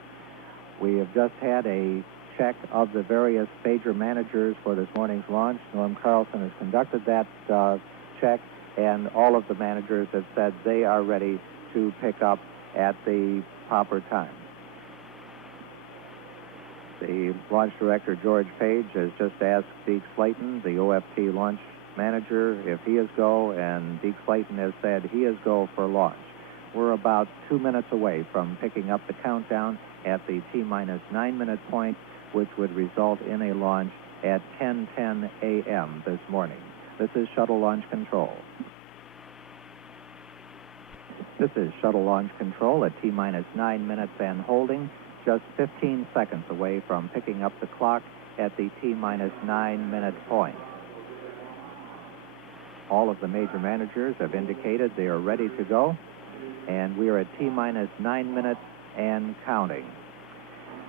We have just had a check of the various major managers for this morning's launch. Norm Carlson has conducted that check, and all of the managers have said they are ready to pick up at the proper time. The launch director, George Page, has just asked Deke Slayton, the OFT launch manager, if he is go, and Deke Slayton has said he is go for launch. We're about 2 minutes away from picking up the countdown at the T-minus 9 minute point, which would result in a launch at 10:10 a.m. this morning. This is Shuttle Launch Control. This is Shuttle Launch Control at T-minus 9 minutes and holding, just 15 seconds away from picking up the clock at the T-minus 9 minute point. All of the major managers have indicated they are ready to go, and we are at T-minus 9 minutes and counting.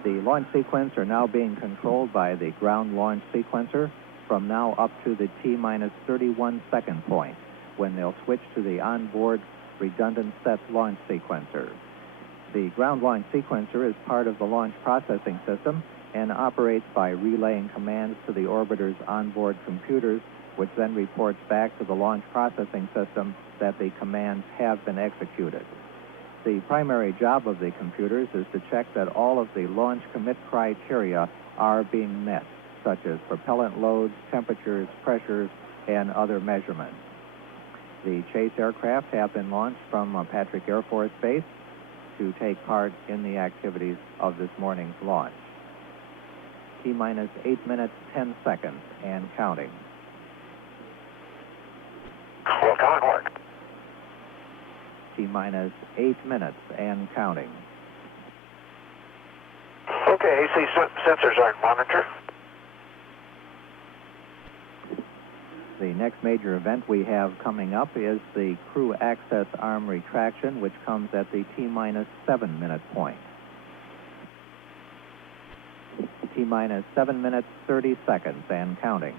The launch sequence are now being controlled by the ground launch sequencer from now up to the T-minus 31 second point, when they'll switch to the onboard redundant set launch sequencer. The ground launch sequencer is part of the launch processing system and operates by relaying commands to the orbiter's onboard computers, which then reports back to the launch processing system that the commands have been executed. The primary job of the computers is to check that all of the launch commit criteria are being met, such as propellant loads, temperatures, pressures, and other measurements. The chase aircraft have been launched from Patrick Air Force Base to take part in the activities of this morning's launch. T-minus 8 minutes, 10 seconds, and counting. Well, come on, work. T-minus 8 minutes and counting. Okay, AC sensors aren't monitored. The next major event we have coming up is the crew access arm retraction, which comes at the T-minus 7 minute point. T-minus 7 minutes, 30 seconds and counting.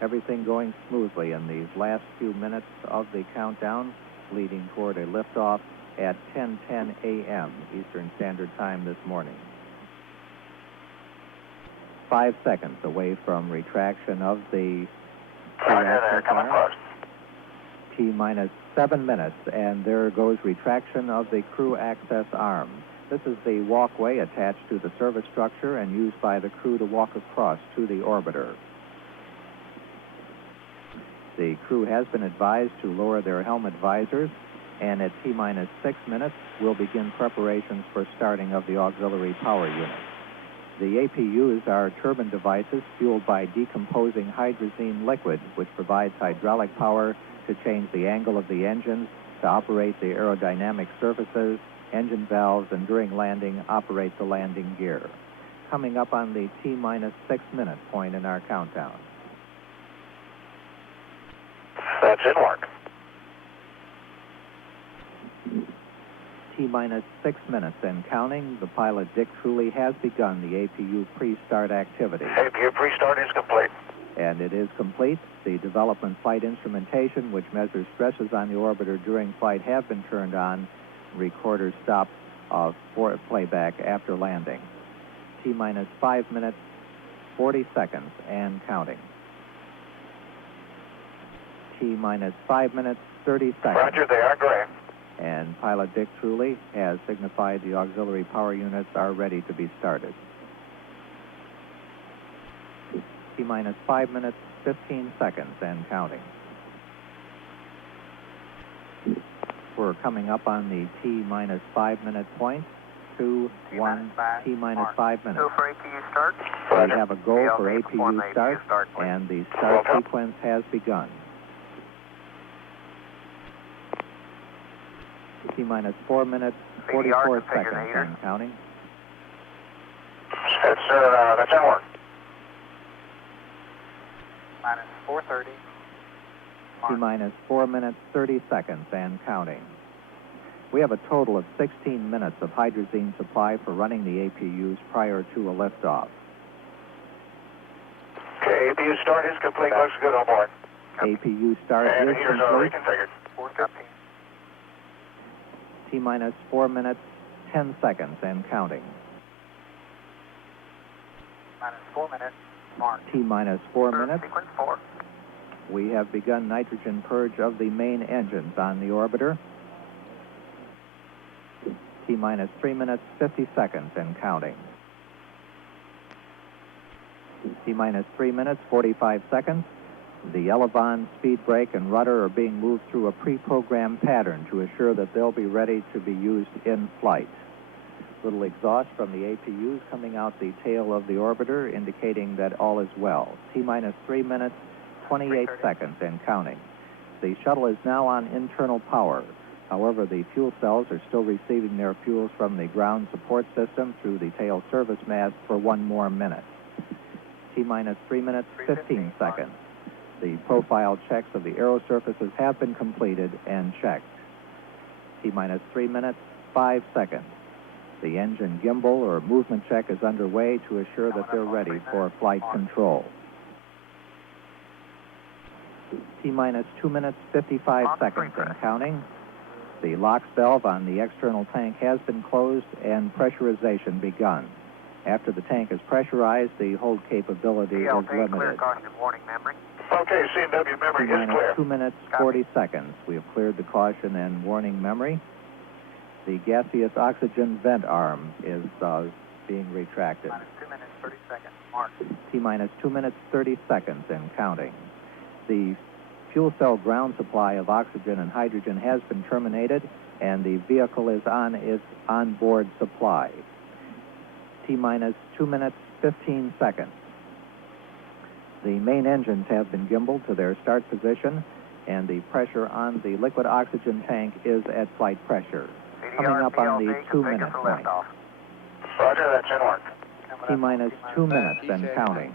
Everything going smoothly in these last few minutes of the countdown, leading toward a liftoff at 10:10 a.m. Eastern Standard Time this morning. 5 seconds away from retraction of the There, coming close. T-minus 7 minutes, and there goes retraction of the crew access arm. This is the walkway attached to the service structure and used by the crew to walk across to the orbiter. The crew has been advised to lower their helmet visors, and at T-minus 6 minutes, we'll begin preparations for starting of the auxiliary power unit. The APUs are turbine devices fueled by decomposing hydrazine liquid, which provides hydraulic power to change the angle of the engines, to operate the aerodynamic surfaces, engine valves, and during landing, operate the landing gear. Coming up on the T-minus 6 minute point in our countdown. that's in work. T-minus 6 minutes and counting. The pilot, Dick Truly, has begun the APU pre-start activity. APU pre-start is complete. And it is complete. The development flight instrumentation, which measures stresses on the orbiter during flight, have been turned on. Recorder stopped for playback after landing. T-minus 5 minutes, 40 seconds and counting. T-minus 5 minutes, 30 seconds. Roger, they are gray. And pilot Dick Truly has signified the auxiliary power units are ready to be started. T-minus 5 minutes, 15 seconds and counting. We're coming up on the T-minus 5 minute point. 2, 1, T-minus 5 minutes. Go for APU start. We have a go for APU start, and the start sequence has begun. T-minus 4 minutes, 44 seconds and counting. That's in work. Minus 430. T-minus 4 minutes, 30 seconds and counting. We have a total of 16 minutes of hydrazine supply for running the APUs prior to a liftoff. Okay, APU start is complete. Looks good on board. APU start And is here's complete. reconfigured. 415. T-minus 4 minutes, 10 seconds and counting. Minus 4 minutes. Mark. T-minus 4 minutes. Sequence 4. We have begun nitrogen purge of the main engines on the orbiter. T-minus 3 minutes, 50 seconds and counting. T-minus 3 minutes, 45 seconds. The elevon, speed brake, and rudder are being moved through a pre-programmed pattern to assure that they'll be ready to be used in flight. Little exhaust from the APUs coming out the tail of the orbiter, indicating that all is well. T-minus 3 minutes, 28 seconds and counting. The shuttle is now on internal power. However, the fuel cells are still receiving their fuels from the ground support system through the tail service mast for 1 more minute. T-minus 3 minutes, 15 seconds. The profile checks of the aero surfaces have been completed and checked. T-minus 3 minutes, 5 seconds. The engine gimbal or movement check is underway to assure that they're ready for flight control. T-minus 2 minutes, 55 seconds and counting. The LOX valve on the external tank has been closed and pressurization begun. After the tank is pressurized, the hold capability is limited. Clear caution and warning memory. Okay, C&W memory is T-minus clear. 2 minutes, 40 seconds. We have cleared the caution and warning memory. The gaseous oxygen vent arm is being retracted. Minus 2 minutes, 30 seconds. Mark. T-minus 2 minutes, 30 seconds and counting. The fuel cell ground supply of oxygen and hydrogen has been terminated, and the vehicle is on its onboard supply. T-minus 2 minutes, 15 seconds. The main engines have been gimbaled to their start position, and the pressure on the liquid oxygen tank is at flight pressure. Coming up on the 2 minute point. Roger, that's in work. T-minus 2 minutes and counting.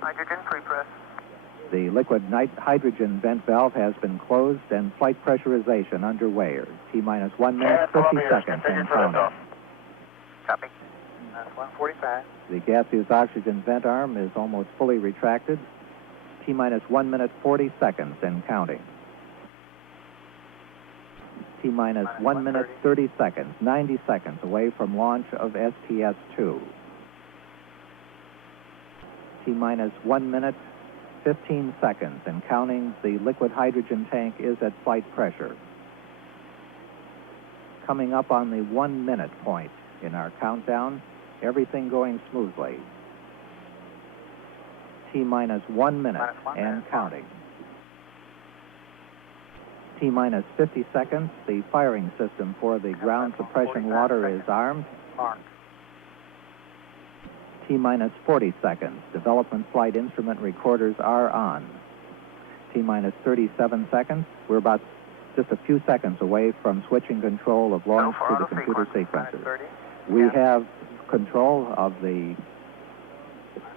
Hydrogen pre-press. The liquid hydrogen vent valve has been closed and flight pressurization underway. T-minus 1 minute, 50 seconds and counting. Copy. That's 145. The gaseous oxygen vent arm is almost fully retracted. T-minus 1 minute, 40 seconds and counting. T-minus 1 minute, 30 seconds, 90 seconds away from launch of STS-2. T-minus 1 minute, 15 seconds and counting. The liquid hydrogen tank is at flight pressure. Coming up on the 1 minute point in our countdown, everything going smoothly. T-minus 1 minute and counting. T-minus 50 seconds. The firing system for the ground suppression water is armed. Mark. T-minus 40 seconds. Development flight instrument recorders are on. T-minus 37 seconds. We're about just a few seconds away from switching control of launch to the computer sequencer. We have control of the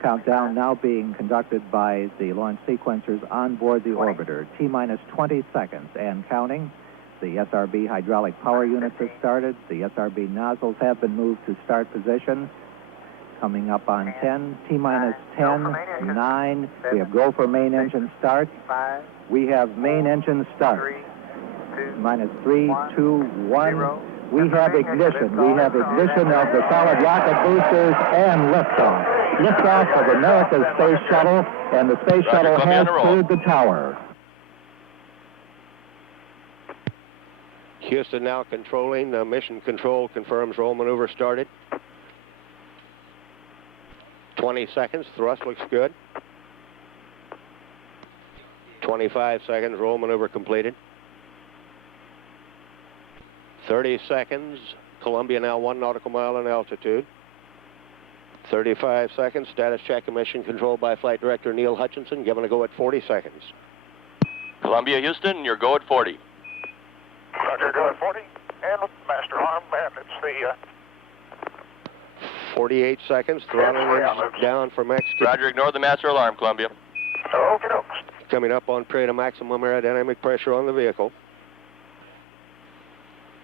countdown now being conducted by the launch sequencers on board the orbiter. T-minus 20 seconds and counting. The SRB hydraulic power units have started. The SRB nozzles have been moved to start position. Coming up on 10, T-minus 10, 9. We have go for main engine start. We have main engine start. Minus 3, 2, 1. We have ignition. We have ignition of the solid rocket boosters and liftoff. Liftoff of America's Space Shuttle, and the Space Shuttle has cleared the tower. Houston now controlling. Mission control confirms roll maneuver started. 20 seconds. Thrust looks good. 25 seconds. Roll maneuver completed. 30 seconds. Columbia now 1 nautical mile in altitude. 35 seconds. Status check and mission control by Flight Director Neil Hutchinson. Given a go at 40 seconds. Columbia, Houston, your go at 40. Roger, go at 40. And master arm, and it's the... 48 seconds. Throttling down for Mexico. Roger, ignore the master alarm, Columbia. Okie dokes. Coming up on period of maximum aerodynamic pressure on the vehicle.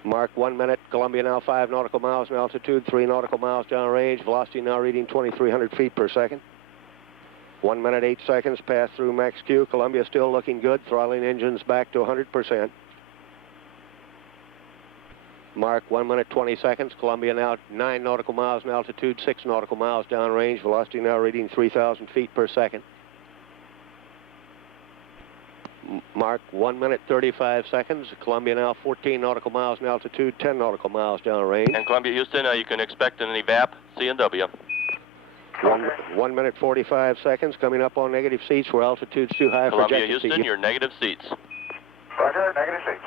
Mark 1 minute. Columbia now 5 nautical miles in altitude, 3 nautical miles downrange. Velocity now reading 2,300 feet per second. 1 minute, 8 seconds. Pass through max Q. Columbia still looking good. Throttling engines back to 100%. Mark 1 minute, 20 seconds. Columbia now 9 nautical miles in altitude, 6 nautical miles downrange. Velocity now reading 3,000 feet per second. Mark 1 minute, 35 seconds. Columbia now 14 nautical miles in altitude, 10 nautical miles downrange. And Columbia, Houston, you can expect an evap, C&W. 1 minute, 45 seconds. Coming up on negative seats where altitude's too high for Columbia, ejector Houston, seat. your negative seats. Roger, negative seats.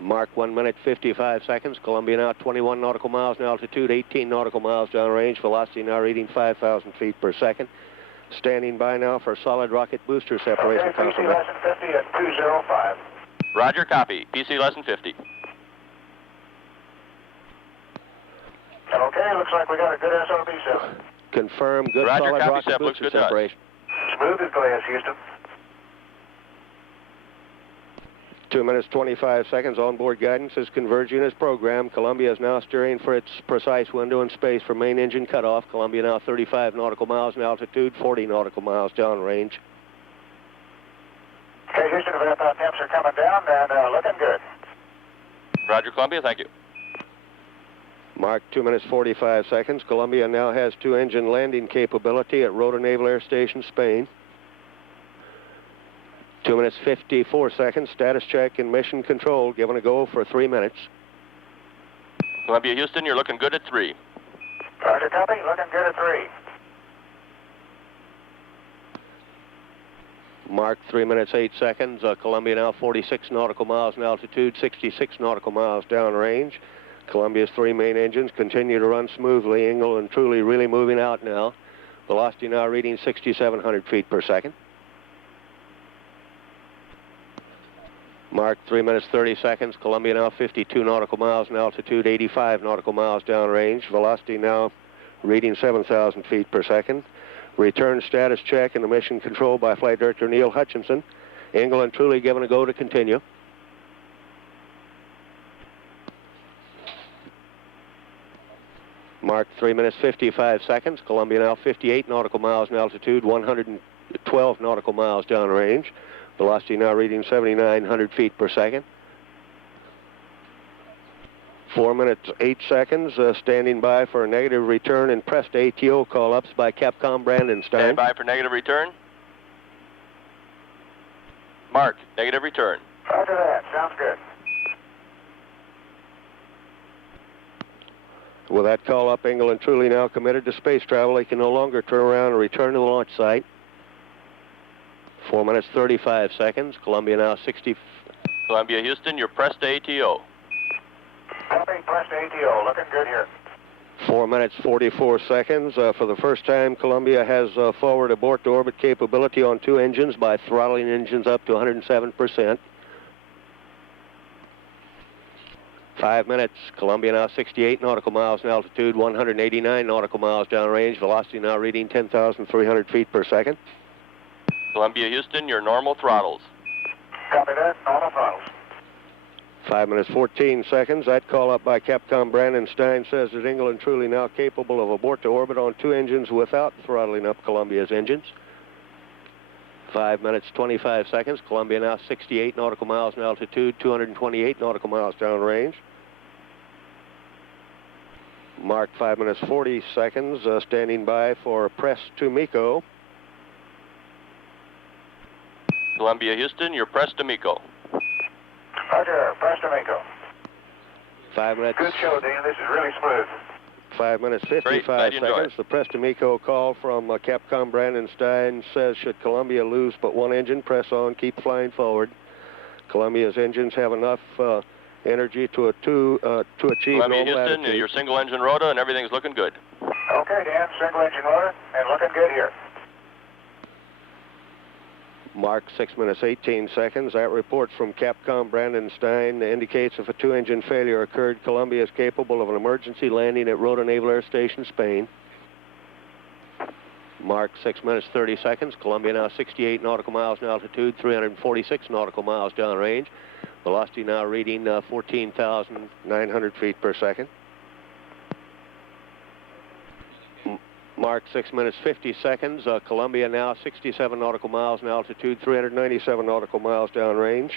Mark 1 minute, 55 seconds. Columbia now 21 nautical miles in altitude, 18 nautical miles downrange. Velocity now reading 5,000 feet per second. Standing by now for solid rocket booster separation. Okay, PC lesson 50 at 205. Roger, copy. PC lesson 50. Okay, looks like we got a good SRB 7. Confirm good Roger, solid copy, rocket Sep. Looks booster good to us. separation. Smooth as glass, Houston. 2 minutes, 25 seconds. Onboard guidance is converging as programmed. Columbia is now steering for its precise window in space for main engine cutoff. Columbia now 35 nautical miles in altitude, 40 nautical miles downrange. Okay, Houston, the temps are coming down and looking good. Roger, Columbia, thank you. Mark 2 minutes, 45 seconds. Columbia now has 2-engine landing capability at Rota Naval Air Station, Spain. 2 minutes, 54 seconds. Status check and mission control. Given a go for 3 minutes. Columbia, Houston, you're looking good at 3. Roger, copy. Looking good at 3. Mark 3 minutes, 8 seconds. Columbia now 46 nautical miles in altitude, 66 nautical miles downrange. Columbia's 3 main engines continue to run smoothly. Ingle and Truly really moving out now. Velocity now reading 6,700 feet per second. Mark 3 minutes, 30 seconds. Columbia now 52 nautical miles in altitude, 85 nautical miles downrange. Velocity now reading 7,000 feet per second. Return status check and the mission control by Flight Director Neil Hutchinson. Ingle and Truly given a go to continue. Mark 3 minutes, 55 seconds. Columbia now 58 nautical miles in altitude, 112 nautical miles downrange. Velocity now reading 7,900 feet per second. 4 minutes, 8 seconds. Standing by for a negative return and pressed ATO call-ups by Capcom Brandenstein. Stand by for negative return. Mark, negative return. Roger that. Sounds good. With that call-up, Ingle and Truly now committed to space travel. They can no longer turn around and return to the launch site. 4 minutes, 35 seconds. Columbia now 60. Columbia, Houston, you're pressed to ATO. Copy, pressed ATO. Looking good here. 4 minutes, 44 seconds. For the first time, Columbia has forward abort-to-orbit capability on 2 engines by throttling engines up to 107%. 5 minutes. Columbia now 68 nautical miles in altitude, 189 nautical miles downrange. Velocity now reading 10,300 feet per second. Columbia, Houston, your normal throttles. Copy that. Normal throttles. 5 minutes, 14 seconds. That call up by Capcom Brandon Stein says that England truly now capable of abort to orbit on 2 engines without throttling up Columbia's engines. 5 minutes, 25 seconds. Columbia now 68 nautical miles in altitude, 228 nautical miles downrange. Mark 5 minutes, 40 seconds. Standing by for press to MECO. Columbia, Houston, your press to MECO. Roger, press to MECO. 5 minutes. Good show, Dan. This is really smooth. 5 minutes, 55 Glad you enjoyed seconds. The press to MECO call from Capcom Brandon Stein says, should Columbia lose but 1 engine, press on, keep flying forward. Columbia's engines have enough energy to achieve Columbia, normal Houston, attitude. your single engine rota, and everything's looking good. Okay, Dan. Single engine motor and looking good here. Mark 6 minutes, 18 seconds. That report from Capcom Brandon Stein indicates if a 2-engine failure occurred, Columbia is capable of an emergency landing at Rota Naval Air Station, Spain. Mark 6 minutes, 30 seconds. Columbia now 68 nautical miles in altitude, 346 nautical miles downrange. Velocity now reading 14,900 feet per second. Mark 6 minutes, 50 seconds. Columbia now 67 nautical miles in altitude, 397 nautical miles downrange.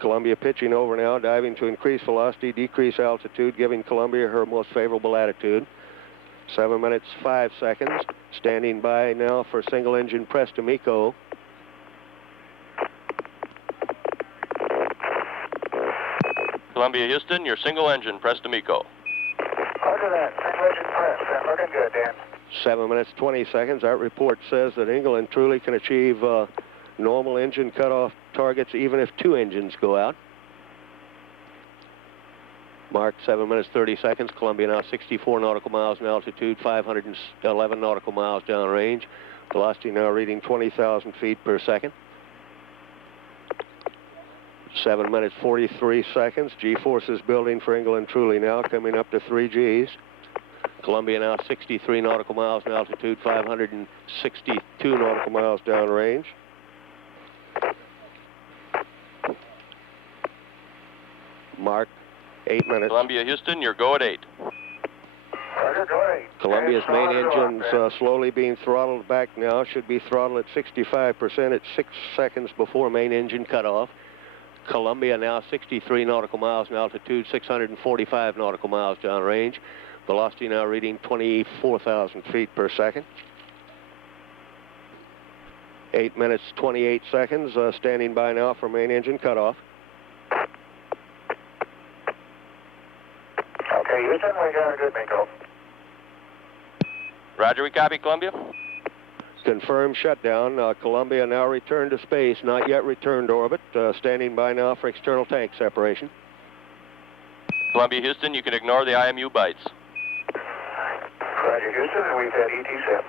Columbia pitching over now, diving to increase velocity, decrease altitude, giving Columbia her most favorable attitude. 7 minutes, 5 seconds. Standing by now for single engine press to MECO. Columbia, Houston, your single engine press to MECO. Roger that. Single engine press and looking good, Dan. 7 minutes, 20 seconds. That report says that England truly can achieve normal engine cutoff targets even if 2 engines go out. Mark 7 minutes, 30 seconds. Columbia now 64 nautical miles in altitude, 511 nautical miles downrange. Velocity now reading 20,000 feet per second. 7 minutes, 43 seconds. G-forces building for England truly now, coming up to 3 Gs. Columbia now 63 nautical miles in altitude, 562 nautical miles downrange. Mark 8 minutes. Columbia, Houston, your go at 8. Roger, go at 8. Columbia's main engines slowly being throttled back now. Should be throttled at 65% at 6 seconds before main engine cutoff. Columbia now 63 nautical miles in altitude, 645 nautical miles downrange. Velocity now reading 24,000 feet per second. 8 minutes, 28 seconds. Standing by now for main engine cutoff. Okay, Houston, we got a good MECO. Roger, we copy, Columbia. Confirmed shutdown. Columbia now returned to space, not yet returned to orbit. Standing by now for external tank separation. Columbia, Houston, you can ignore the IMU bites. Roger, Houston, and we've had ET SEP.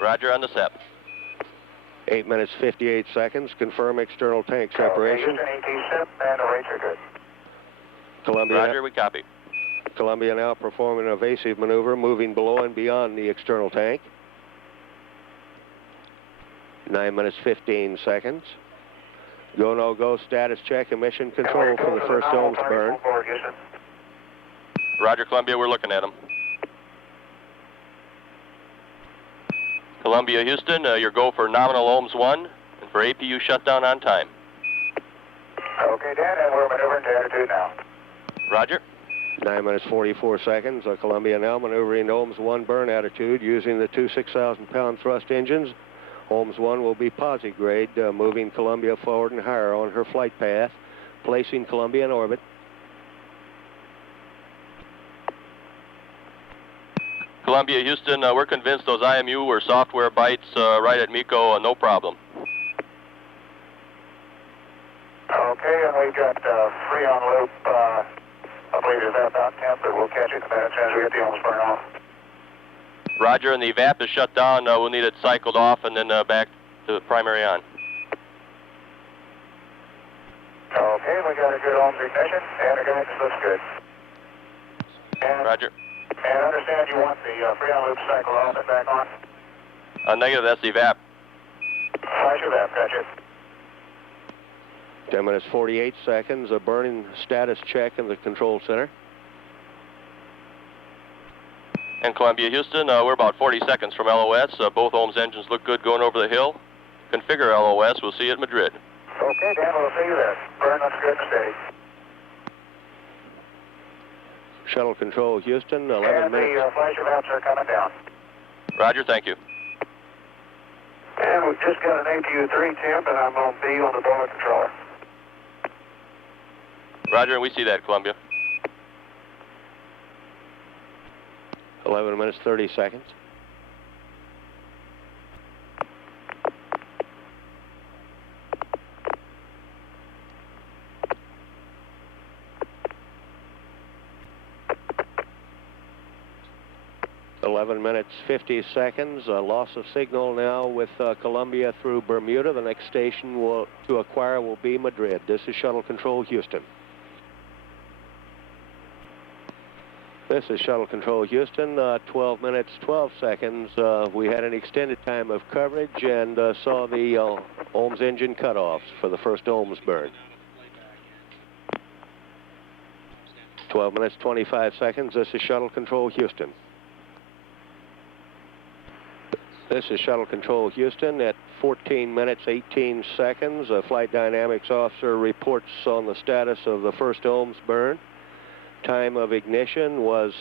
Roger on the SEP. 8 minutes, 58 seconds. Confirm external tank separation. Okay, Houston, ET SEP, and the rates are good. Columbia, Roger, we copy. Columbia now performing an evasive maneuver, moving below and beyond the external tank. 9 minutes, 15 seconds. Go, no go, status check, emission control for the first domes burn. Roger, Columbia, we're looking at them. Columbia, Houston, your go for nominal ohms 1 and for APU shutdown on time. Okay, Dan, and we're maneuvering to attitude now. Roger. 9 minutes, 44 seconds. Columbia now maneuvering ohms 1 burn attitude using the 2 6,000-pound thrust engines. Ohms 1 will be posi grade, moving Columbia forward and higher on her flight path, placing Columbia in orbit. Columbia, Houston, we're convinced those IMU were software bites right at MECO, no problem. Okay, and we've got free on loop. I believe it's about 10, but we'll catch it in a minute as soon as we get the ohms burn off. Roger, and the VAP is shut down. We'll need it cycled off and then back to primary on. Okay, Okay, we got a good ohms ignition, and the guidance looks good. And, Roger. And I understand you want the Freon loop cycle off and back on? Negative, that's the evap. Flash evap, gotcha. 10 minutes 48 seconds, a burning status check in the control center. And Columbia, Houston, we're about 40 seconds from LOS. Both ohms engines look good going over the hill. Configure LOS. We'll see you at Madrid. Okay, Dan, we'll see you there. Burn looks good and steady. Shuttle control, Houston, 11 and minutes. the flash evaps are coming down. Roger, thank you. And we've just got an APU-3 temp, and I'm on B on the boiler controller. Roger, and we see that, Columbia. 11 minutes 30 seconds. Eleven minutes 50 seconds. Loss of signal now with Columbia through Bermuda. The next station to acquire will be Madrid. This is Shuttle Control, Houston. This is Shuttle Control, Houston. 12 minutes 12 seconds. We had an extended time of coverage and saw the ohms engine cutoffs for the first ohms burn. 12 minutes 25 seconds. This is Shuttle Control, Houston. This is Shuttle Control, Houston. At 14 minutes 18 seconds, a flight dynamics officer reports on the status of the first ohms burn. Time of ignition was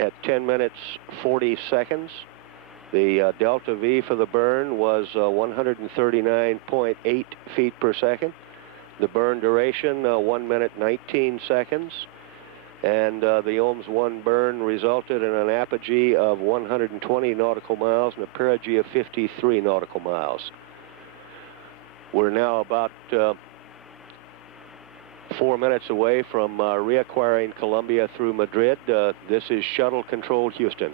at 10 minutes 40 seconds. The delta V for the burn was 139.8 feet per second. The burn duration, 1 minute 19 seconds. And the ohms 1 burn resulted in an apogee of 120 nautical miles and a perigee of 53 nautical miles. We're now about 4 minutes away from reacquiring Columbia through Madrid. This is Shuttle Control, Houston.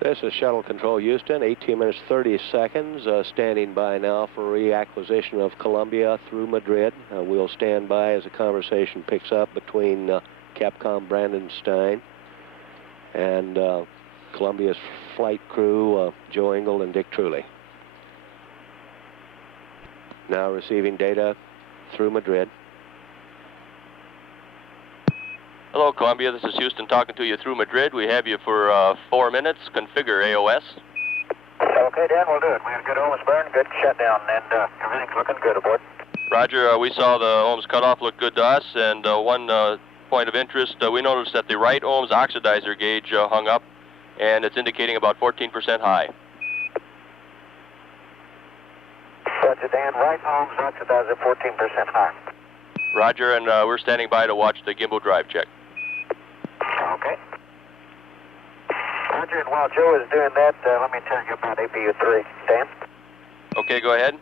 This is Shuttle Control, Houston. 18 minutes 30 seconds. Standing by now for reacquisition of Columbia through Madrid. We'll stand by as the conversation picks up between Capcom Brandon Stein and Columbia's flight crew, Joe Engel and Dick Truly. Now receiving data through Madrid. Hello, Columbia. This is Houston talking to you through Madrid. We have you for 4 minutes. Configure AOS. Okay, Dan, we'll do it. We have good ohms burn, good shutdown, and everything's looking good aboard. Roger. We saw the ohms cutoff look good to us, and one point of interest, we noticed that the right ohms oxidizer gauge hung up, and it's indicating about 14% high. Roger, Dan. Right ohms oxidizer 14% high. Roger, and we're standing by to watch the gimbal drive check. Okay. Roger, and while Joe is doing that, let me tell you about APU-3. Dan? Okay, go ahead.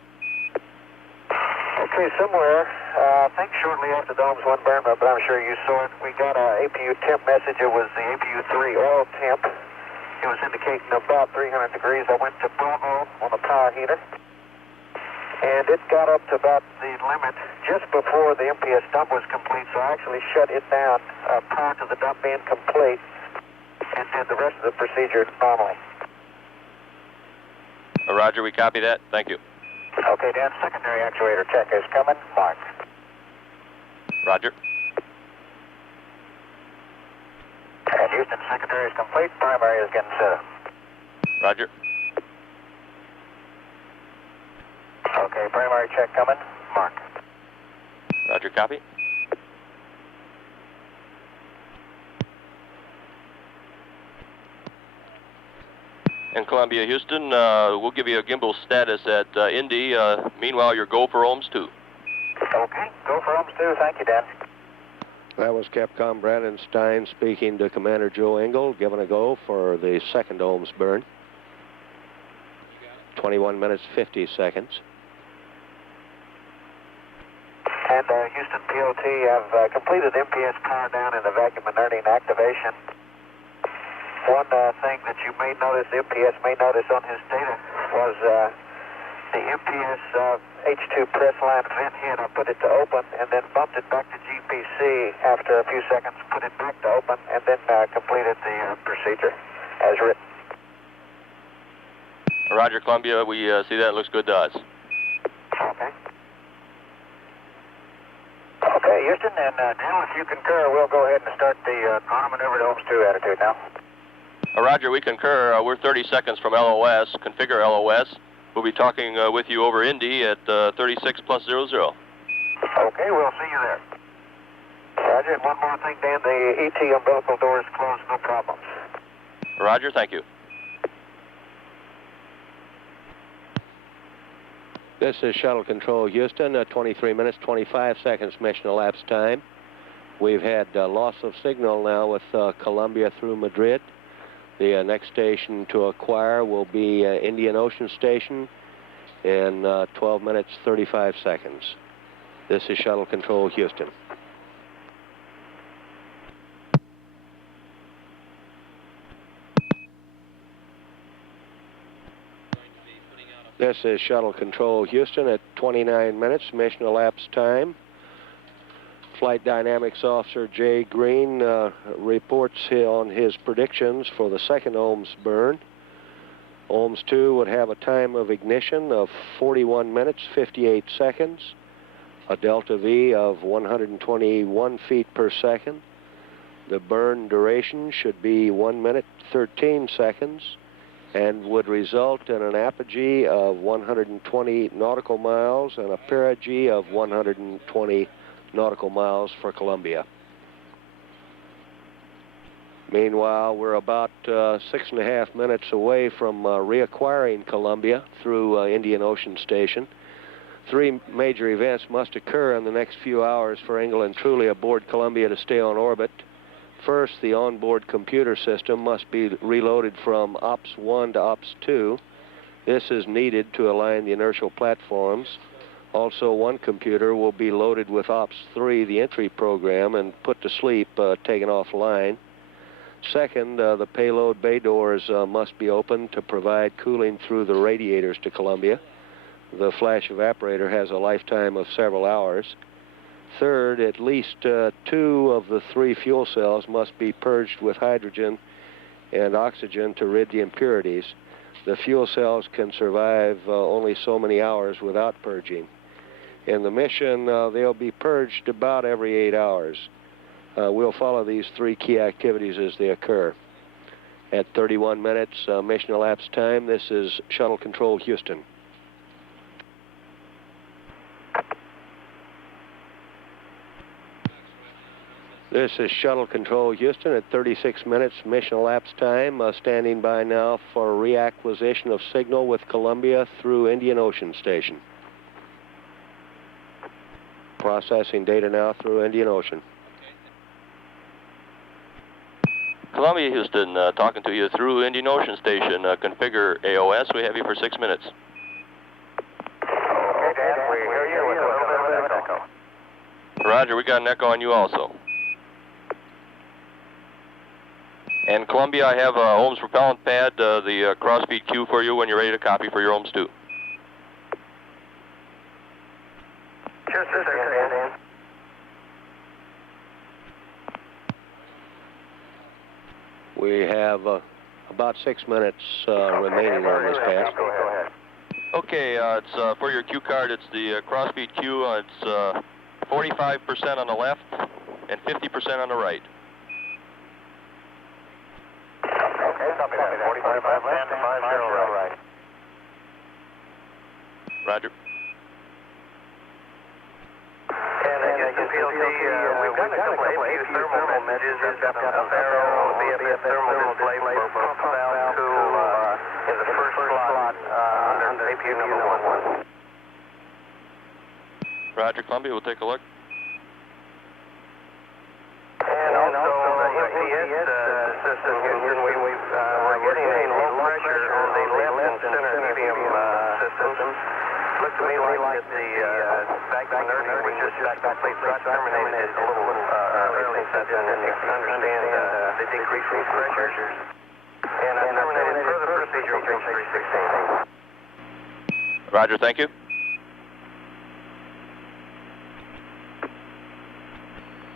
Okay, somewhere, I think shortly after the ohms 1 burn, but I'm sure you saw it, we got a APU temp message. It was the APU-3 oil temp. It was indicating about 300 degrees. I went to Bravo on the power heater, and it got up to about the limit just before the MPS dump was complete, so I actually shut it down prior to the dump being complete and did the rest of the procedure normally. Roger, we copy that. Thank you. Okay, Dan, secondary actuator check is coming. Mark. Roger. And Houston, secondary is complete. Primary is getting set up. Roger. Okay, primary check coming. Mark. Roger, copy. And Columbia, Houston, we'll give you a gimbal status at Indy. Meanwhile, your go for ohms 2. Okay, go for ohms 2. Thank you, Dan. That was Capcom Brandon Stein speaking to Commander Joe Engel, giving a go for the second ohms burn. 21 minutes 50 seconds. And Houston POT have completed MPS power down and the vacuum inerting activation. One thing that you may notice, the MPS may notice on his data, was the MTS H2 press line vent head. I put it to open and then bumped it back to GPC after a few seconds, put it back to open, and then completed the procedure as written. Roger, Columbia. We see that. It looks good to us. Okay. Okay, Houston, and Neil, if you concur, we'll go ahead and start the on maneuver to Holmes 2 attitude now. Roger, we concur. We're 30 seconds from LOS. Configure LOS. We'll be talking with you over Indy at 36 plus 00. Okay, we'll see you there. Roger, and one more thing, Dan, the ET umbilical door is closed, no problems. Roger, thank you. This is Shuttle Control Houston, 23 minutes, 25 seconds mission elapsed time. We've had loss of signal now with Columbia through Madrid. The next station to acquire will be Indian Ocean Station in 12 minutes, 35 seconds. This is Shuttle Control Houston. This is Shuttle Control Houston at 29 minutes, mission elapsed time. Flight Dynamics Officer Jay Green reports on his predictions for the second OMS burn. OMS 2 would have a time of ignition of 41 minutes, 58 seconds, a delta V of 121 feet per second. The burn duration should be 1 minute, 13 seconds, and would result in an apogee of 120 nautical miles and a perigee of 120 nautical miles for Columbia. Meanwhile, we're about 6.5 minutes away from reacquiring Columbia through Indian Ocean Station. 3 major events must occur in the next few hours for England truly aboard Columbia to stay on orbit. First, the onboard computer system must be reloaded from Ops 1 to Ops 2. This is needed to align the inertial platforms. Also, one computer will be loaded with Ops 3, the entry program, and put to sleep, taken offline. Second, the payload bay doors must be opened to provide cooling through the radiators to Columbia. The flash evaporator has a lifetime of several hours. Third, at least 2 of the 3 fuel cells must be purged with hydrogen and oxygen to rid the impurities. The fuel cells can survive only so many hours without purging. In the mission, they'll be purged about every 8 hours. We'll follow these 3 key activities as they occur. At 31 minutes mission elapsed time, this is Shuttle Control Houston. This is Shuttle Control Houston at 36 minutes mission elapsed time, standing by now for reacquisition of signal with Columbia through Indian Ocean Station. Processing data now through Indian Ocean. Columbia, Houston, talking to you through Indian Ocean Station. Configure AOS. We have you for 6 minutes. Okay, Dan, we hear you with a little bit of an echo. Roger, we got an echo on you also. And Columbia, I have OMS propellant pad, the cross-feed queue for you when you're ready to copy for your OMS 2. Sure, Dan. We have about 6 minutes remaining on this pass. Go ahead. Okay, it's for your cue card. It's the cross-feed queue. It's 45% on the left and 50% on the right. Okay, copy that. 45 left and 50 right. Roger. And Houston PLC, we've got a couple of APU thermal messages. We've got a Vero BFS thermal display for pump valve tool in the first slot under APU number 1. Roger, Columbia, we'll take a look. And also the MTS system, Houston, we're getting a low pressure on the left and center helium systems. Looks to me like the vacuum inertia was just complete terminated a little early since and you can understand the decreasing pressures. And I terminated further procedure on page 316. Roger, thank you.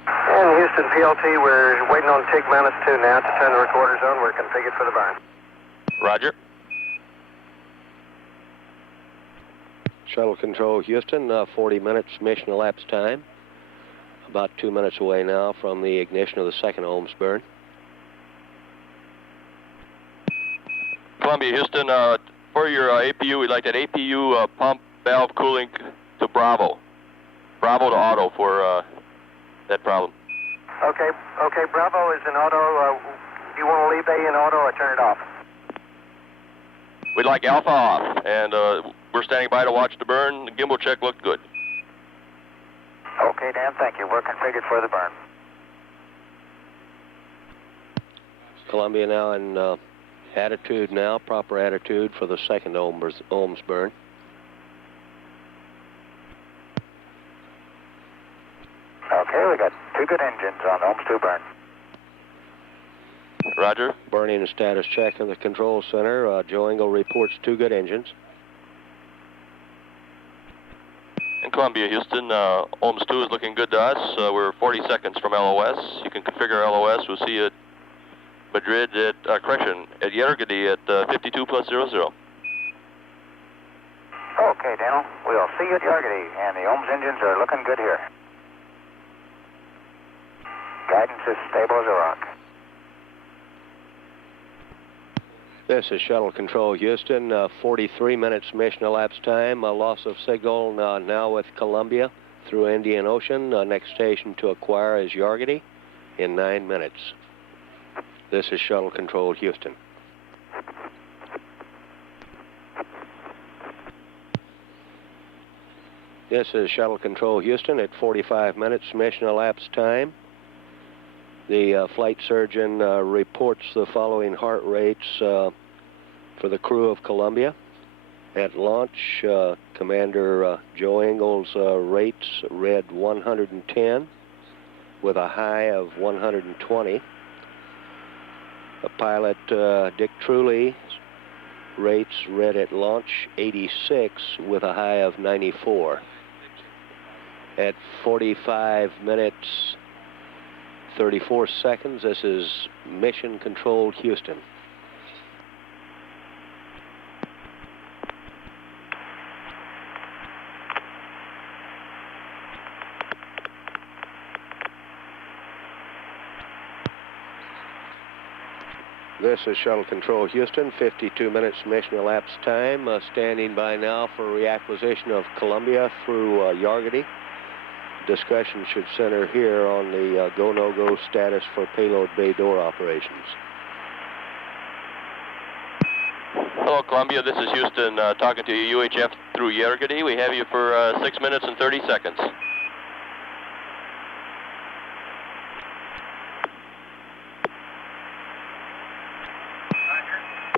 And Houston PLT, we're waiting on TIG -2 now to turn the recorders on. We're configured for the burn. Roger. Shuttle Control Houston, 40 minutes mission elapsed time. About 2 minutes away now from the ignition of the second Ohms burn. Columbia, Houston, for your APU, we'd like that APU pump valve cooling to Bravo. Bravo to auto for that problem. Okay, Bravo is in auto. Do you want to leave A in auto or turn it off? We'd like Alpha off, and we're standing by to watch the burn. The gimbal check looked good. Okay, Dan, thank you. We're configured for the burn. Columbia now in attitude now, proper attitude for the second Ohms burn. Okay, we got 2 good engines on Ohms 2 burn. Roger. Burning status check in the control center. Joe Engel reports 2 good engines. In Columbia, Houston, Ohms 2 is looking good to us. We're 40 seconds from LOS. You can configure LOS. We'll see you at Madrid at, at Yergadi at 52+00. Okay, Daniel. We'll see you at Yargady, and the Ohms engines are looking good here. Guidance is stable as a rock. This is Shuttle Control Houston, 43 minutes mission elapsed time, loss of signal now with Columbia through Indian Ocean. Next station to acquire is Yargady in 9 minutes. This is Shuttle Control Houston. This is Shuttle Control Houston at 45 minutes mission elapsed time. The flight surgeon reports the following heart rates for the crew of Columbia. At launch, Commander Joe Engel's rates read 110 with a high of 120. Pilot Dick Truley's rates read at launch 86 with a high of 94. At 45 minutes 34 seconds, this is Mission Control Houston. This is Shuttle Control Houston, 52 minutes mission elapsed time, standing by now for reacquisition of Columbia through Yargady. Discussion should center here on the go-no-go status for payload bay door operations. Hello, Columbia. This is Houston talking to you, UHF through Yargady. We have you for 6 minutes and 30 seconds.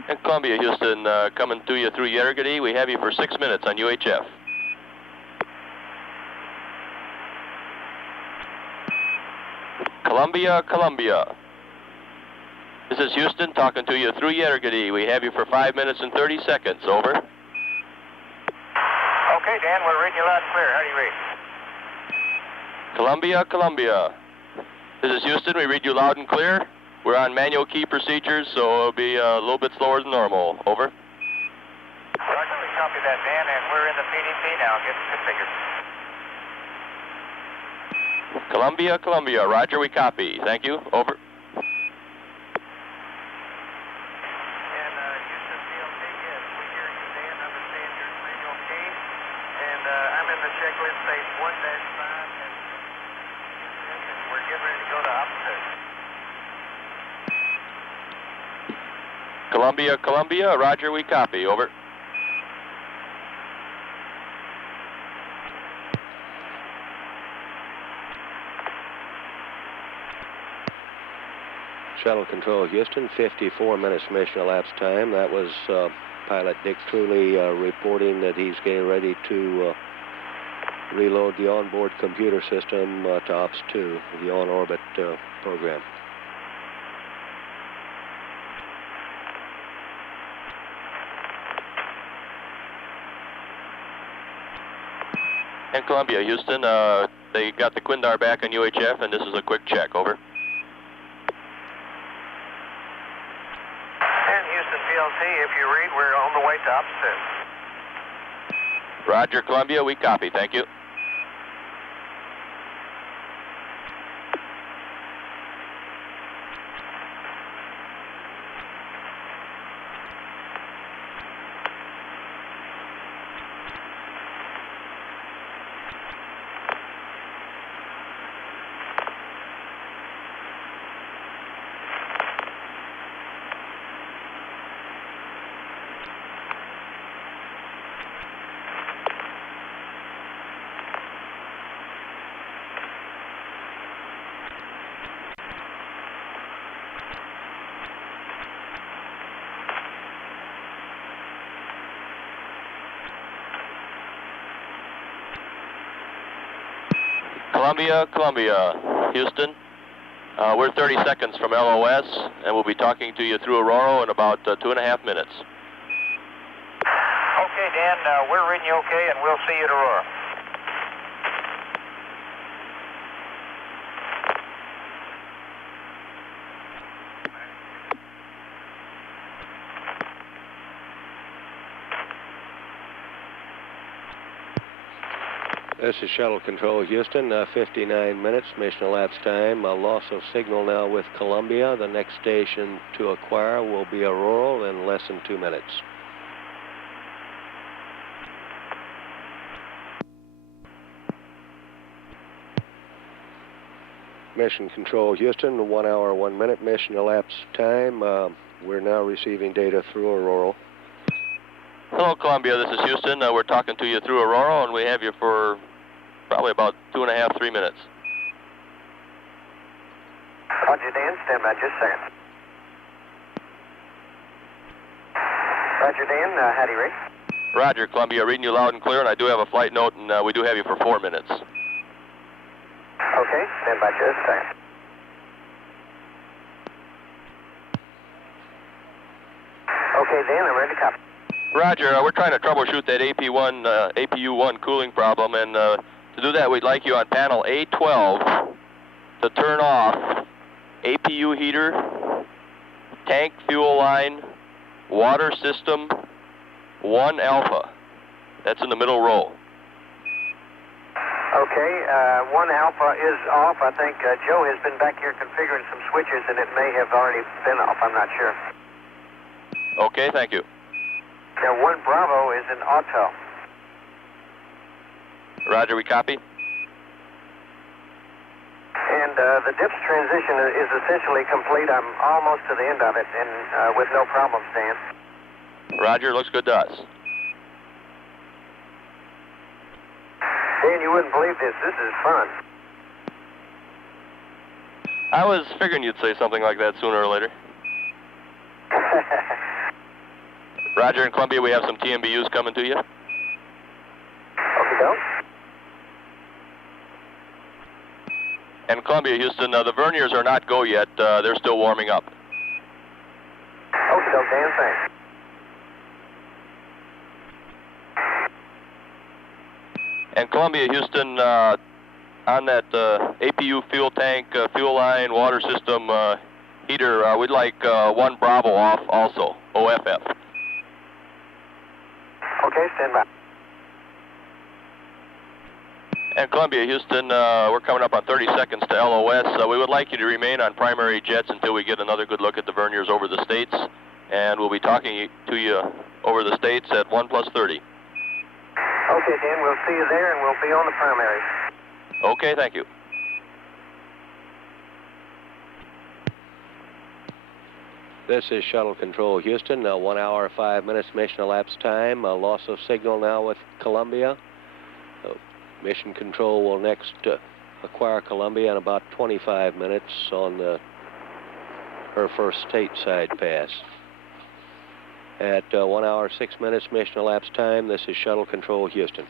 And Columbia, Houston, coming to you through Yargady. We have you for 6 minutes on UHF. Columbia. This is Houston talking to you through Yargady. We have you for 5 minutes and 30 seconds. Over. Okay, Dan, we're reading you loud and clear. How do you read? Columbia. This is Houston. We read you loud and clear. We're on manual key procedures, so it'll be a little bit slower than normal. Over. Roger, we copy that, Dan, and we're in the PDP now. Get configured. Columbia. Roger, we copy. Thank you. Over. And Houston PLT, yes, we hear you, Dan. Understand your manual key. And I'm in the checklist phase 1-5, and we're getting ready to go to opposite. Columbia. Roger, we copy. Over. Shuttle Control Houston, 54 minutes mission elapsed time. That was pilot Dick Truly reporting that he's getting ready to reload the onboard computer system to Ops 2, the on-orbit program. And Columbia, Houston, they got the Quindar back on UHF, and this is a quick check, over. And Houston PLC, if you read, we're on the way to altitude. Roger, Columbia, we copy, thank you. Columbia, Houston. We're 30 seconds from LOS, and we'll be talking to you through Aurora in about 2.5 minutes. Okay, Dan, we're reading you okay, and we'll see you at Aurora. This is Shuttle Control, Houston, 59 minutes, mission elapsed time. A loss of signal now with Columbia. The next station to acquire will be Aurora in less than 2 minutes. Mission Control, Houston, 1 hour, 1 minute, mission elapsed time. We're now receiving data through Aurora. Hello, Columbia, this is Houston. We're talking to you through Aurora, and we have you for probably about 2.5, 3 minutes. Roger, Dan. Stand by just a second. Roger, Dan. How do you read? Roger, Columbia, reading you loud and clear, and I do have a flight note, and we do have you for 4 minutes. Okay, stand by just a second. Okay, Dan, I'm ready to copy. Roger, we're trying to troubleshoot that APU-1 cooling problem, and to do that, we'd like you on panel A12 to turn off APU heater, tank fuel line, water system, 1 alpha. That's in the middle row. Okay, 1 alpha is off. I think Joe has been back here configuring some switches, and it may have already been off. I'm not sure. Okay, thank you. Now, 1 Bravo is in auto. Roger, we copy. And the DIPS transition is essentially complete. I'm almost to the end of it, and with no problems, Dan. Roger, looks good to us. Dan, you wouldn't believe this. This is fun. I was figuring you'd say something like that sooner or later. Roger, in Columbia, we have some TMBUs coming to you. Okay, go. And Columbia, Houston, the verniers are not go yet. They're still warming up. Okay, go, Dan, thanks. And Columbia, Houston, on that APU fuel tank, fuel line, water system heater, we'd like 1 Bravo off also, OFF. Okay, stand by. And Columbia, Houston, we're coming up on 30 seconds to LOS. We would like you to remain on primary jets until we get another good look at the verniers over the States. And we'll be talking to you over the States at 1+30. Okay, Dan, we'll see you there, and we'll be on the primary. Okay, thank you. This is Shuttle Control, Houston, 1 hour, 5 minutes, mission elapsed time. A loss of signal now with Columbia. Mission Control will next acquire Columbia in about 25 minutes on her first stateside pass. At 1 hour, 6 minutes, mission elapsed time, this is Shuttle Control, Houston.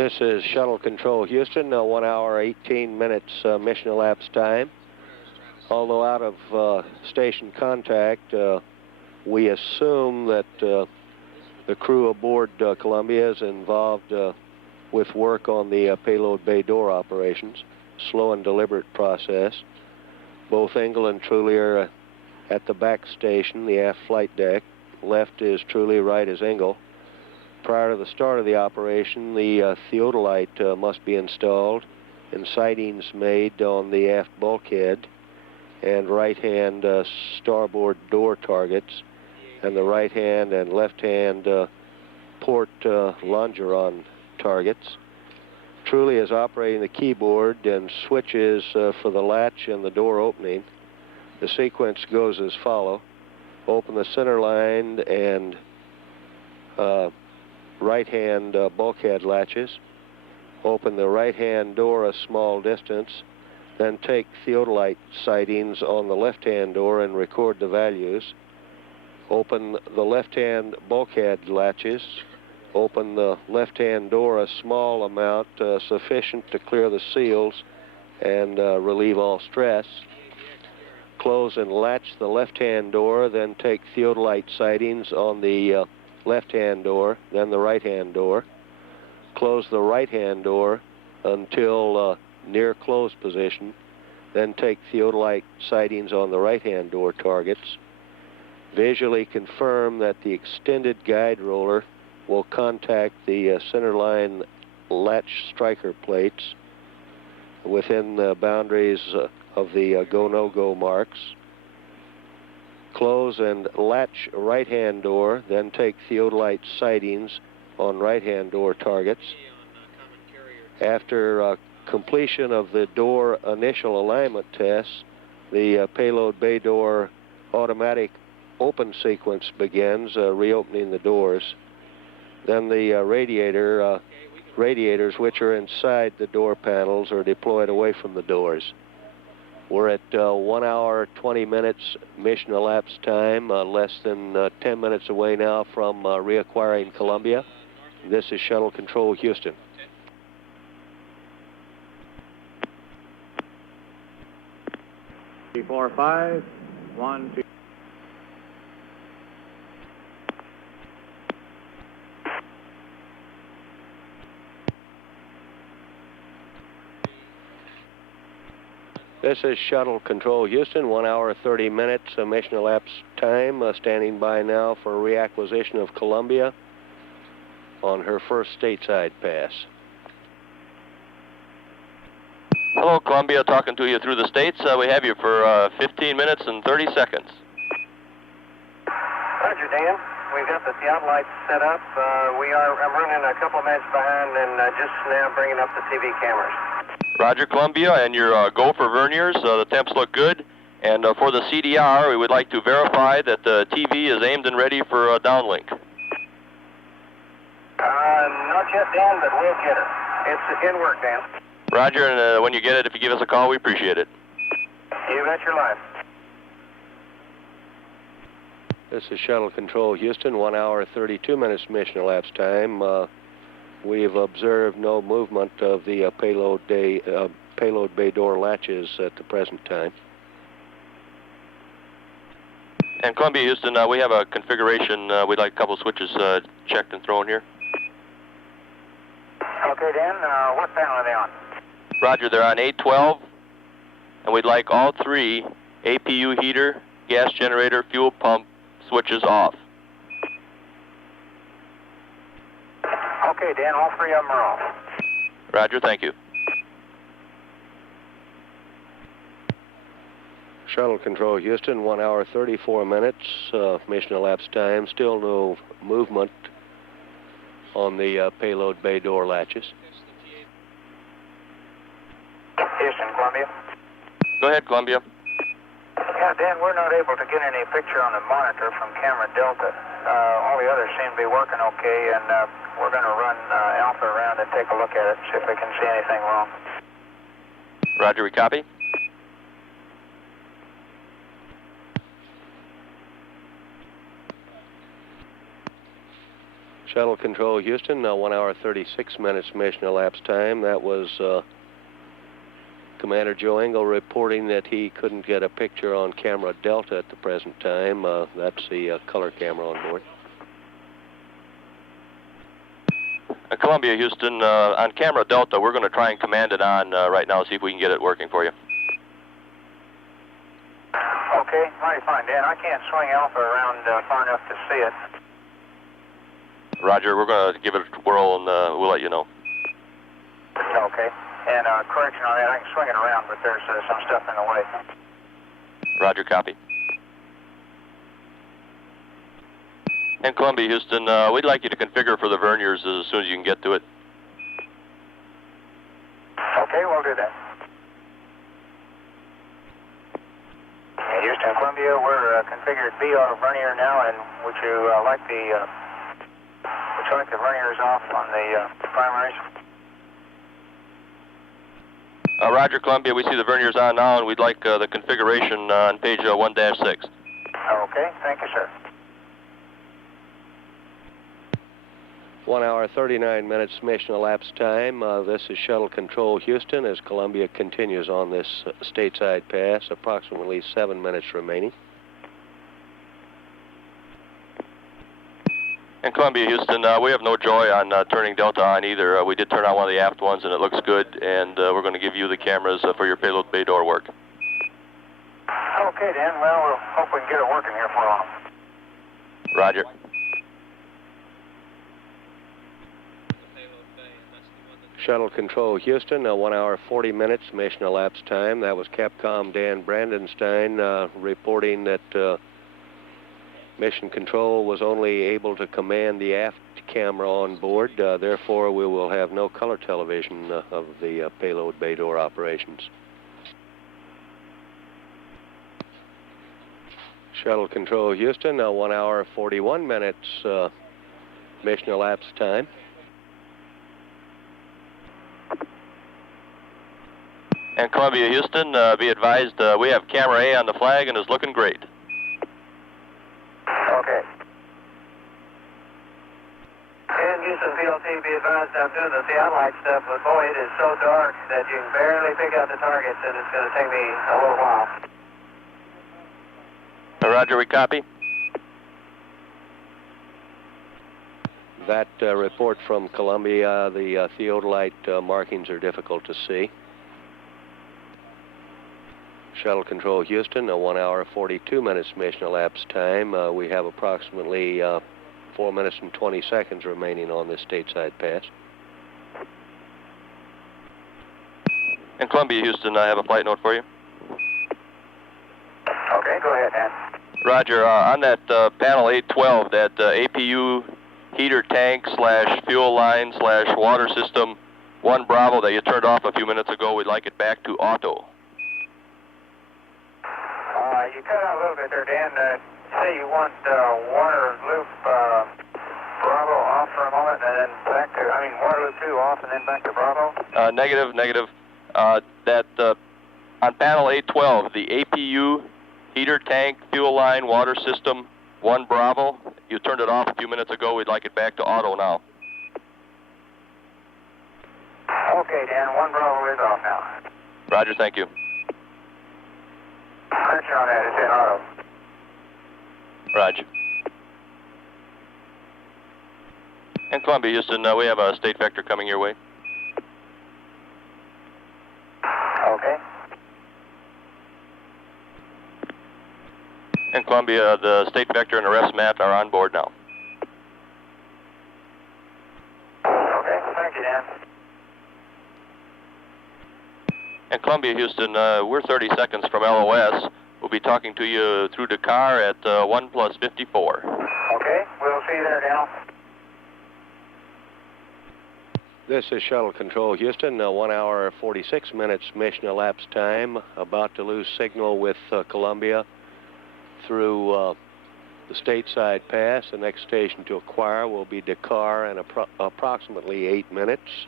This is Shuttle Control Houston, 1 hour, 18 minutes mission elapsed time. Although out of station contact, we assume that the crew aboard Columbia is involved with work on the payload bay door operations. Slow and deliberate process. Both Engel and Truly are at the back station, the aft flight deck. Left is Truly, right is Engel. Prior to the start of the operation, the theodolite must be installed and sightings made on the aft bulkhead and right-hand starboard door targets and the right-hand and left-hand port longeron targets. Truly is operating the keyboard and switches for the latch and the door opening. The sequence goes as follows. Open the center line and right-hand bulkhead latches. Open the right-hand door a small distance. Then take theodolite sightings on the left-hand door and record the values. Open the left-hand bulkhead latches. Open the left-hand door a small amount sufficient to clear the seals and relieve all stress. Close and latch the left-hand door, then take theodolite sightings on the left-hand door, then the right-hand door. Close the right-hand door until near close position, then take theodolite sightings on the right-hand door targets. Visually confirm that the extended guide roller will contact the centerline latch striker plates within the boundaries of the go-no-go marks. Close and latch right-hand door, then take theodolite sightings on right-hand door targets. After completion of the door initial alignment tests, the payload bay door automatic open sequence begins, reopening the doors. Then the radiators, which are inside the door panels, are deployed away from the doors. We're at 1 hour, 20 minutes mission elapsed time, less than 10 minutes away now from reacquiring Columbia. This is Shuttle Control Houston. Three, 4, 5, 1, 2. This is Shuttle Control Houston, 1 hour, 30 minutes mission elapsed time, standing by now for reacquisition of Columbia on her first stateside pass. Hello, Columbia, talking to you through the States. We have you for 15 minutes and 30 seconds. Roger, Dan. We've got the theodolite set up. I'm running a couple of minutes behind and just now bringing up the TV cameras. Roger, Columbia, and your go for verniers. The temps look good. And for the CDR, we would like to verify that the TV is aimed and ready for downlink. Not yet, Dan, but we'll get it. It's in work, Dan. Roger, and when you get it, if you give us a call, we appreciate it. You bet your life. This is Shuttle Control Houston, 1 hour, 32 minutes mission elapsed time. We've observed no movement of the payload bay door latches at the present time. And Columbia, Houston, we have a configuration. We'd like a couple switches checked and thrown here. Okay, Dan. What panel are they on? Roger, they're on 812, and we'd like all three APU heater, gas generator, fuel pump switches off. Okay, Dan, all three of them are off. Roger, thank you. Shuttle Control Houston, 1 hour, 34 minutes mission elapsed time. Still no movement on the payload bay door latches. Houston, Columbia. Go ahead, Columbia. Yeah, Dan, we're not able to get any picture on the monitor from camera Delta. All the others seem to be working okay, and we're going to run Alpha around and take a look at it, see if we can see anything wrong. Roger, we copy. Shuttle Control Houston, 1 hour 36 minutes mission elapsed time. That was Commander Joe Engel reporting that he couldn't get a picture on camera Delta at the present time. That's the color camera on board. Columbia, Houston, on camera Delta, we're going to try and command it on right now, see if we can get it working for you. Okay, mighty fine, Dan. I can't swing Alpha around far enough to see it. Roger, we're going to give it a whirl and we'll let you know. Okay, and correction on that, I can swing it around, but there's some stuff in the way. Roger, copy. And Columbia, Houston, we'd like you to configure for the verniers as soon as you can get to it. Okay, we'll do that. Houston, Columbia, we're configured BR vernier now, and would you like the verniers off on the primaries? Roger, Columbia, we see the verniers on now, and we'd like the configuration on page 1-6. Okay, thank you, sir. 1 hour 39 minutes mission elapsed time. This is Shuttle Control Houston as Columbia continues on this stateside pass. Approximately 7 minutes remaining. And Columbia, Houston, we have no joy on turning Delta on either. We did turn on one of the aft ones and it looks good, and we're going to give you the cameras for your payload bay door work. Okay, Dan. Well, we'll hope we can get it working here for long. Roger. Shuttle Control Houston, 1 hour 40 minutes mission elapsed time. That was Capcom Dan Brandenstein reporting that Mission Control was only able to command the aft camera on board. Therefore, we will have no color television of the payload bay door operations. Shuttle Control Houston, 1 hour 41 minutes mission elapsed time. And Columbia, Houston, be advised we have camera A on the flag and is looking great. Okay. And Houston PLT, be advised I'm doing the theodolite stuff, but boy, it is so dark that you can barely pick out the targets, and it's going to take me a little while. Roger, we copy. That report from Columbia, the theodolite markings are difficult to see. Shuttle Control Houston, 1 hour 42 minutes mission elapsed time. We have approximately 4 minutes and 20 seconds remaining on this stateside pass. And Columbia, Houston, I have a flight note for you. Okay, go ahead, Dan. Roger, on that panel 812, that APU heater tank / fuel line / water system 1 Bravo that you turned off a few minutes ago, we'd like it back to auto. You cut out a little bit there, Dan. Say you want water loop Bravo off for a moment, and then back to, water loop 2 off and then back to Bravo? Negative. On panel 812, the APU heater tank, fuel line, water system 1 Bravo, you turned it off a few minutes ago. We'd like it back to auto now. Okay, Dan, 1 Bravo is off now. Roger, thank you. Pressure on that, it's in auto. Roger. And Columbia, Houston, we have a state vector coming your way. Okay. And Columbia, the state vector and the rest map are on board now. Okay, thank you, Dan. And Columbia, Houston, we're 30 seconds from LOS. We'll be talking to you through Dakar at 1+54. Okay, we'll see you there, Dan. This is Shuttle Control Houston, 1 hour 46 minutes mission elapsed time. About to lose signal with Columbia through the stateside pass. The next station to acquire will be Dakar in approximately 8 minutes.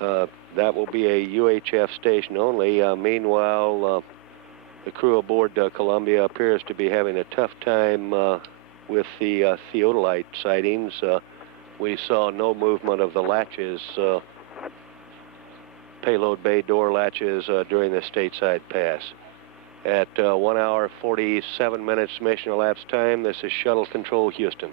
That will be a UHF station only. Meanwhile, the crew aboard Columbia appears to be having a tough time with the theodolite sightings, we saw no movement of the latches, payload bay door latches during the stateside pass. At 1 hour, 47 minutes mission elapsed time, this is Shuttle Control Houston.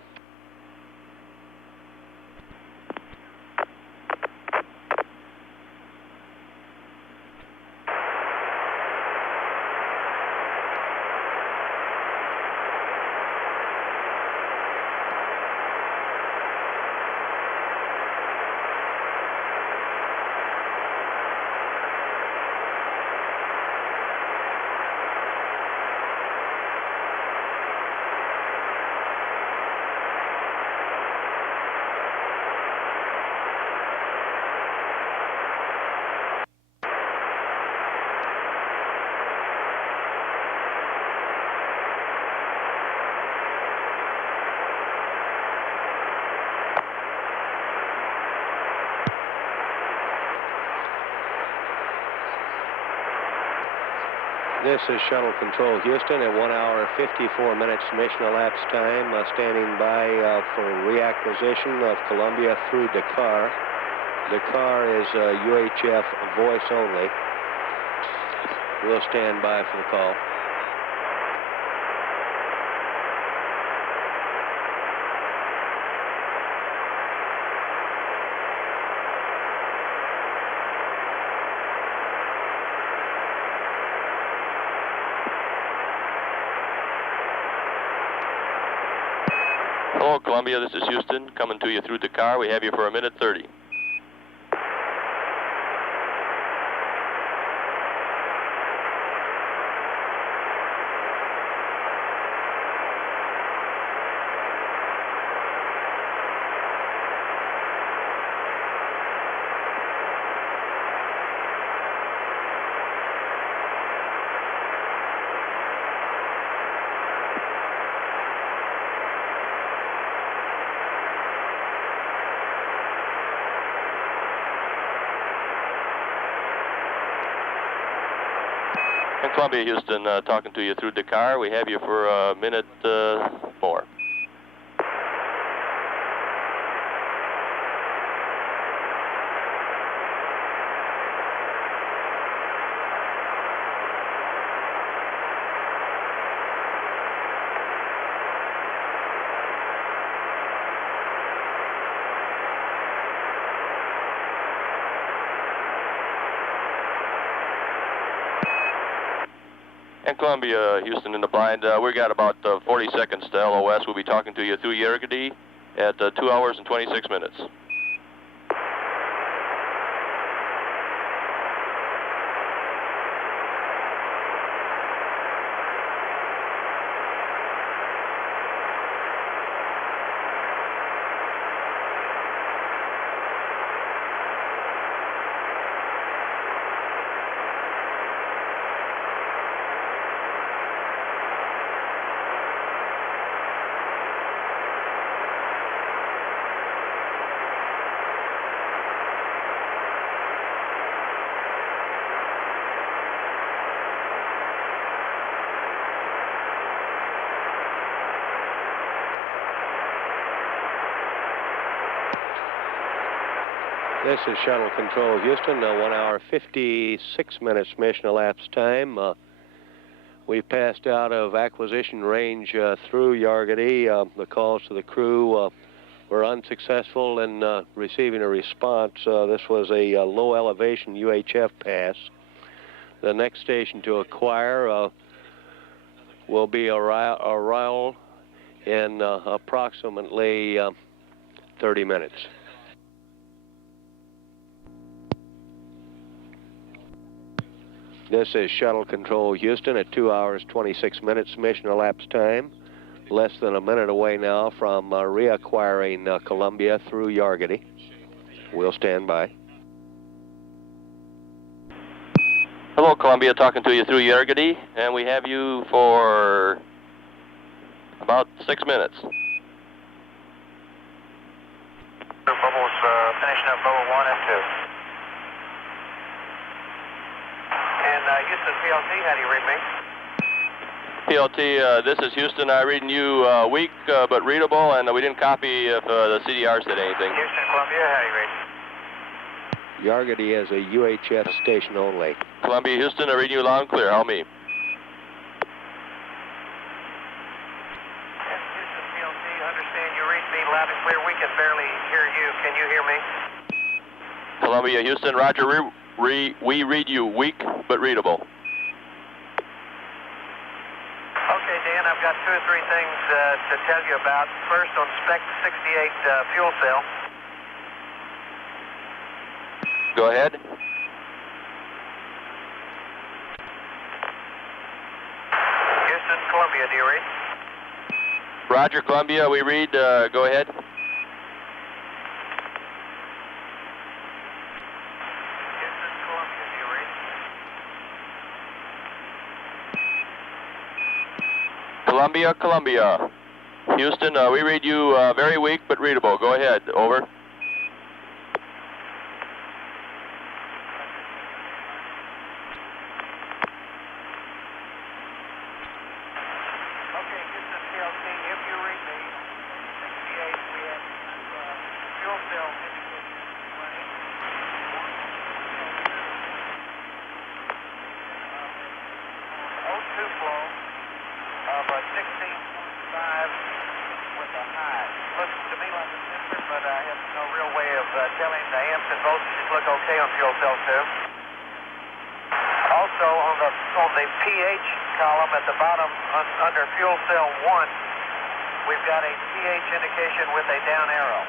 This is Shuttle Control Houston at 1 hour, 54 minutes mission elapsed time, standing by for reacquisition of Columbia through Dakar. Dakar is UHF voice only. We'll stand by for the call. Hello, Columbia, this is Houston, coming to you through Dakar. We have you for 1:30. Columbia, Houston, talking to you through Dakar. We have you for a minute more. And Columbia, Houston in the blind. We got about 40 seconds to LOS. We'll be talking to you through Yergadi at 2 hours and 26 minutes. This is Shuttle Control Houston, 1 hour, 56 minutes mission elapsed time. We've passed out of acquisition range through Yergadi. The calls to the crew were unsuccessful in receiving a response. This was a low elevation UHF pass. The next station to acquire will be Oriole in approximately 30 minutes. This is Shuttle Control Houston at 2 hours, 26 minutes mission elapsed time. Less than a minute away now from reacquiring Columbia through Yergadi. We'll stand by. Hello, Columbia, talking to you through Yergadi, and we have you for about 6 minutes. Bubbles finishing up bubble 1 and 2. And Houston PLC, how do you read me? PLT, this is Houston. I'm reading you weak but readable, and we didn't copy if the CDR said anything. Houston, Columbia, how do you read? Yargity has a UHF station only. Columbia, Houston, I'm reading you loud and clear. Help me. Houston, PLT, understand you read me loud and clear. We can barely hear you. Can you hear me? Columbia, Houston, Roger. We read you weak but readable. Okay, Dan, I've got 2 or 3 things to tell you about. First, on Spec 68 fuel cell. Go ahead. Houston, Columbia, do you read? Roger, Columbia, we read. Go ahead. Houston, Columbia, do you read? Columbia, Columbia. Houston, we read you very weak but readable. Go ahead. Over. Okay, Houston, PLT, if you read me, 68, we have fuel cell indication running. O2 flow of 16.5 with a high. Looks to me like a sensor, but I have no real way of telling the amps and voltages look okay on fuel cell 2. Also, on the pH column at the bottom under fuel cell 1, we've got a pH indication with a down arrow.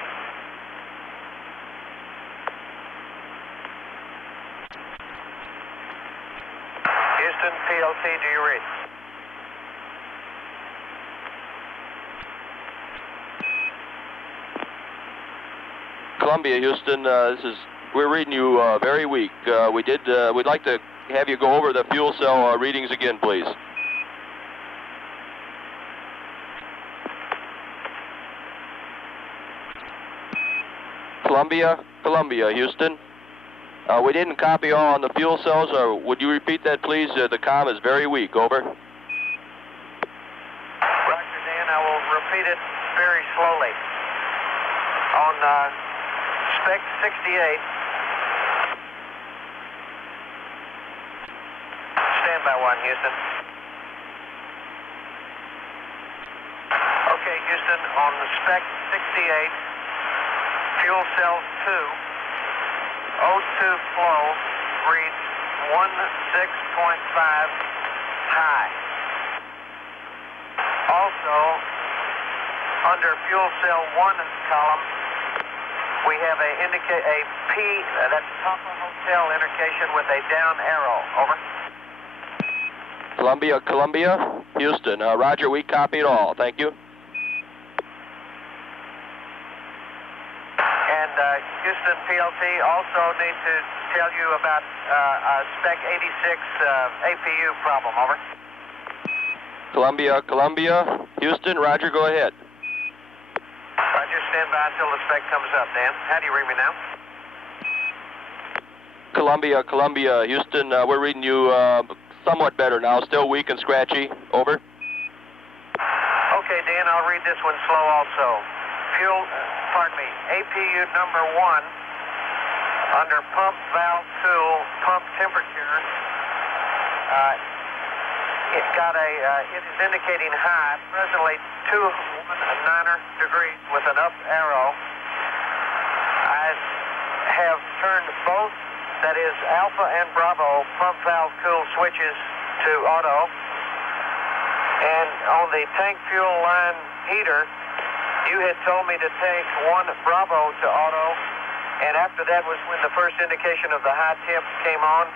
Houston, PLT, do you read? Columbia, Houston, we're reading you very weak. We'd like to have you go over the fuel cell readings again, please. Columbia, Houston. We didn't copy all on the fuel cells. Would you repeat that, please? The comm is very weak. Over. Roger, Dan. I will repeat it very slowly. On Spec 68, stand by 1, Houston. Okay, Houston, on the Spec 68, fuel cell 2, O2 flow reads 16.5 high. Also, under fuel cell 1 column, we have a P, that's Papa Hotel indication with a down arrow. Over. Columbia, Houston. Roger, we copied all. Thank you. And Houston PLT also need to tell you about Spec 86 APU problem. Over. Columbia, Houston. Roger, go ahead. Roger, stand by until the spec comes up, Dan. How do you read me now? Columbia, Houston. We're reading you somewhat better now. Still weak and scratchy. Over. Okay, Dan, I'll read this one slow also. APU number 1, under pump valve tool, pump temperature, it is indicating high, presently 219 degrees with an up arrow. I have turned both, that is Alpha and Bravo, pump valve cool switches to auto. And on the tank fuel line heater, you had told me to take 1 Bravo to auto, and after that was when the first indication of the high temp came on,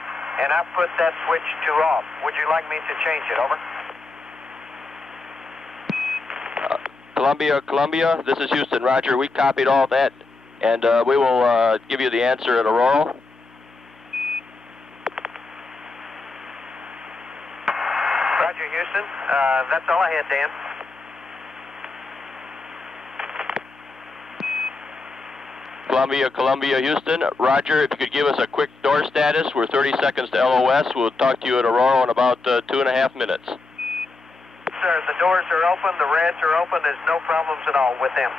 and I put that switch to off. Would you like me to change it? Over. Columbia, this is Houston. Roger, we copied all that, and we will give you the answer at Aurora. Roger, Houston. That's all I had, Dan. Columbia, Houston. Roger, if you could give us a quick door status. We're 30 seconds to LOS. We'll talk to you at Aurora in about 2.5 minutes. The doors are open, the rads are open, there's no problems at all with them.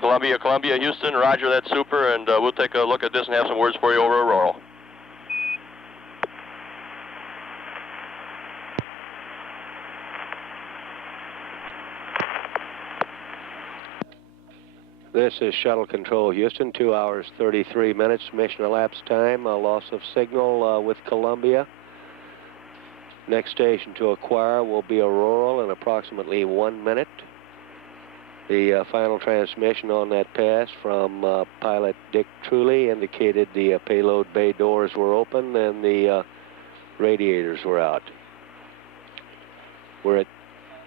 Columbia, Houston, roger, that's super, and we'll take a look at this and have some words for you over Aurora. This is Shuttle Control Houston, 2 hours 33 minutes, mission elapsed time, loss of signal with Columbia. Next station to acquire will be Aurora in approximately 1 minute. The final transmission on that pass from pilot Dick Truly indicated the payload bay doors were open and the radiators were out. We're at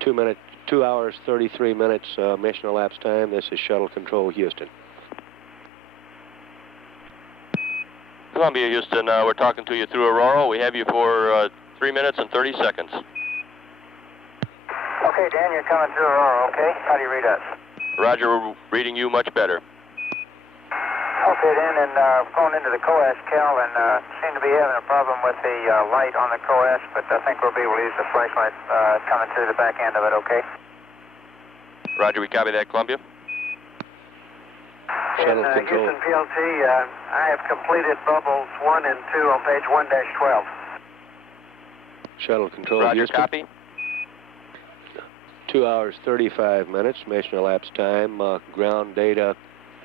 2 hours 33 minutes mission elapsed time. This is Shuttle Control Houston. Columbia, Houston, we're talking to you through Aurora. We have you for 3 minutes and 30 seconds. Okay, Dan, you're coming through Aurora, okay? How do you read us? Roger, we're reading you much better. Okay, Dan, and going into the COAS, Cal, and seem to be having a problem with the light on the COAS, but I think we'll be able to use the flashlight coming through the back end of it, okay? Roger, we copy that, Columbia. Shuttle in Control. Houston PLT, I have completed bubbles 1 and 2 on page 1-12. Shuttle Control Roger, Houston. copy. 2 hours 35 minutes mission elapsed time. Ground data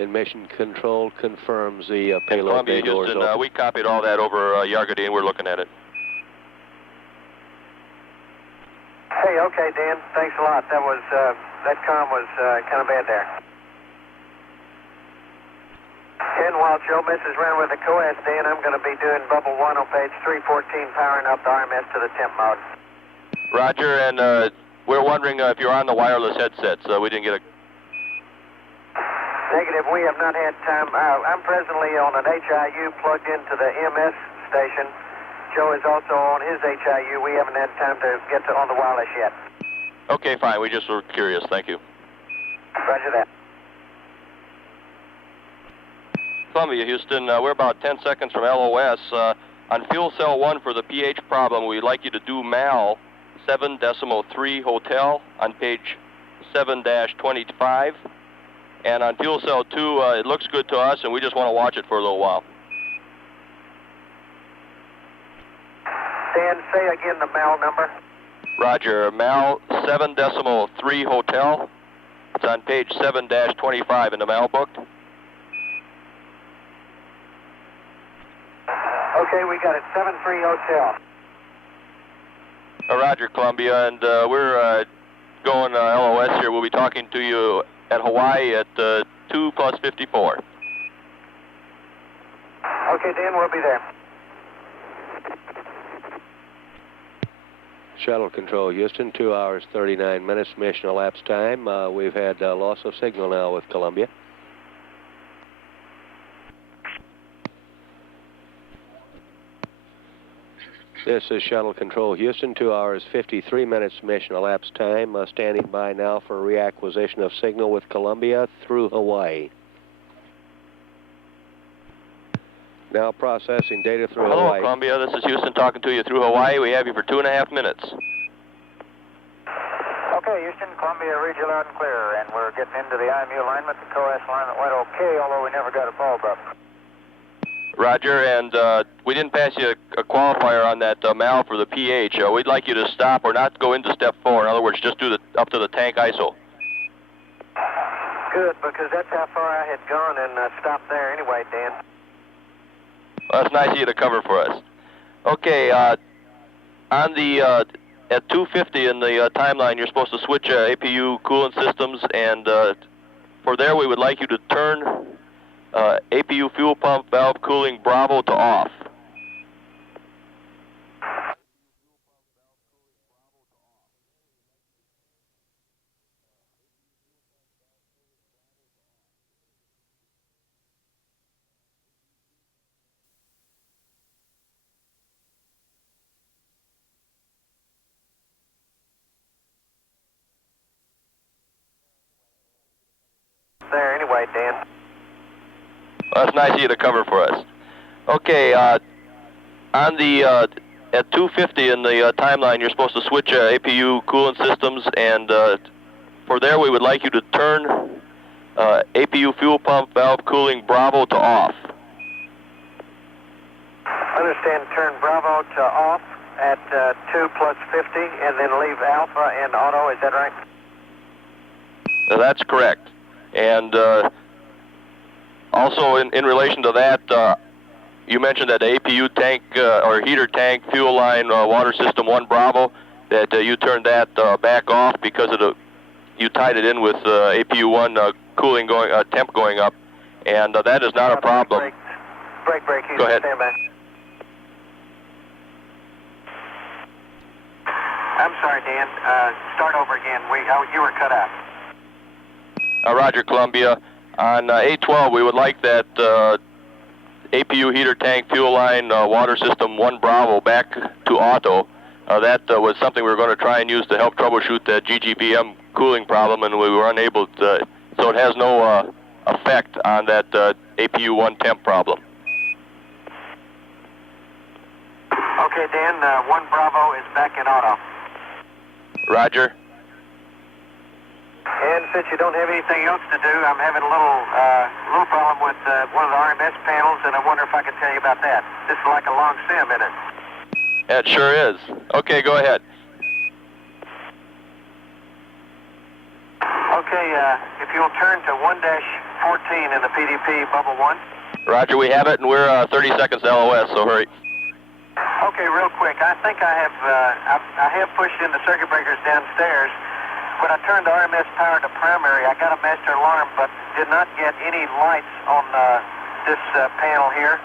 and mission control confirms the payload Columbia, bay doors Houston, open. we copied all that over Yargadine. We're looking at it. Hey, okay, Dan, thanks a lot. That was, that comm was kind of bad there. And while Joe misses around with the COAS, Dan, I'm going to be doing bubble 1 on page 314, powering up the RMS to the temp mode. Roger, and we're wondering if you're on the wireless headsets. We didn't get a... Negative, we have not had time. I'm presently on an HIU plugged into the MS station. Joe is also on his HIU. We haven't had time to get on the wireless yet. Okay, fine. We just were curious. Thank you. Roger that. Columbia, Houston, we're about 10 seconds from LOS. On fuel cell 1 for the pH problem, we'd like you to do MAL 7.3 Hotel on page 7-25. And on fuel cell 2, it looks good to us, and we just want to watch it for a little while. Dan, say again the MAL number. Roger, MAL 7.3 Hotel. It's on page 7-25 in the MAL book. Okay, we got it. 7-3 Hotel. Roger, Columbia, and we're going LOS here. We'll be talking to you at Hawaii at 2 plus 54. Okay, Dan, we'll be there. Shuttle Control Houston, 2 hours 39 minutes mission elapsed time. We've had loss of signal now with Columbia. This is Shuttle Control Houston, 2 hours 53 minutes mission elapsed time. Standing by now for reacquisition of signal with Columbia through Hawaii. Now processing data through Hello, Hawaii. Columbia. This is Houston talking to you through Hawaii. We have you for 2.5 minutes. Okay, Houston, Columbia, read you loud and clear, and we're getting into the IMU alignment. The COAS alignment went okay, although we never got a ball bump. Roger, and we didn't pass you a qualifier on that MAL for the pH. We'd like you to stop or not go into step 4. In other words, just do the up to the tank ISO. Good, because that's how far I had gone and stopped there anyway, Dan. Well, that's nice of you to cover for us. Okay, on the at 250 in the timeline, you're supposed to switch APU coolant systems, and for there we would like you to turn APU fuel pump valve cooling Bravo to off. There anyway, Dan. Well, that's nice of you to cover for us. Okay, on the at 250 in the timeline, you're supposed to switch APU coolant systems, and for there we would like you to turn APU fuel pump valve cooling Bravo to off. Understand, turn Bravo to off at 2 plus 50, and then leave Alpha and auto, is that right? That's correct. And also in relation to that, you mentioned that the APU tank or heater tank fuel line water system 1 Bravo, that you turned that back off because of you tied it in with APU 1 cooling temp going up, and that is not a problem. Break, Houston, go ahead. Stand by. I'm sorry, Dan. Start over again. You were cut out. Roger, Columbia. On A12, we would like that APU heater tank fuel line water system 1 Bravo back to auto. That was something we were going to try and use to help troubleshoot the GGBM cooling problem, and we were unable to, so it has no effect on that APU 1 temp problem. Okay, Dan, 1 Bravo is back in auto. Roger. And since you don't have anything else to do, I'm having a little problem with one of the RMS panels, and I wonder if I could tell you about that. This is like a long sim, isn't it? It sure is. Okay, go ahead. Okay, if you'll turn to 1-14 in the PDP bubble 1. Roger, we have it, and we're 30 seconds LOS, so hurry. Okay, real quick. I think I have pushed in the circuit breakers downstairs. When I turned the RMS power to primary, I got a master alarm, but did not get any lights on this panel here.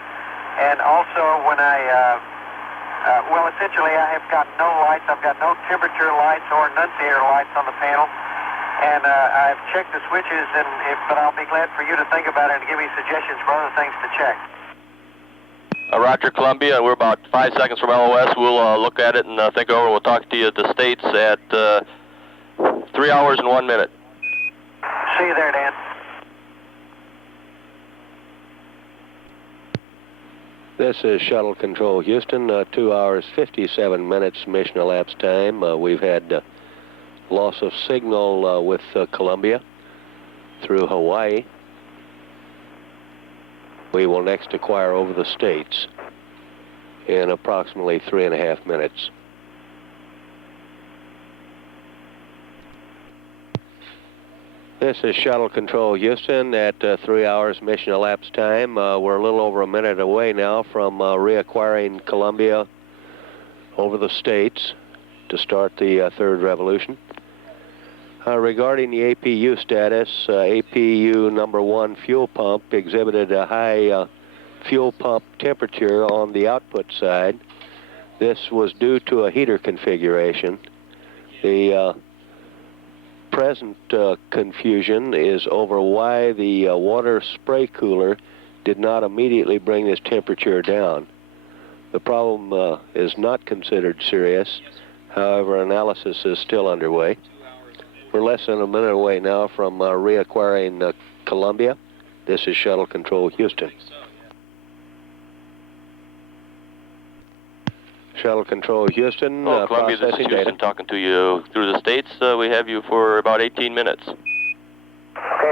And also, when essentially I have got no lights. I've got no temperature lights or annunciator lights on the panel. And I've checked the switches, but I'll be glad for you to think about it and give me suggestions for other things to check. Roger, Columbia, and we're about 5 seconds from LOS. We'll look at it and think over. We'll talk to you at the States at 3 hours and 1 minute. See you there, Dan. This is Shuttle Control Houston, 2 hours 57 minutes mission elapsed time. We've had loss of signal with Columbia through Hawaii. We will next acquire over the States in approximately 3.5 minutes. This is Shuttle Control Houston at 3 hours mission elapsed time. We're a little over a minute away now from reacquiring Columbia over the States to start the third revolution. Regarding the APU status, APU number 1 fuel pump exhibited a high fuel pump temperature on the output side. This was due to a heater configuration. The present confusion is over why the water spray cooler did not immediately bring this temperature down. The problem is not considered serious. However, analysis is still underway. We're less than a minute away now from reacquiring Columbia. This is Shuttle Control Houston. Shuttle Control Houston. Columbia, this is Houston talking to you through the States. We have you for about 18 minutes. Okay,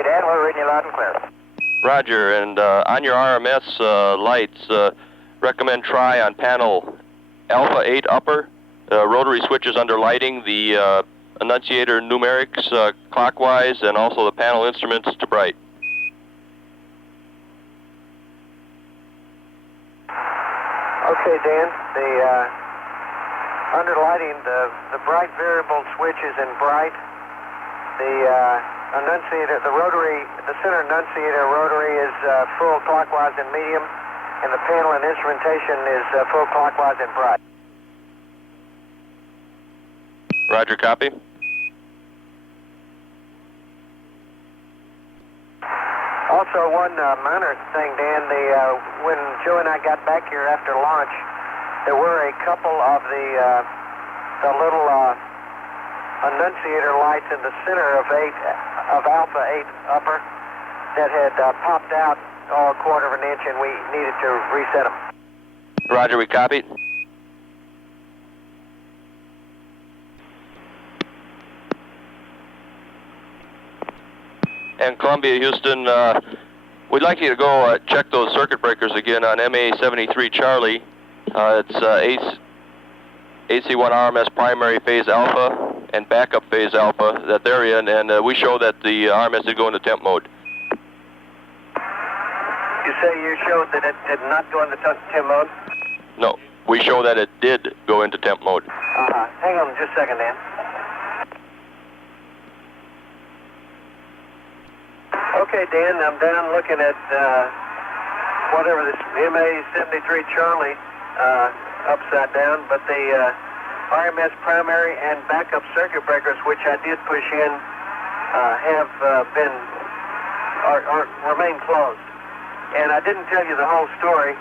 Dan, we're reading you loud and clear. Roger, and on your RMS lights, recommend try on panel Alpha 8 upper, rotary switches under lighting, the annunciator numerics clockwise, and also the panel instruments to bright. Okay, Dan, the under lighting, the bright variable switch is in bright. The annunciator, the center annunciator rotary is full clockwise in medium, and the panel and instrumentation is full clockwise in bright. Roger, copy. Also, one minor thing, Dan, when Joe and I got back here after launch, there were a couple of the little annunciator lights in the center of Alpha 8 upper that had popped out a quarter of an inch, and we needed to reset them. Roger, we copied. And Columbia, Houston, we'd like you to go check those circuit breakers again on MA73 Charlie. It's AC1 RMS primary phase alpha and backup phase alpha that they're in, and we show that the RMS did go into temp mode. You say you showed that it did not go into temp mode? No, we show that it did go into temp mode. Hang on just a second, Dan. Okay, Dan, I'm down looking at whatever this MA73 Charlie upside down, but the RMS primary and backup circuit breakers, which I did push in, have remain closed. And I didn't tell you the whole story.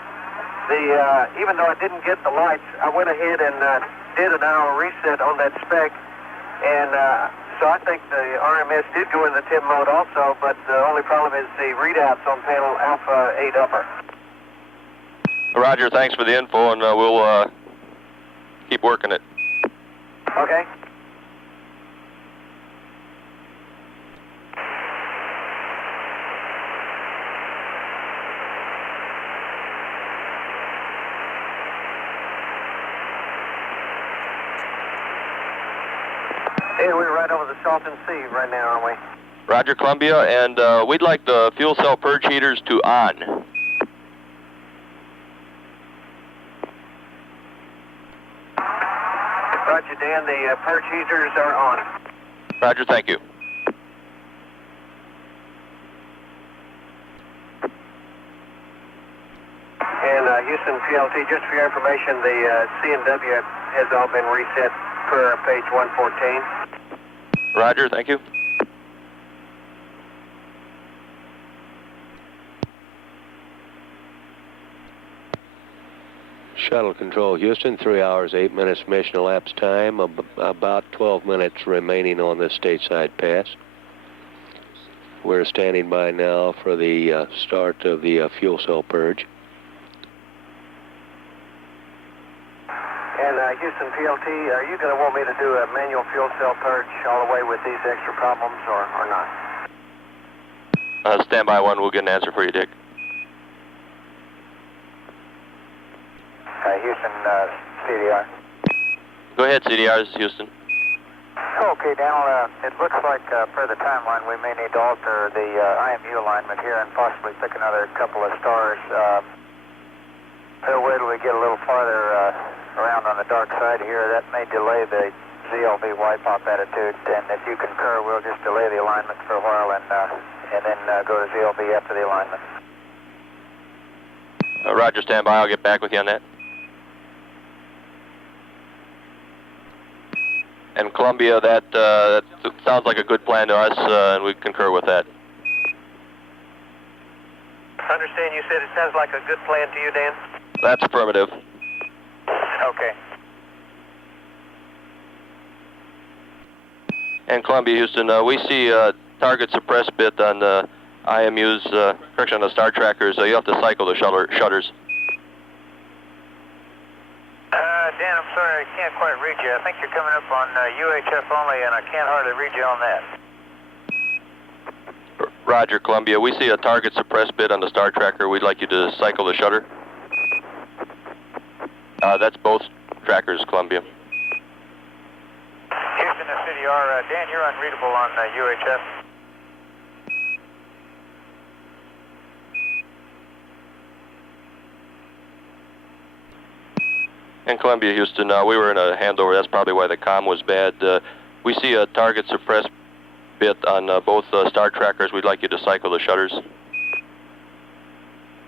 Even though I didn't get the lights, I went ahead and did an hour reset on that spec, and so I think the RMS did go into temp mode also, but the only problem is the readouts on panel Alpha 8 upper. Roger, thanks for the info, and we'll keep working it. Okay. Hey, we're right over the Salton Sea right now, aren't we? Roger, Columbia, and we'd like the fuel cell purge heaters to on. Roger, Dan, the purge heaters are on. Roger, thank you. And Houston PLT, just for your information, the C&W has all been reset per page 114. Roger, thank you. Shuttle control, Houston, 3 hours, 8 minutes mission elapsed time, about 12 minutes remaining on this stateside pass. We're standing by now for the start of the fuel cell purge. And Houston PLT, are you going to want me to do a manual fuel cell purge all the way with these extra problems or not? Stand by one, we'll get an answer for you, Dick. Houston, CDR. Go ahead, CDR, this is Houston. Okay, Daniel, it looks like per the timeline we may need to alter the IMU alignment here and possibly pick another couple of stars. Wait till we get a little farther around on the dark side here. That may delay the ZLV wipe-off attitude, and if you concur, we'll just delay the alignment for a while and then go to ZLV after the alignment. Roger, stand by, I'll get back with you on that. And Columbia, that sounds like a good plan to us, and we concur with that. I understand you said it sounds like a good plan to you, Dan? That's affirmative. Okay. And Columbia, Houston, we see a target suppress bit on the IMU's, correction, on the star trackers. You have to cycle the shutters. Dan, I'm sorry, I can't quite read you. I think you're coming up on UHF only, and I can't hardly read you on that. Roger, Columbia. We see a target suppress bit on the star tracker. We'd like you to cycle the shutter. That's both trackers, Columbia. Houston to CDR. Dan, you're unreadable on UHF. And Columbia, Houston, we were in a handover. That's probably why the comm was bad. We see a target suppress bit on both star trackers. We'd like you to cycle the shutters.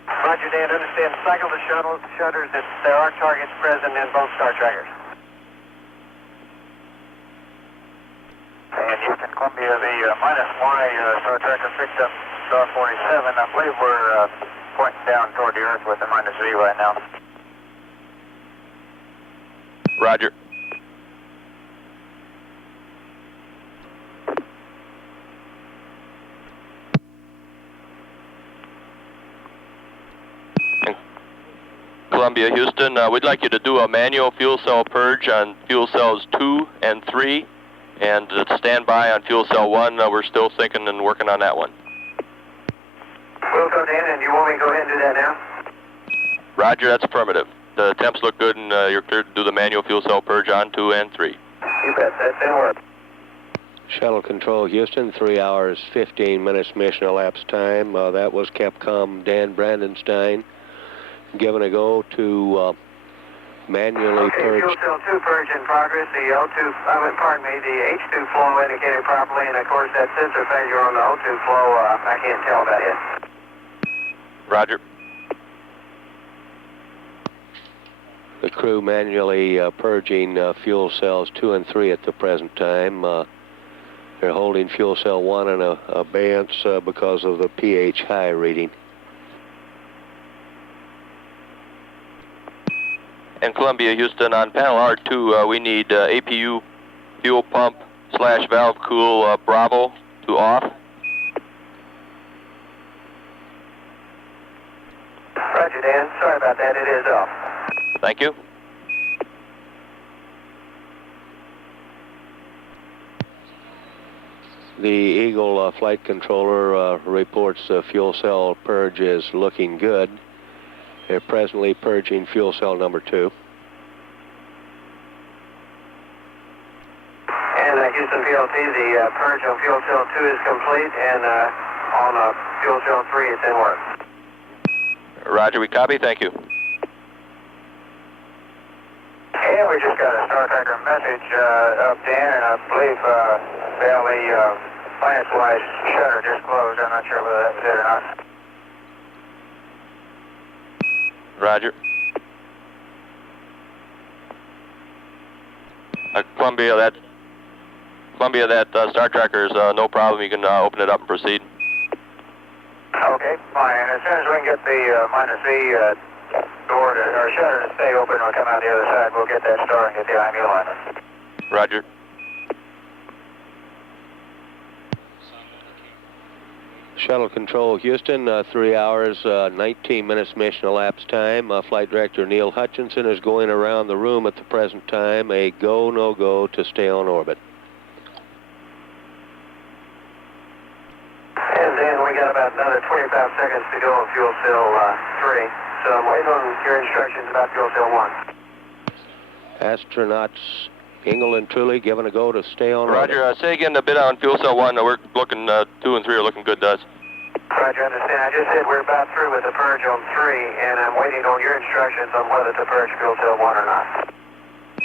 Roger, Dan, understand. Cycle the shutters if there are targets present in both star trackers. And Houston, Columbia, the minus Y star tracker picked up star 47. I believe we're pointing down toward the Earth with a minus V right now. Roger. Columbia, Houston, we'd like you to do a manual fuel cell purge on fuel cells 2 and 3 And stand by on fuel cell 1. We're still thinking and working on that one. We'll go, Dan, and you want me to go ahead and do that now? Roger, that's affirmative. The temps look good, and you're cleared to do the manual fuel cell purge on 2 and 3. You bet. That's in order. Shuttle Control Houston, 3 hours, 15 minutes mission elapsed time. That was Capcom Dan Brandenstein. Given a go to manually purge. Fuel cell 2 purge in progress. The the H2 flow indicated properly, and of course that sensor failure on the O2 flow, I can't tell about it. Roger. The crew manually purging fuel cells 2 and 3 at the present time. They're holding fuel cell 1 in abeyance because of the pH high reading. And Columbia, Houston, on panel R2, we need APU fuel pump / valve cool Bravo to off. Roger, Dan. Sorry about that. It is off. Thank you. The Eagle flight controller reports the fuel cell purge is looking good. They're presently purging fuel cell number 2. And Houston PLT, the purge on fuel cell 2 is complete, and on fuel cell 3 it's in work. Roger, we copy. Thank you. And we just got a Star Tracker message up, Dan, and I believe the Lance-wise shutter just closed. I'm not sure whether that was it or not. Roger. Columbia, that Star Tracker is no problem. You can open it up and proceed. Okay, fine. And as soon as we can get the -V door or shutter to stay open, we'll come out the other side. We'll get that star and get the IMU line. Roger. Shuttle Control Houston, 3 hours, 19 minutes mission elapsed time. Flight Director Neil Hutchinson is going around the room at the present time. A go, no go to stay on orbit. And then we got about another 25 seconds to go on fuel cell 3. So I'm waiting on your instructions about fuel cell 1. Astronauts Ingle and Truly given a go to stay on Roger, orbit. say again a bit on fuel cell 1. We're looking, 2 and 3 are looking good to us. Roger, understand. I just said we're about through with the purge on 3, and I'm waiting on your instructions on whether to purge fuel cell 1 or not.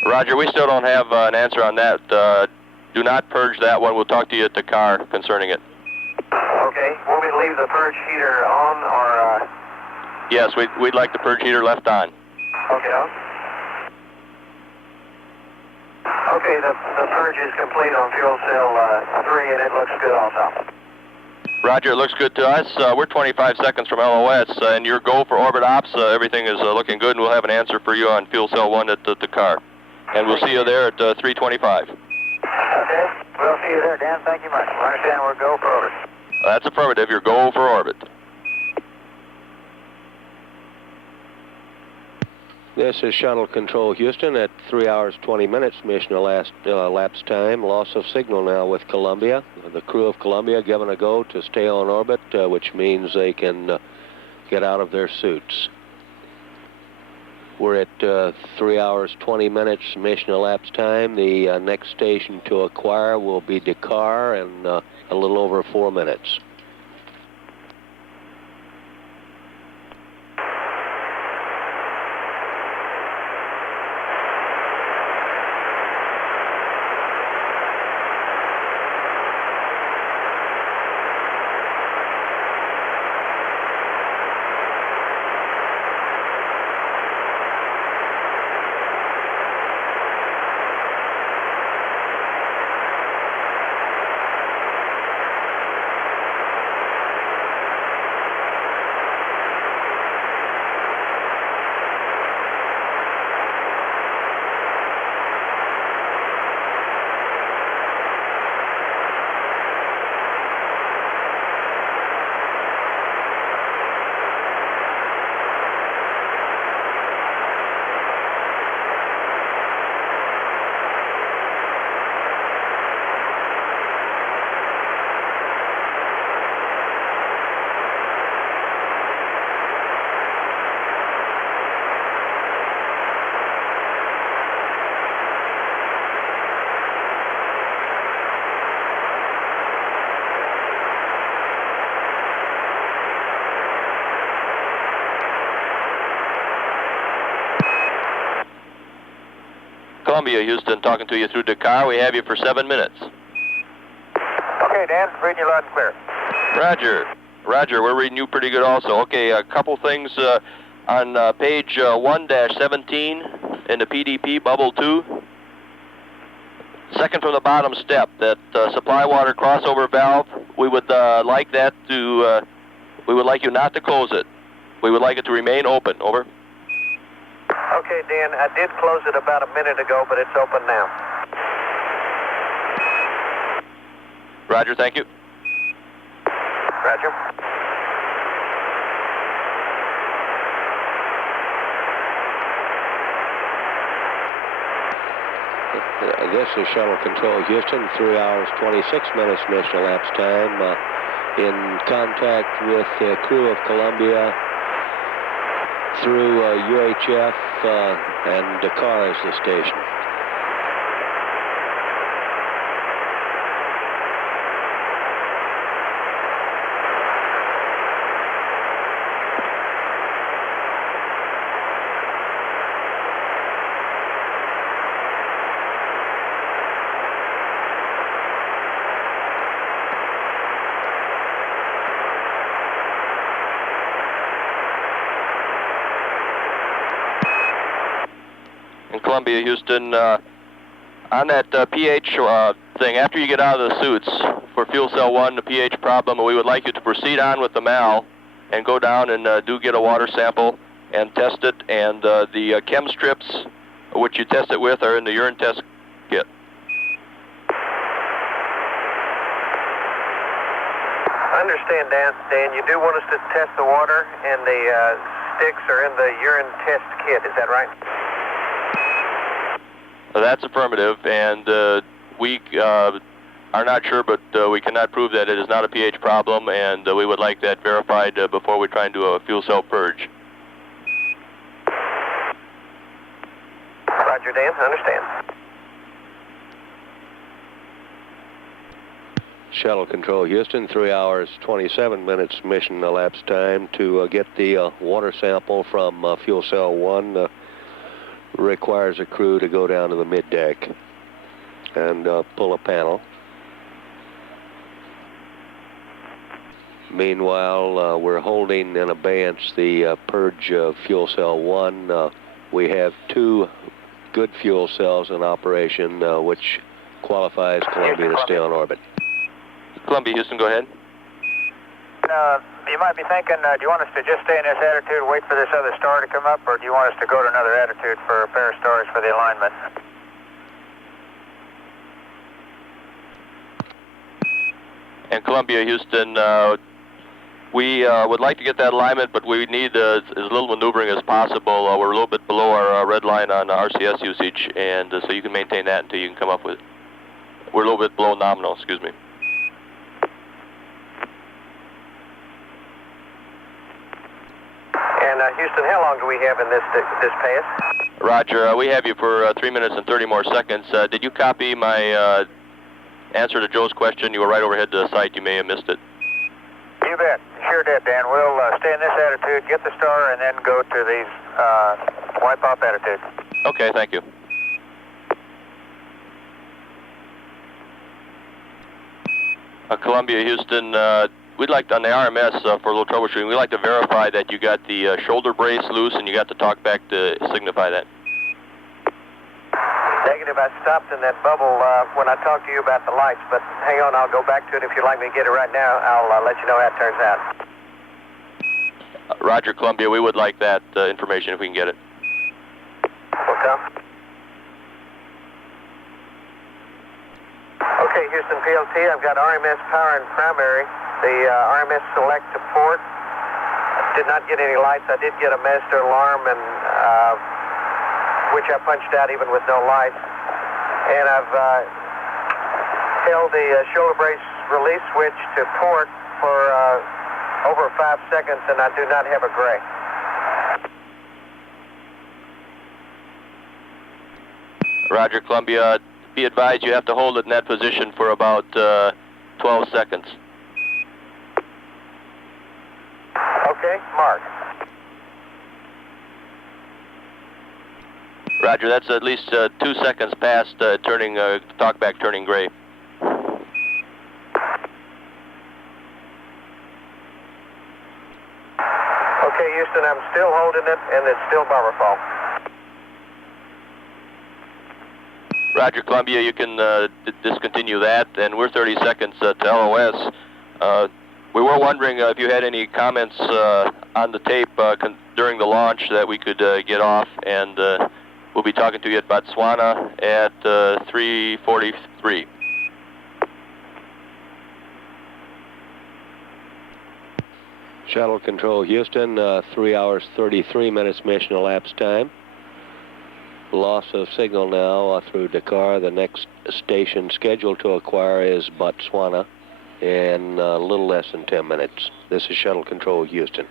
Roger, we still don't have an answer on that. Do not purge that one. We'll talk to you at the car concerning it. Okay. Want me to leave the purge heater on, or... Yes, we'd like the purge heater left on. Okay, Okay, the purge is complete on fuel cell 3, and it looks good also. Roger, it looks good to us. We're 25 seconds from LOS, and your goal for orbit ops, everything is looking good, and we'll have an answer for you on fuel cell 1 at the car. And we'll see you there at 3:25. Okay, we'll see you there, Dan. Thank you much. I understand we're go for orbit. That's affirmative, your goal for orbit. This is Shuttle Control Houston at 3 hours, 20 minutes mission elapsed time. Loss of signal now with Columbia. The crew of Columbia given a go to stay on orbit, which means they can get out of their suits. We're at 3 hours, 20 minutes mission elapsed time. The next station to acquire will be Dakar in a little over 4 minutes. Columbia, Houston, talking to you through Dakar. We have you for 7 minutes. Okay, Dan, reading you loud and clear. Roger. Roger, we're reading you pretty good also. Okay, a couple things on page 1-17 in the PDP, bubble 2. Second from the bottom step, that supply water crossover valve, we would like that to, we would like you not to close it. We would like it to remain open. Over. Okay, Dan, I did close it about a minute ago, but it's open now. Roger, thank you. Roger. This is Shuttle Control Houston, 3 hours, 26 minutes mission elapsed time. In contact with the crew of Columbia through UHF and Dakar is the station. Columbia, Houston, on that pH thing, after you get out of the suits for fuel cell 1, the pH problem, we would like you to proceed on with the MAL and go down and do get a water sample and test it. And the chem strips, which you test it with, are in the urine test kit. I understand, Dan. Dan, you do want us to test the water, and the sticks are in the urine test kit. Is that right? That's affirmative, and we are not sure, but we cannot prove that it is not a pH problem, and we would like that verified before we try and do a fuel cell purge. Roger, Dan. I understand. Shuttle Control Houston, 3 hours, 27 minutes mission elapsed time to get the water sample from fuel cell 1. Requires a crew to go down to the mid-deck and pull a panel. Meanwhile, we're holding in abeyance the purge of fuel cell 1. We have 2 good fuel cells in operation, which qualifies Columbia to stay on orbit. Columbia, Houston, go ahead. You might be thinking, do you want us to just stay in this attitude, wait for this other star to come up, or do you want us to go to another attitude for a pair of stars for the alignment? And Columbia, Houston, we would like to get that alignment, but we need as little maneuvering as possible. We're a little bit below our red line on RCS usage, and so you can maintain that until you can come up with it. We're a little bit below nominal, excuse me. And Houston, how long do we have in this pass? Roger, we have you for 3 minutes and 30 more seconds. Did you copy my answer to Joe's question? You were right overhead to the site. You may have missed it. You bet. Sure did, Dan. We'll stay in this attitude, get the star, and then go to these wipe-off attitude. Okay, thank you. Columbia, Houston, we'd like to, on the RMS for a little troubleshooting, we'd like to verify that you got the shoulder brace loose and you got the talk back to signify that. Negative. I stopped in that bubble when I talked to you about the lights, but hang on, I'll go back to it. If you'd like me to get it right now, I'll let you know how it turns out. Roger, Columbia, we would like that information if we can get it. Okay. Okay, Houston PLT, I've got RMS power and primary. The RMS select to port. Did not get any lights. I did get a master alarm, and which I punched out even with no lights. And I've held the shoulder brace release switch to port for over 5 seconds, and I do not have a gray. Roger, Columbia. Be advised you have to hold it in that position for about 12 seconds. Okay, mark. Roger, that's at least 2 seconds past turning, talkback turning gray. Okay, Houston, I'm still holding it, and it's still bomber fall. Roger, Columbia, you can discontinue that, and we're 30 seconds to LOS. We were wondering if you had any comments on the tape during the launch that we could get off, and we'll be talking to you at Botswana at 3:43. Shuttle Control Houston, 3 hours 33 minutes mission elapsed time. Loss of signal now through Dakar. The next station scheduled to acquire is Botswana in a little less than 10 minutes. This is Shuttle Control Houston.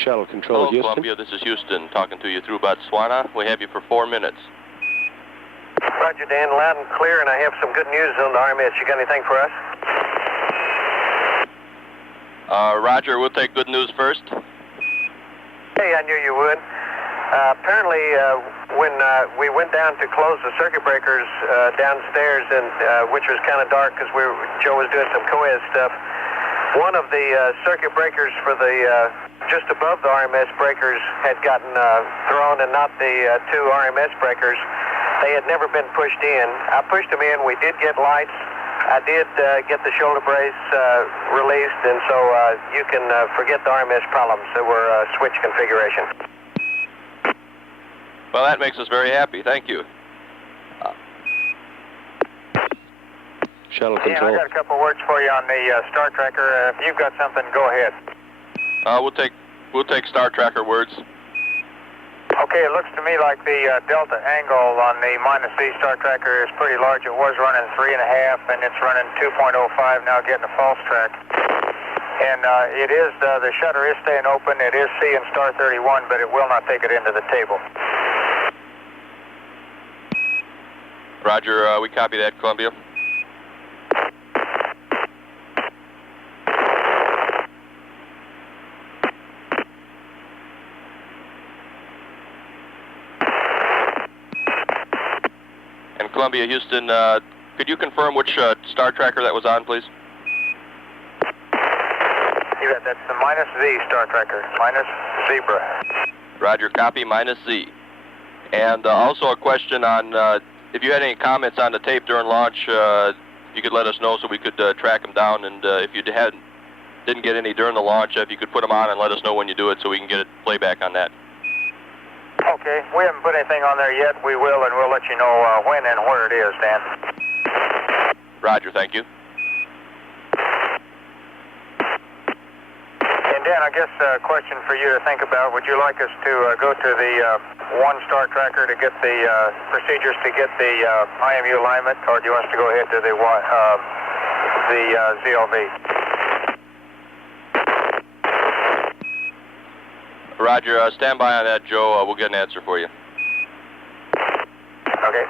Shuttle Control, Hello, Houston. Columbia, this is Houston talking to you through Botswana. We have you for 4 minutes. Roger, Dan, loud and clear, and I have some good news on the RMS. You got anything for us? Roger, we'll take good news first. Hey, I knew you would. Apparently, when we went down to close the circuit breakers downstairs, and which was kind of dark because Joe was doing some co-ed stuff, one of the circuit breakers for the just above the RMS breakers had gotten thrown, and not the two RMS breakers. They had never been pushed in. I pushed them in. We did get lights. I did get the shoulder brace released, and so you can forget the RMS problems. They were switch configuration. Well, that makes us very happy. Thank you. Shuttle Dan, control. I got a couple words for you on the Star Tracker. If you've got something, go ahead. We'll take Star Tracker words. Okay, it looks to me like the delta angle on the -Z Star Tracker is pretty large. It was running 3.5, and it's running 2.05 now, getting a false track. And it is, the shutter is staying open. It is seeing star 31, but it will not take it into the table. Roger, we copy that, Columbia. And Columbia, Houston, could you confirm which Star Tracker that was on, please? You bet, that's the -Z Star Tracker, minus Zebra. Roger, copy, -Z. And also a question on if you had any comments on the tape during launch, you could let us know so we could track them down. And if you didn't get any during the launch, if you could put them on and let us know when you do it so we can get it playback on that. Okay, we haven't put anything on there yet. We will, and we'll let you know when and where it is, Dan. Roger, thank you. And Dan, I guess a question for you to think about. Would you like us to go to the one Star Tracker to get the procedures to get the IMU alignment, or do you want us to go ahead to the ZLV? Roger, stand by on that, Joe. We'll get an answer for you. Okay.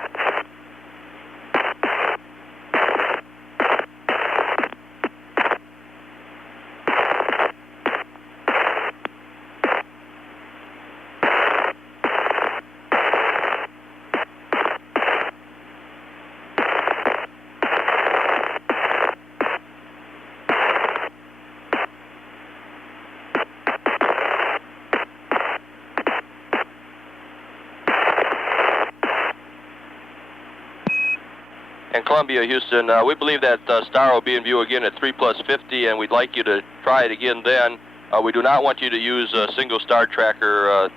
And Columbia, Houston, we believe that star will be in view again at 3+50, and we'd like you to try it again then. We do not want you to use a single Star Tracker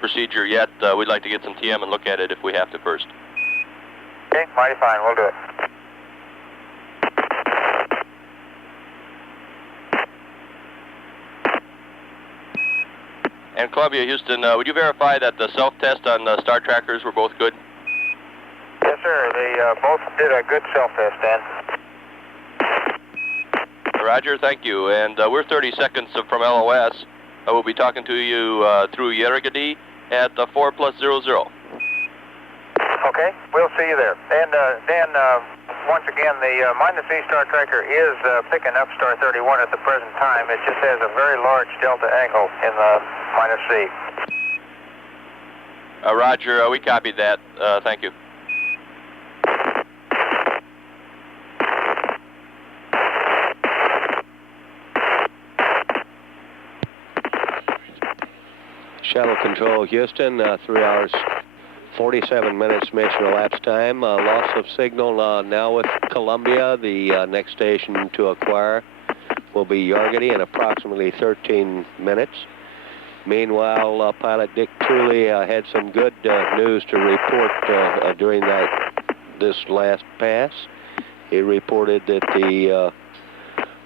procedure yet. We'd like to get some TM and look at it if we have to first. Okay, mighty fine. We'll do it. And Columbia, Houston, would you verify that the self-test on the Star Trackers were both good? Yes, sir. They both did a good self-test, Dan. Roger, thank you. And we're 30 seconds from LOS. We'll be talking to you through Yerigadi at 4+00. Okay, we'll see you there. And Dan, once again, the -Z Star Tracker is picking up star 31 at the present time. It just has a very large delta angle in the -Z. Roger, we copied that. Thank you. Shuttle control, Houston, 3 hours, 47 minutes mission elapsed time. Loss of signal now with Columbia. The next station to acquire will be Yargady in approximately 13 minutes. Meanwhile, pilot Dick Tooley had some good news to report during this last pass. He reported that the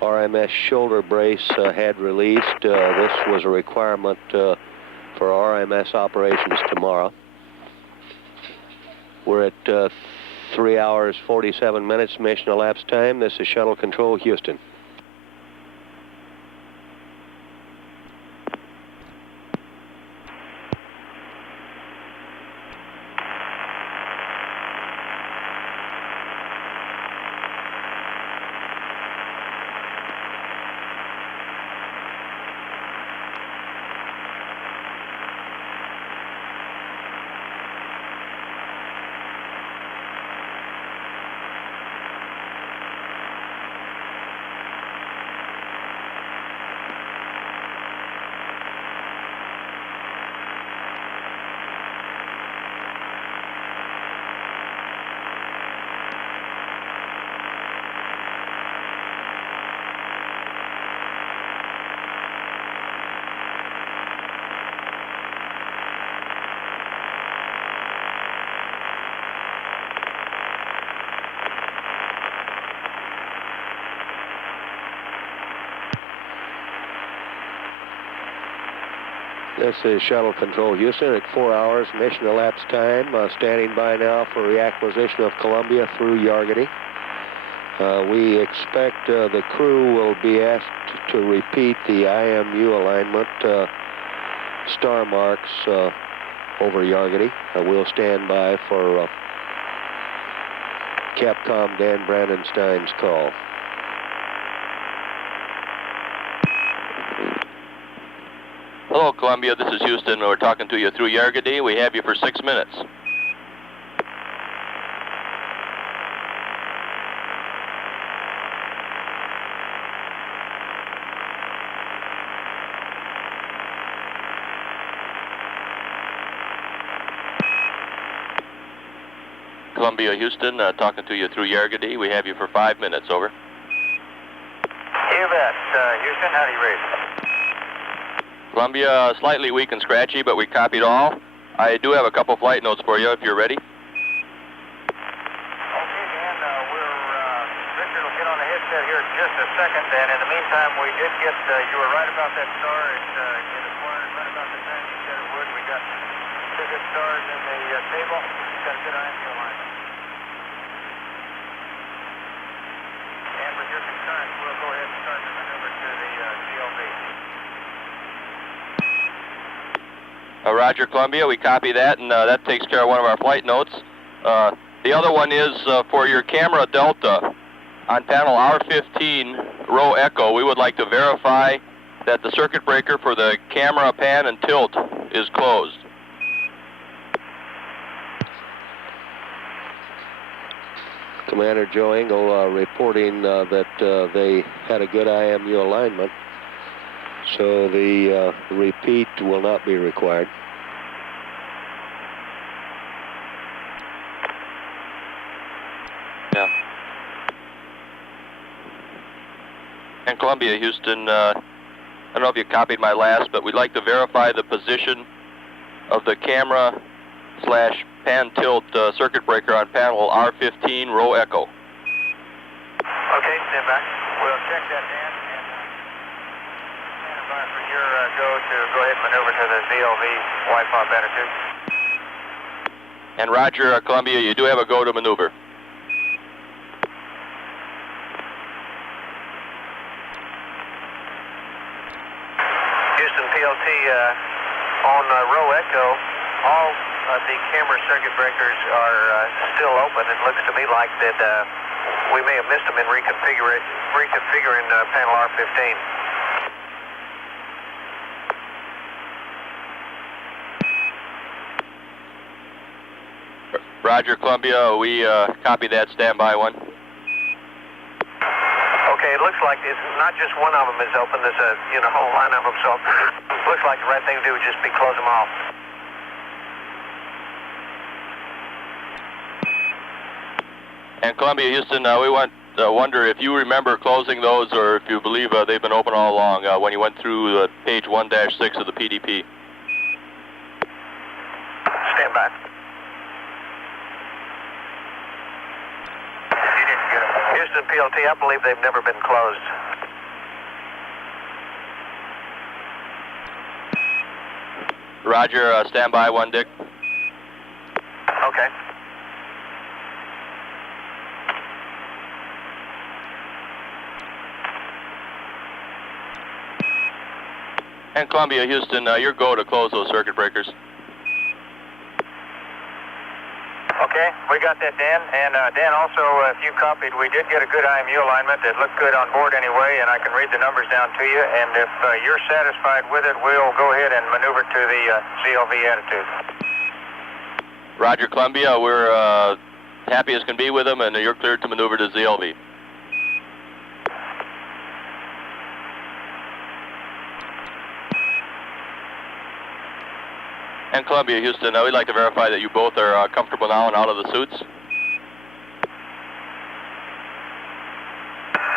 RMS shoulder brace had released. This was a requirement for RMS operations tomorrow. We're at 3 hours, 47 minutes mission elapsed time. This is Shuttle Control, Houston. This is Shuttle Control Houston at 4 hours mission elapsed time. Standing by now for reacquisition of Columbia through Yargety. We expect the crew will be asked to repeat the IMU alignment star marks over Yargety. We'll stand by for Capcom Dan Brandenstein's call. Hello, Columbia. This is Houston. We're talking to you through Yargety. We have you for 6 minutes. Columbia, Houston, talking to you through Yargety. We have you for 5 minutes. Over. You bet. Houston, how do you read? Columbia, slightly weak and scratchy, but we copied all. I do have a couple flight notes for you if you're ready. Okay, Dan, Victor will get on the headset here in just a second, and in the meantime, we did get, you were right about that star. It acquired right about the time you said it would. We got 2 good stars in the table. We've got a good IMU alignment. And with your concurrence, we'll go ahead and start the maneuver to the CLV. Roger, Columbia. We copy that, and that takes care of one of our flight notes. The other one is for your camera delta on panel R15, row echo. We would like to verify that the circuit breaker for the camera pan and tilt is closed. Commander Joe Engel reporting that they had a good IMU alignment, so the repeat will not be required. Yeah. And Columbia, Houston, I don't know if you copied my last, but we'd like to verify the position of the camera / pan tilt circuit breaker on panel R15, row echo. Okay, stand by. We'll check that, Dan, and stand by for your go ahead and maneuver to the ZLV wipe-off attitude. And Roger, Columbia, you do have a go to maneuver. Houston PLT on row echo, all the camera circuit breakers are still open. It looks to me like that we may have missed them in reconfiguring panel R15. Roger, Columbia, we copy that, standby one. Okay, it looks like it's not just one of them is open. There's a whole line of them, so it looks like the right thing to do would just be close them off. And Columbia, Houston, we wonder if you remember closing those or if you believe they've been open all along when you went through page 1-6 of the PDP. Stand by. You didn't get them. Houston PLT, I believe they've never been closed. Roger, standby one, Dick. Okay. And Columbia, Houston, your go to close those circuit breakers. Okay, we got that, Dan. And Dan, also, if you copied, we did get a good IMU alignment. It looked good on board anyway, and I can read the numbers down to you. And if you're satisfied with it, we'll go ahead and maneuver to the CLV attitude. Roger, Columbia, we're happy as can be with them, and you're cleared to maneuver to ZLV. And Columbia, Houston, we'd like to verify that you both are comfortable now and out of the suits.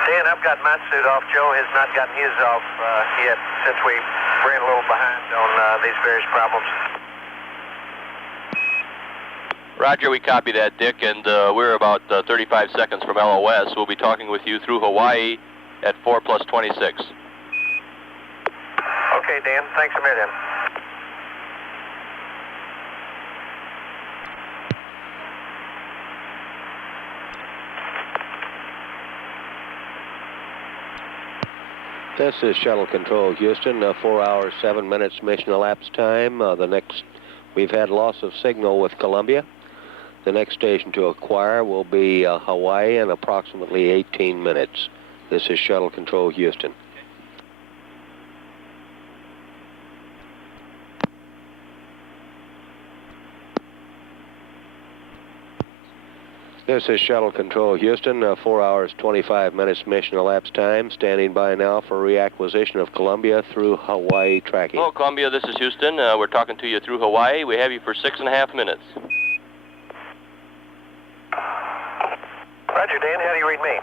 Dan, I've got my suit off. Joe has not gotten his off yet since we ran a little behind on these various problems. Roger, we copy that, Dick, and we're about 35 seconds from LOS. We'll be talking with you through Hawaii at 4+26. Okay, Dan. Thanks a million. This is Shuttle Control, Houston. 4 hours, 7 minutes mission elapsed time. We've had loss of signal with Columbia. The next station to acquire will be Hawaii in approximately 18 minutes. This is Shuttle Control, Houston. This is Shuttle Control, Houston. 4 hours, 25 minutes mission elapsed time. Standing by now for reacquisition of Columbia through Hawaii tracking. Hello, Columbia. This is Houston. We're talking to you through Hawaii. We have you for 6.5 minutes. Roger, Dan. How do you read me?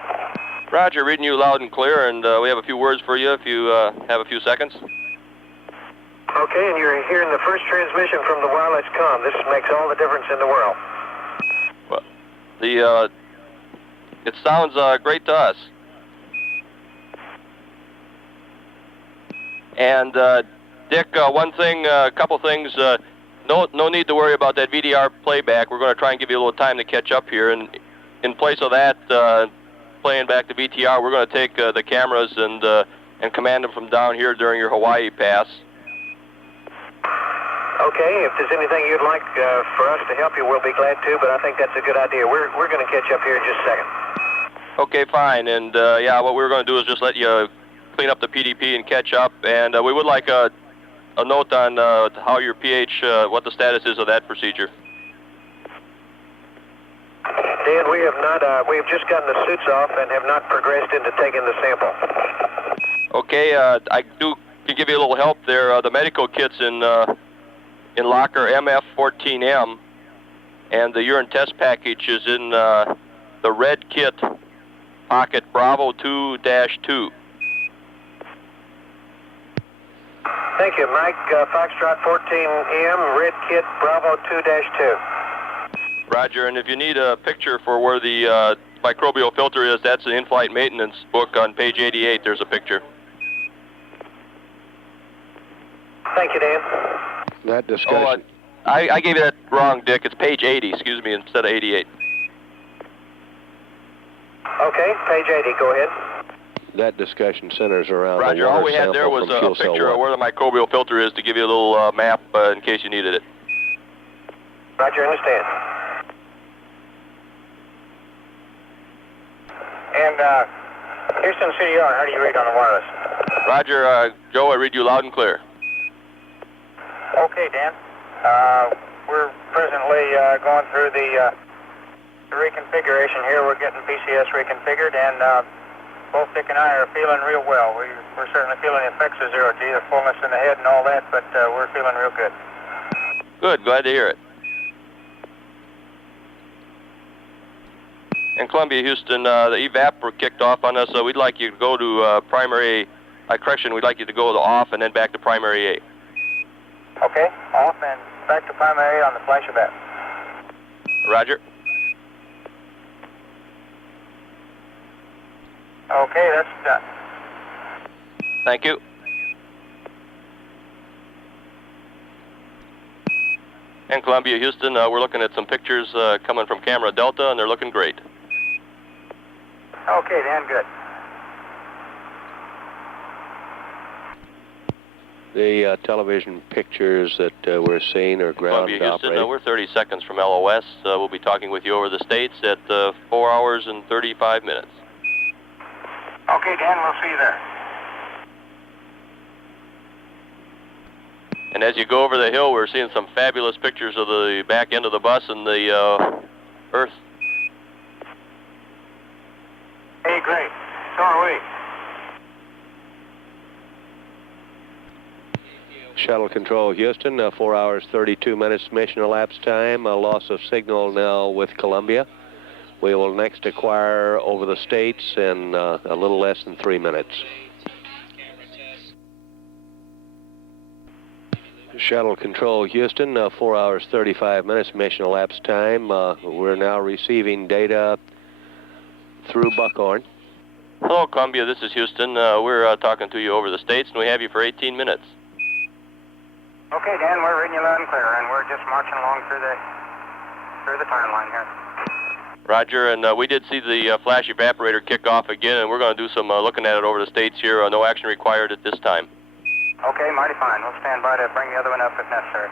Roger, reading you loud and clear, and we have a few words for you if you have a few seconds. Okay, and you're hearing the first transmission from the wireless comm. This makes all the difference in the world. It sounds great to us. And Dick, a couple things. No need to worry about that VDR playback. We're going to try and give you a little time to catch up here. And in place of that, playing back the VTR, we're going to take the cameras and command them from down here during your Hawaii pass. Okay, if there's anything you'd like for us to help you, we'll be glad to, but I think that's a good idea. We're going to catch up here in just a second. Okay, fine. And yeah, what we're going to do is just let you clean up the PDP and catch up. And we would like a note on how your pH, what the status is of that procedure. Dan, we have just gotten the suits off and have not progressed into taking the sample. Okay, I can give you a little help there. The medical kit's in locker MF14M, and the urine test package is in the red kit, pocket Bravo 2-2. Thank you, Mike. Foxtrot 14M, red kit, Bravo 2-2. Roger, and if you need a picture for where the microbial filter is, that's an in-flight maintenance book on page 88. There's a picture. Thank you, Dan. That discussion. I gave you that wrong, Dick. It's page 80, excuse me, instead of 88. Okay, page 80, go ahead. That discussion centers around Roger, the water all we had there was a picture of where the microbial filter is to give you a little map in case you needed it. Roger, understand. And Houston CDR, how do you read on the wireless? Roger, Joe, I read you loud and clear. Okay, Dan. We're presently going through the reconfiguration here. We're getting PCS reconfigured, and both Dick and I are feeling real well. We're certainly feeling the effects of zero G, the fullness in the head and all that, but we're feeling real good. Good, glad to hear it. And Columbia, Houston, the evap were kicked off on us, so we'd like you to go to primary, correction, we'd like you to go to off and then back to primary A. Okay, off and back to primary A on the flash evap. Roger. Okay, that's done. Thank you. And Columbia, Houston, we're looking at some pictures coming from camera Delta, and they're looking great. Okay, Dan, good. The television pictures that we're seeing are ground Columbia, Houston, operated. we're 30 seconds from LOS. We'll be talking with you over the States at 4 hours and 35 minutes. Okay, Dan, we'll see you there. And as you go over the hill, we're seeing some fabulous pictures of the back end of the bus and the Earth. Hey, great. So are we. Shuttle Control, Houston, 4 hours, 32 minutes mission elapsed time. A loss of signal now with Columbia. We will next acquire over the States in a little less than 3 minutes. Shuttle Control, Houston, 4 hours, 35 minutes mission elapsed time. We're now receiving data through Buckhorn. Hello, Columbia, this is Houston. We're talking to you over the States, and we have you for 18 minutes. Okay, Dan, we're reading you loud and clear, and we're just marching along through the timeline here. Roger, and we did see the flash evaporator kick off again, and we're going to do some looking at it over the states here. No action required at this time. Okay, mighty fine. We'll stand by to bring the other one up if necessary.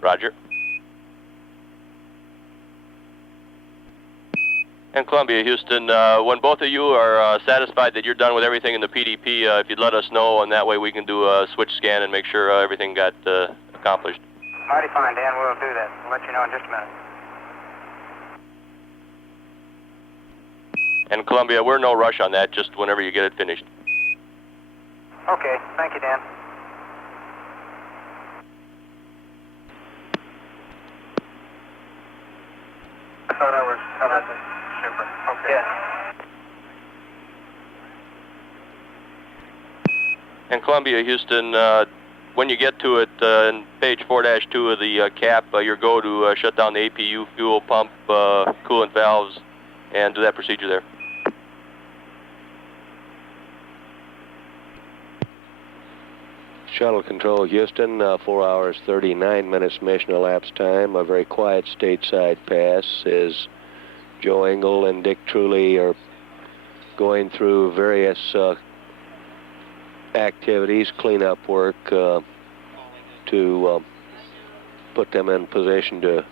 Roger. And Columbia, Houston, when both of you are satisfied that you're done with everything in the PDP, if you'd let us know, and that way we can do a switch scan and make sure everything got accomplished. Mighty fine, Dan. We'll do that. We'll let you know in just a minute. And Columbia, we're no rush on that, just whenever you get it finished. Okay, thank you, Dan. I thought I was covered. Super. Okay. Yeah. And Columbia, Houston, when you get to it, in page 4-2 of the cap, your go to shut down the APU fuel pump, coolant valves, and do that procedure there. Shuttle Control, Houston, 4 hours, 39 minutes mission elapsed time. A very quiet stateside pass as Joe Engel and Dick Truly are going through various activities, cleanup work, to put them in position to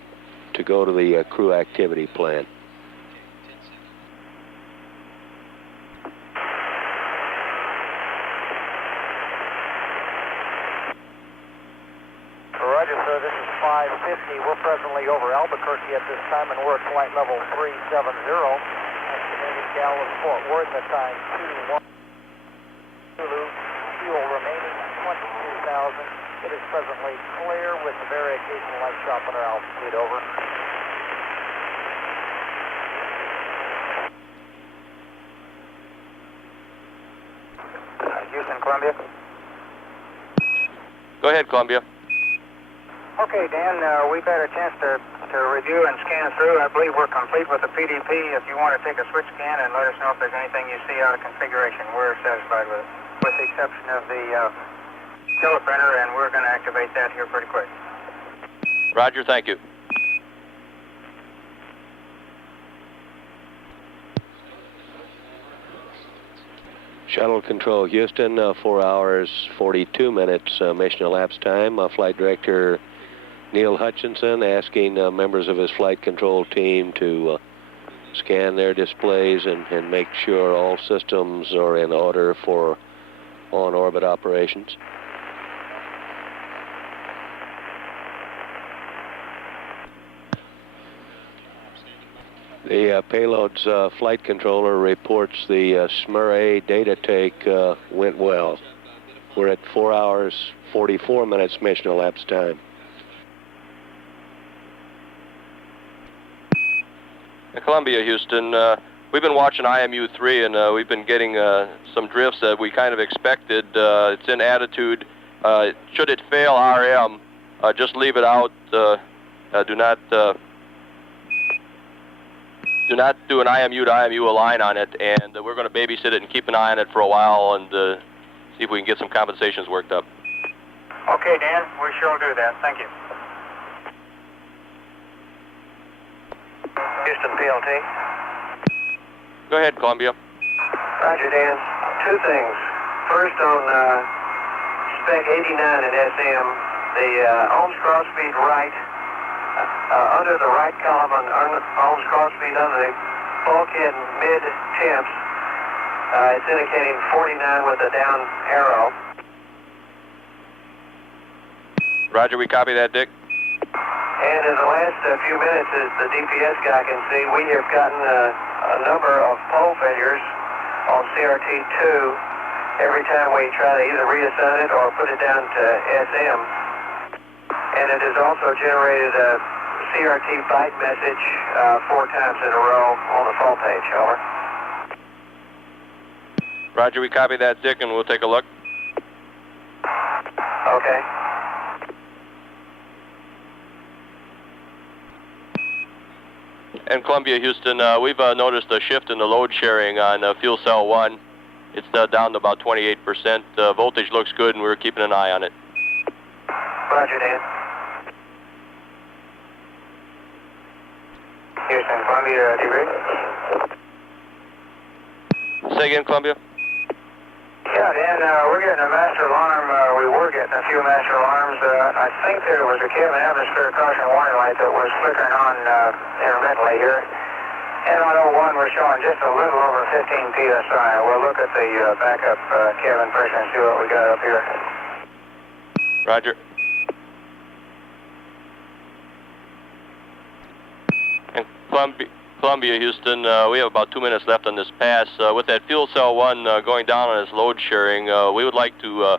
go to the crew activity plan. Roger, sir. This is 550. We're presently over Albuquerque at this time, and we're at flight level 370. Estimated gal is Fort Worth at time 21. Zulu, fuel remaining 22,000. It is presently clear with a very occasional light shop on our altitude. Over. Houston, Columbia. Go ahead, Columbia. Okay, Dan, we've had a chance to review and scan through. I believe we're complete with the PDP. If you want to take a switch scan and let us know if there's anything you see out of configuration, we're satisfied with it, with the exception of the teleprinter, and we're going to activate that here pretty quick. Roger, thank you. Shuttle Control, Houston, 4 hours, 42 minutes mission elapsed time. Flight Director Neil Hutchinson asking members of his flight control team to scan their displays and make sure all systems are in order for on-orbit operations. The payload's flight controller reports the SMER-A data take went well. We're at 4 hours, 44 minutes mission elapsed time. Columbia, Houston, we've been watching IMU-3, and we've been getting some drifts that we kind of expected. It's in attitude. Should it fail RM, just leave it out. Do not do an IMU to IMU align on it, and we're going to babysit it and keep an eye on it for a while and see if we can get some compensations worked up. Okay, Dan, we sure will do that. Thank you. Houston, PLT. Go ahead, Columbia. Roger, Dan. Two things. First, on spec 89 and SM, the ohms cross speed right, under the right column on ohms cross speed under the bulkhead mid-temps, it's indicating 49 with a down arrow. Roger, we copy that, Dick. And in the last few minutes, as the DPS guy can see, we have gotten a number of pole failures on CRT-2 every time we try to either reassign it or put it down to SM. And it has also generated a CRT byte message 4 times in a row on the fault page. Over. Roger, we copy that, Dick, and we'll take a look. Okay. And Columbia, Houston, we've noticed a shift in the load sharing on fuel cell 1. It's down to about 28%. Voltage looks good, and we're keeping an eye on it. Roger, Dan. Houston, Columbia, debrief. Say again, Columbia. Yeah, Dan, we're getting a master alarm. We were getting a few master alarms. I think there was a cabin atmosphere caution warning light that was flickering on intermittently here. And on 01, we're showing just a little over 15 PSI. We'll look at the backup cabin pressure and see what we got up here. Roger. And Columbia, Houston, we have about 2 minutes left on this pass. With that fuel cell 1 going down on its load sharing, we would like to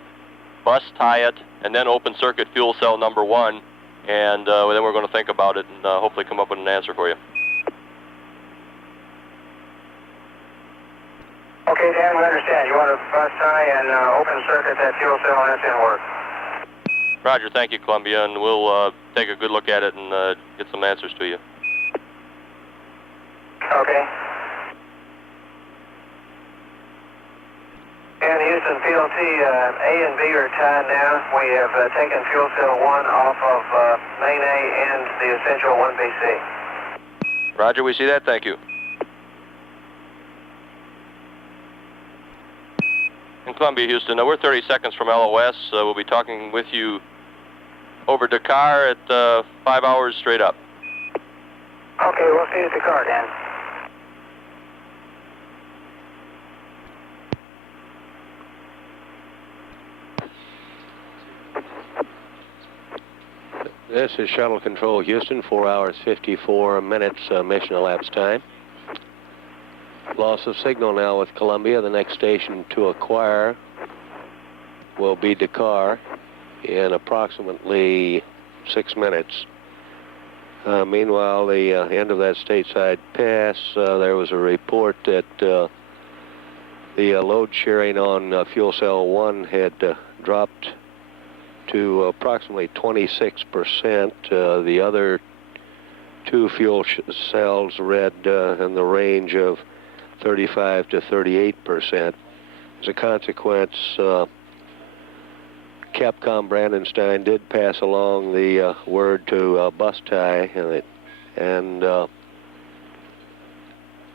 bus tie it and then open circuit fuel cell number 1, and then we're going to think about it and hopefully come up with an answer for you. Okay, Dan, we understand. You want to bus tie and open circuit that fuel cell and it's in work. Roger, thank you, Columbia, and we'll take a good look at it and get some answers to you. Okay. And Houston PLT, A and B are tied now. We have taken fuel cell 1 off of main A and the essential 1BC. Roger, we see that. Thank you. In Columbia, Houston, we're 30 seconds from LOS. We'll be talking with you over Dakar at 5 hours straight up. Okay, we'll see you at Dakar, Dan. This is Shuttle Control Houston, 4 hours 54 minutes mission elapsed time. Loss of signal now with Columbia. The next station to acquire will be Dakar in approximately 6 minutes. Meanwhile, the end of that stateside pass, there was a report that the load sharing on fuel cell 1 had dropped to approximately 26%. The other two fuel cells read in the range of 35 to 38%. As a consequence, Capcom Brandenstein did pass along the word to bus tie, and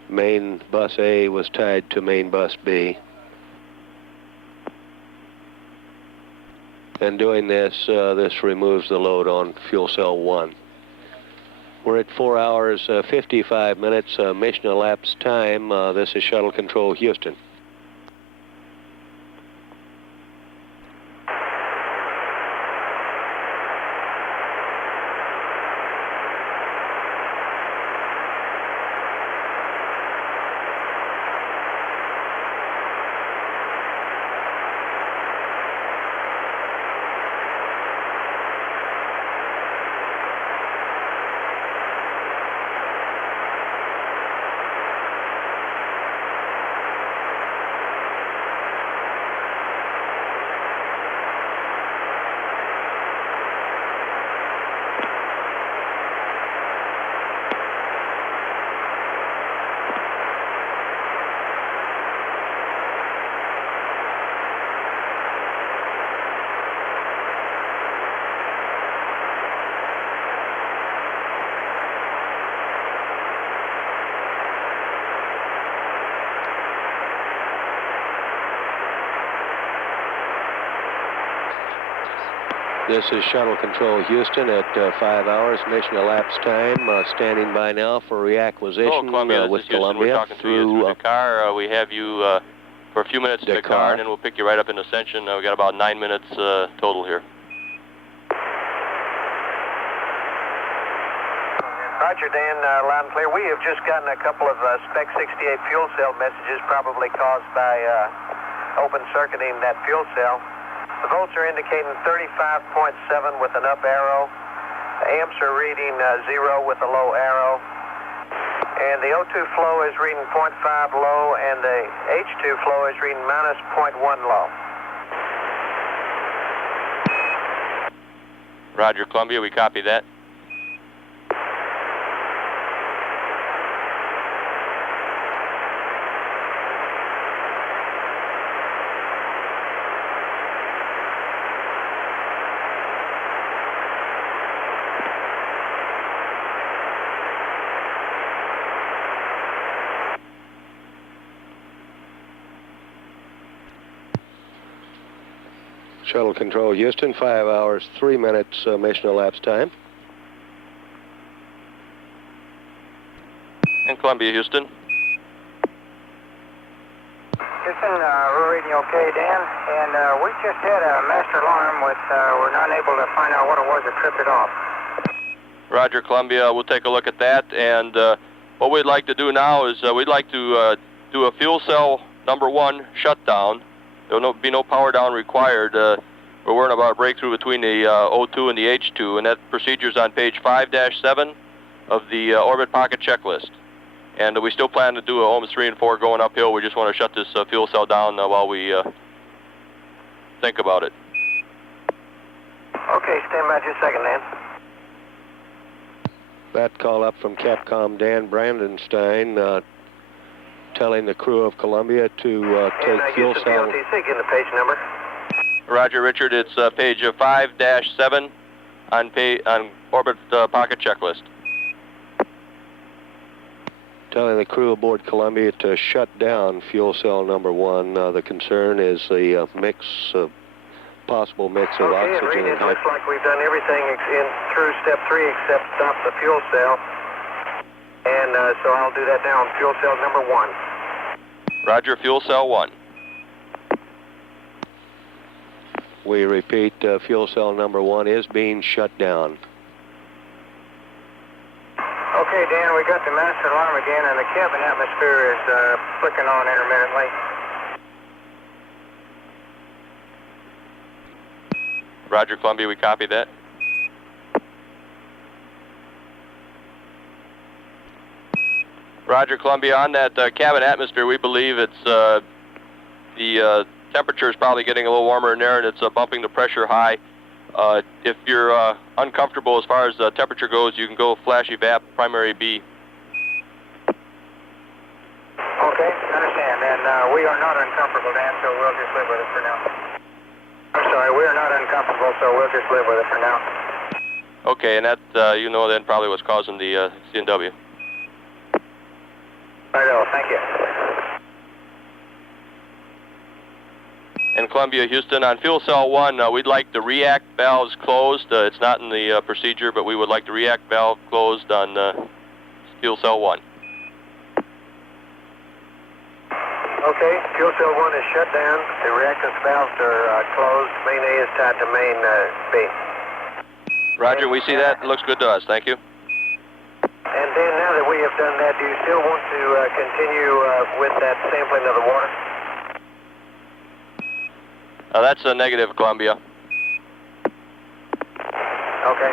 main bus A was tied to main bus B. And doing this, this removes the load on fuel cell 1. We're at 4 hours 55 minutes mission elapsed time. This is Shuttle Control Houston. This is Shuttle Control Houston at 5 hours mission elapsed time. Standing by now for reacquisition Columbia, with Houston. Columbia. We're talking through Dakar. We have you for a few minutes to Dakar, and then we'll pick you right up in Ascension. We've got about 9 minutes total here. Roger, Dan, loud and clear. We have just gotten a couple of Spec 68 fuel cell messages, probably caused by open circuiting that fuel cell. The volts are indicating 35.7 with an up arrow. The amps are reading 0 with a low arrow. And the O2 flow is reading 0.5 low, and the H2 flow is reading minus 0.1 low. Roger, Columbia, we copy that. Shuttle Control, Houston, 5 hours, 3 minutes mission elapsed time. And Columbia, Houston. Houston, we're reading you okay, Dan. And we just had a master alarm with, we're not able to find out what it was that tripped it off. Roger, Columbia. We'll take a look at that. And what we'd like to do now is we'd like to do a fuel cell number 1 shutdown. There will be no power down required. We're worrying about a breakthrough between the O2 and the H2, and that procedure's on page 5-7 of the orbit pocket checklist. And we still plan to do a Ohms 3 and 4 going uphill. We just want to shut this fuel cell down while we think about it. Okay, stand by just a second, Dan. That call up from Capcom Dan Brandenstein telling the crew of Columbia to take fuel cell. PLTC, give the page number. Roger, Richard. It's page 5-7 on orbit pocket checklist. Telling the crew aboard Columbia to shut down fuel cell number 1. The concern is the possible mix of oxygen Okay, and it looks like we've done everything through step 3 except stop the fuel cell. And so I'll do that now on fuel cell number 1. Roger, fuel cell 1. We repeat, fuel cell number 1 is being shut down. Okay, Dan, we got the master alarm again, and the cabin atmosphere is flicking on intermittently. Roger, Columbia. We copy that. Roger, Columbia. On that cabin atmosphere, we believe it's the temperature is probably getting a little warmer in there, and it's bumping the pressure high. If you're uncomfortable as far as the temperature goes, you can go flash evap primary B. Okay, understand. And we are not uncomfortable, Dan, so we'll just live with it for now. I'm sorry, we are not uncomfortable, so we'll just live with it for now. Okay, and that, you know then probably what's causing the CNW. Righto, thank you. And Columbia, Houston, on fuel cell 1, we'd like the react valves closed. It's not in the procedure, but we would like the react valve closed on fuel cell 1. Okay, fuel cell 1 is shut down. The reactance valves are closed. Main A is tied to main B. Roger, we see that. It looks good to us. Thank you. And then now that we have done that, do you still want to continue with that sampling of the water? That's a negative, Columbia. Okay.